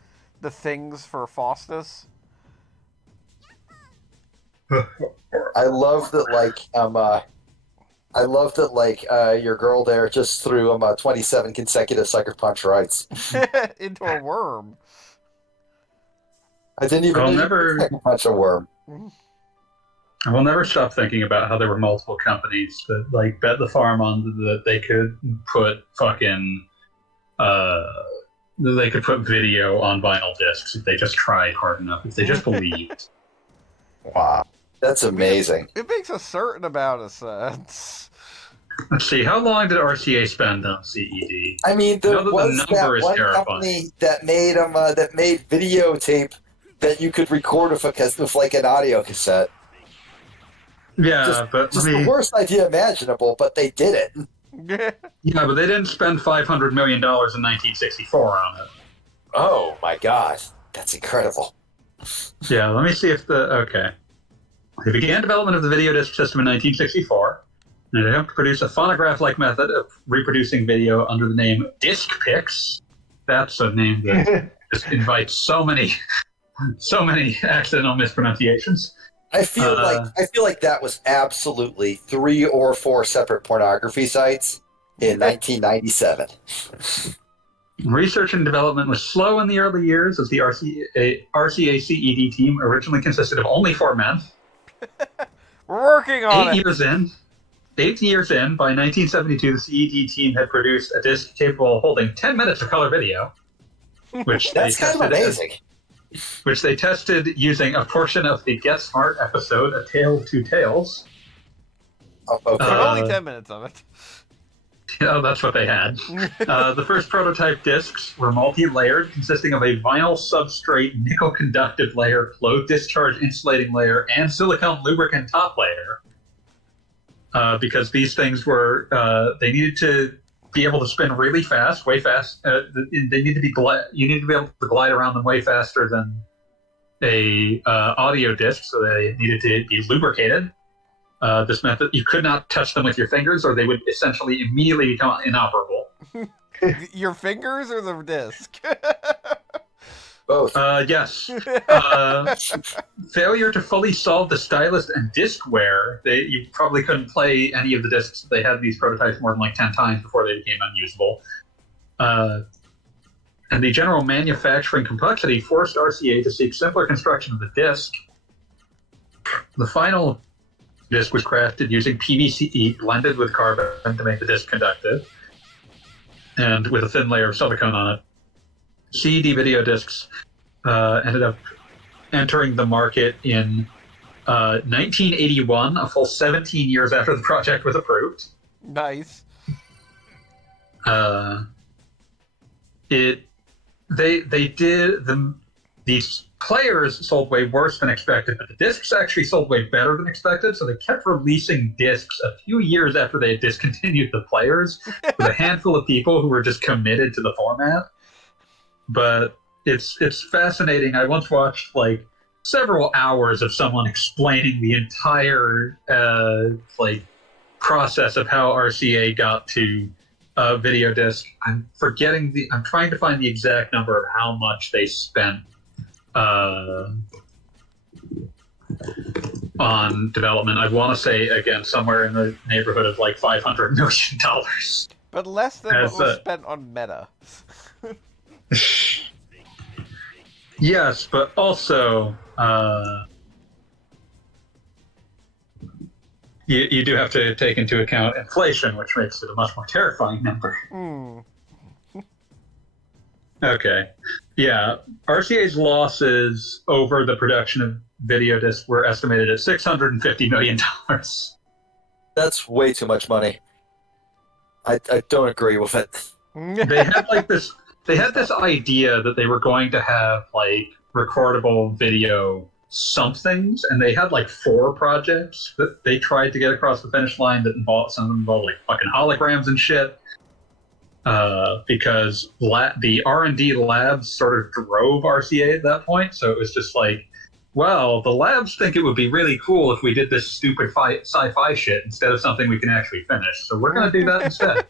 things for Faustus. I love that, your girl there just threw 27 consecutive sucker punch rights. Into a worm. I didn't even I'll know you never- could sucker punch a worm. I will never stop thinking about how there were multiple companies that like bet the farm on that they could put fucking they could put video on vinyl discs if they just tried hard enough, if they just believed. Wow. That's amazing. It makes a certain amount of sense. Let's see, how long did RCA spend on CED? I mean, there Now that the was number that is one terrifying. company that made videotape that you could record with like an audio cassette. Yeah, but Just I mean, the worst idea imaginable, but they did it. yeah, but they didn't spend $500 million in 1964 on it. Oh my god, that's incredible. Yeah, let me see if okay. They began development of the video disc system in 1964, and they attempted to produce a phonograph-like method of reproducing video under the name DiscPix That's a name that just invites so many accidental mispronunciations. I feel like that was absolutely 3 or 4 separate pornography sites in 1997. Research and development was slow in the early years, as the RCA CED team originally consisted of only 4 men. We're working on it. 8 years in, by 1972, the CED team had produced a disc capable of holding 10 minutes of color video, which That's kind of amazing. Which they tested using a portion of the Get Smart episode, A Tale of Two Tales. Oh, okay. But only 10 minutes of it. Yeah, that's what they had. The first prototype discs were multi-layered, consisting of a vinyl substrate nickel conductive layer, low discharge insulating layer, and silicone lubricant top layer. Because these things were, they needed to be able to spin really fast, way fast. They need to be you need to be able to glide around them way faster than a audio disc, so they needed to be lubricated. This meant that you could not touch them with your fingers, or they would essentially immediately become inoperable. Your fingers or the disc? Both. Yes. Failure to fully solve the stylus and disc wear. You probably couldn't play any of the discs. They had these prototypes more than like 10 times before they became unusable. And the general manufacturing complexity forced RCA to seek simpler construction of the disc. The final disc was crafted using PVCe blended with carbon to make the disc conductive, and with a thin layer of silicone on it. CED video discs ended up entering the market in 1981, a full 17 years after the project was approved. Nice. These players sold way worse than expected, but the discs actually sold way better than expected, so they kept releasing discs a few years after they had discontinued the players with a handful of people who were just committed to the format. But it's fascinating. I once watched like several hours of someone explaining the entire process of how RCA got to video disc. I'm trying to find the exact number of how much they spent on development. I want to say, again, somewhere in the neighborhood of like $500 million. But less than what was spent on Meta. Yes, but also you do have to take into account inflation, which makes it a much more terrifying number. Okay. Yeah. RCA's losses over the production of video discs were estimated at $650 million. That's way too much money. I don't agree with it. They had this idea that they were going to have like recordable video somethings, and they had like 4 projects that they tried to get across the finish line that involved, some of them involved like fucking holograms and shit. Because the R&D labs sort of drove RCA at that point, so it was just like, well, the labs think it would be really cool if we did this stupid sci-fi shit instead of something we can actually finish, so we're going to do that instead.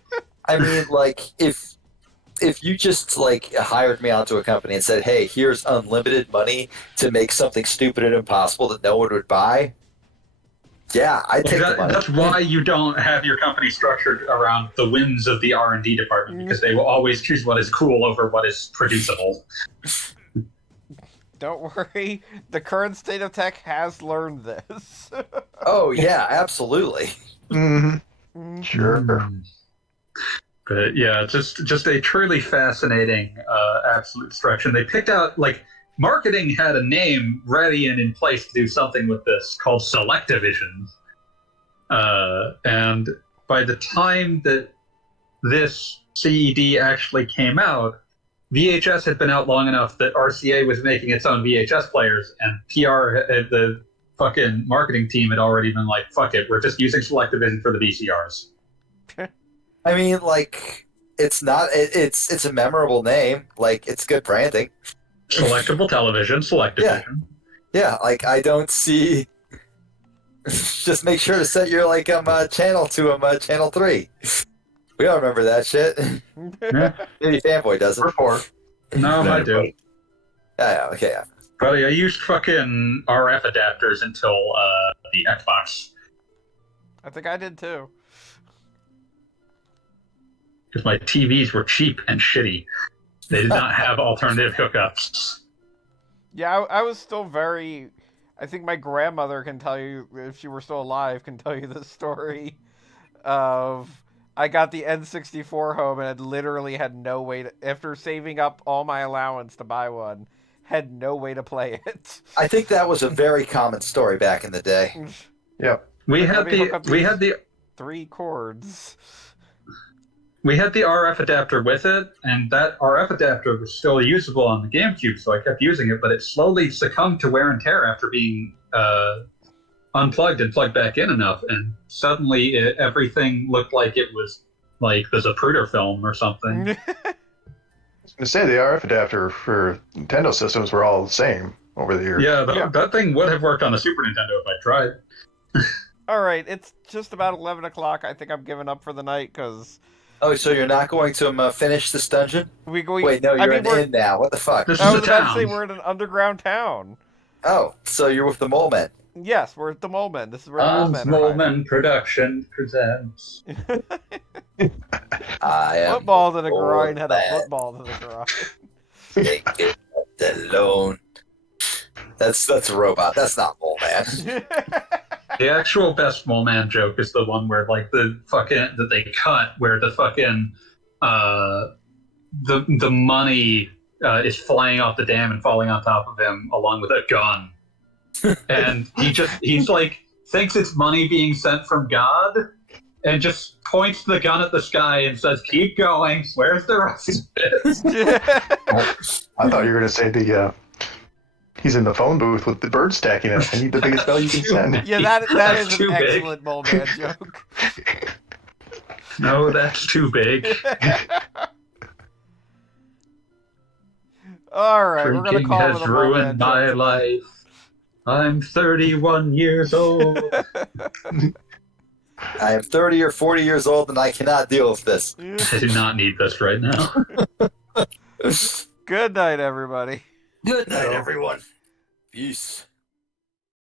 I mean, like, if you just like hired me onto a company and said, hey, here's unlimited money to make something stupid and impossible that no one would buy, yeah, I take the money. That's why you don't have your company structured around the whims of the R&D department, because they will always choose what is cool over what is producible. Don't worry, the current state of tech has learned this. Oh yeah, absolutely. Mm-hmm. Sure. But yeah, just a truly fascinating absolute destruction. They picked out, like, marketing had a name ready and in place to do something with this called Selectivision. And by the time that this CED actually came out, VHS had been out long enough that RCA was making its own VHS players, and the fucking marketing team had already been like, fuck it, we're just using Selectivision for the VCRs. I mean, like, it's a memorable name. Like, it's good branding. Selectable television, Selectivision. Yeah, like, I don't see... Just make sure to set your, like, channel to channel 3. We don't remember that shit. Yeah. Maybe Fanboy doesn't. We're four. No, I do. Yeah, yeah, okay. Yeah. Buddy, I used fucking RF adapters until the Xbox. I think I did too. Because my TVs were cheap and shitty. They did not have alternative hookups. Yeah, I was still very. I think my grandmother can tell you, if she were still alive, can tell you the story of I got the N64 home and had literally had no way to, after saving up all my allowance to buy one, had no way to play it. I think that was a very common story back in the day. Yep. We Let had me hook up these 3 cords. We had the RF adapter with it, and that RF adapter was still usable on the GameCube, so I kept using it, but it slowly succumbed to wear and tear after being unplugged and plugged back in enough, and suddenly everything looked like it was like the Zapruder film or something. To say the RF adapter for Nintendo systems were all the same over the years. Yeah, Yeah. that thing would have worked on the Super Nintendo if I tried. All right, it's just about 11 o'clock. I think I'm giving up for the night because Oh, so you're not going to finish this dungeon? we Wait, no, you're we're- in now. What the fuck? This I is was a about to say town. we're in an underground town. Oh, so you're with the Mole Men. Yes, we're at the Mole Men. This is where the Mole Men are Smallman Production presents. I am Football to the Mole groin had a Man. football to the groin. Take it alone. That's a robot. That's not Mole Man. The actual best Mole Man joke is the one where like the fucking that they cut where the fucking the money is flying off the dam and falling on top of him along with a gun. And he's like thinks it's money being sent from God and just points the gun at the sky and says, "Keep going. Where's the rest of it?" I thought you were going to say he's in the phone booth with the bird stacking it. I need the biggest bell you can send. Yeah, that That's is an too big. excellent Mole Man joke. No, that's too big. All right, we're gonna Drinking call it has a Mole Man ruined my joke. life. I'm 31 years old. I am 30 or 40 years old and I cannot deal with this. I do not need this right now. Good night, everybody. Good night, everyone. Peace.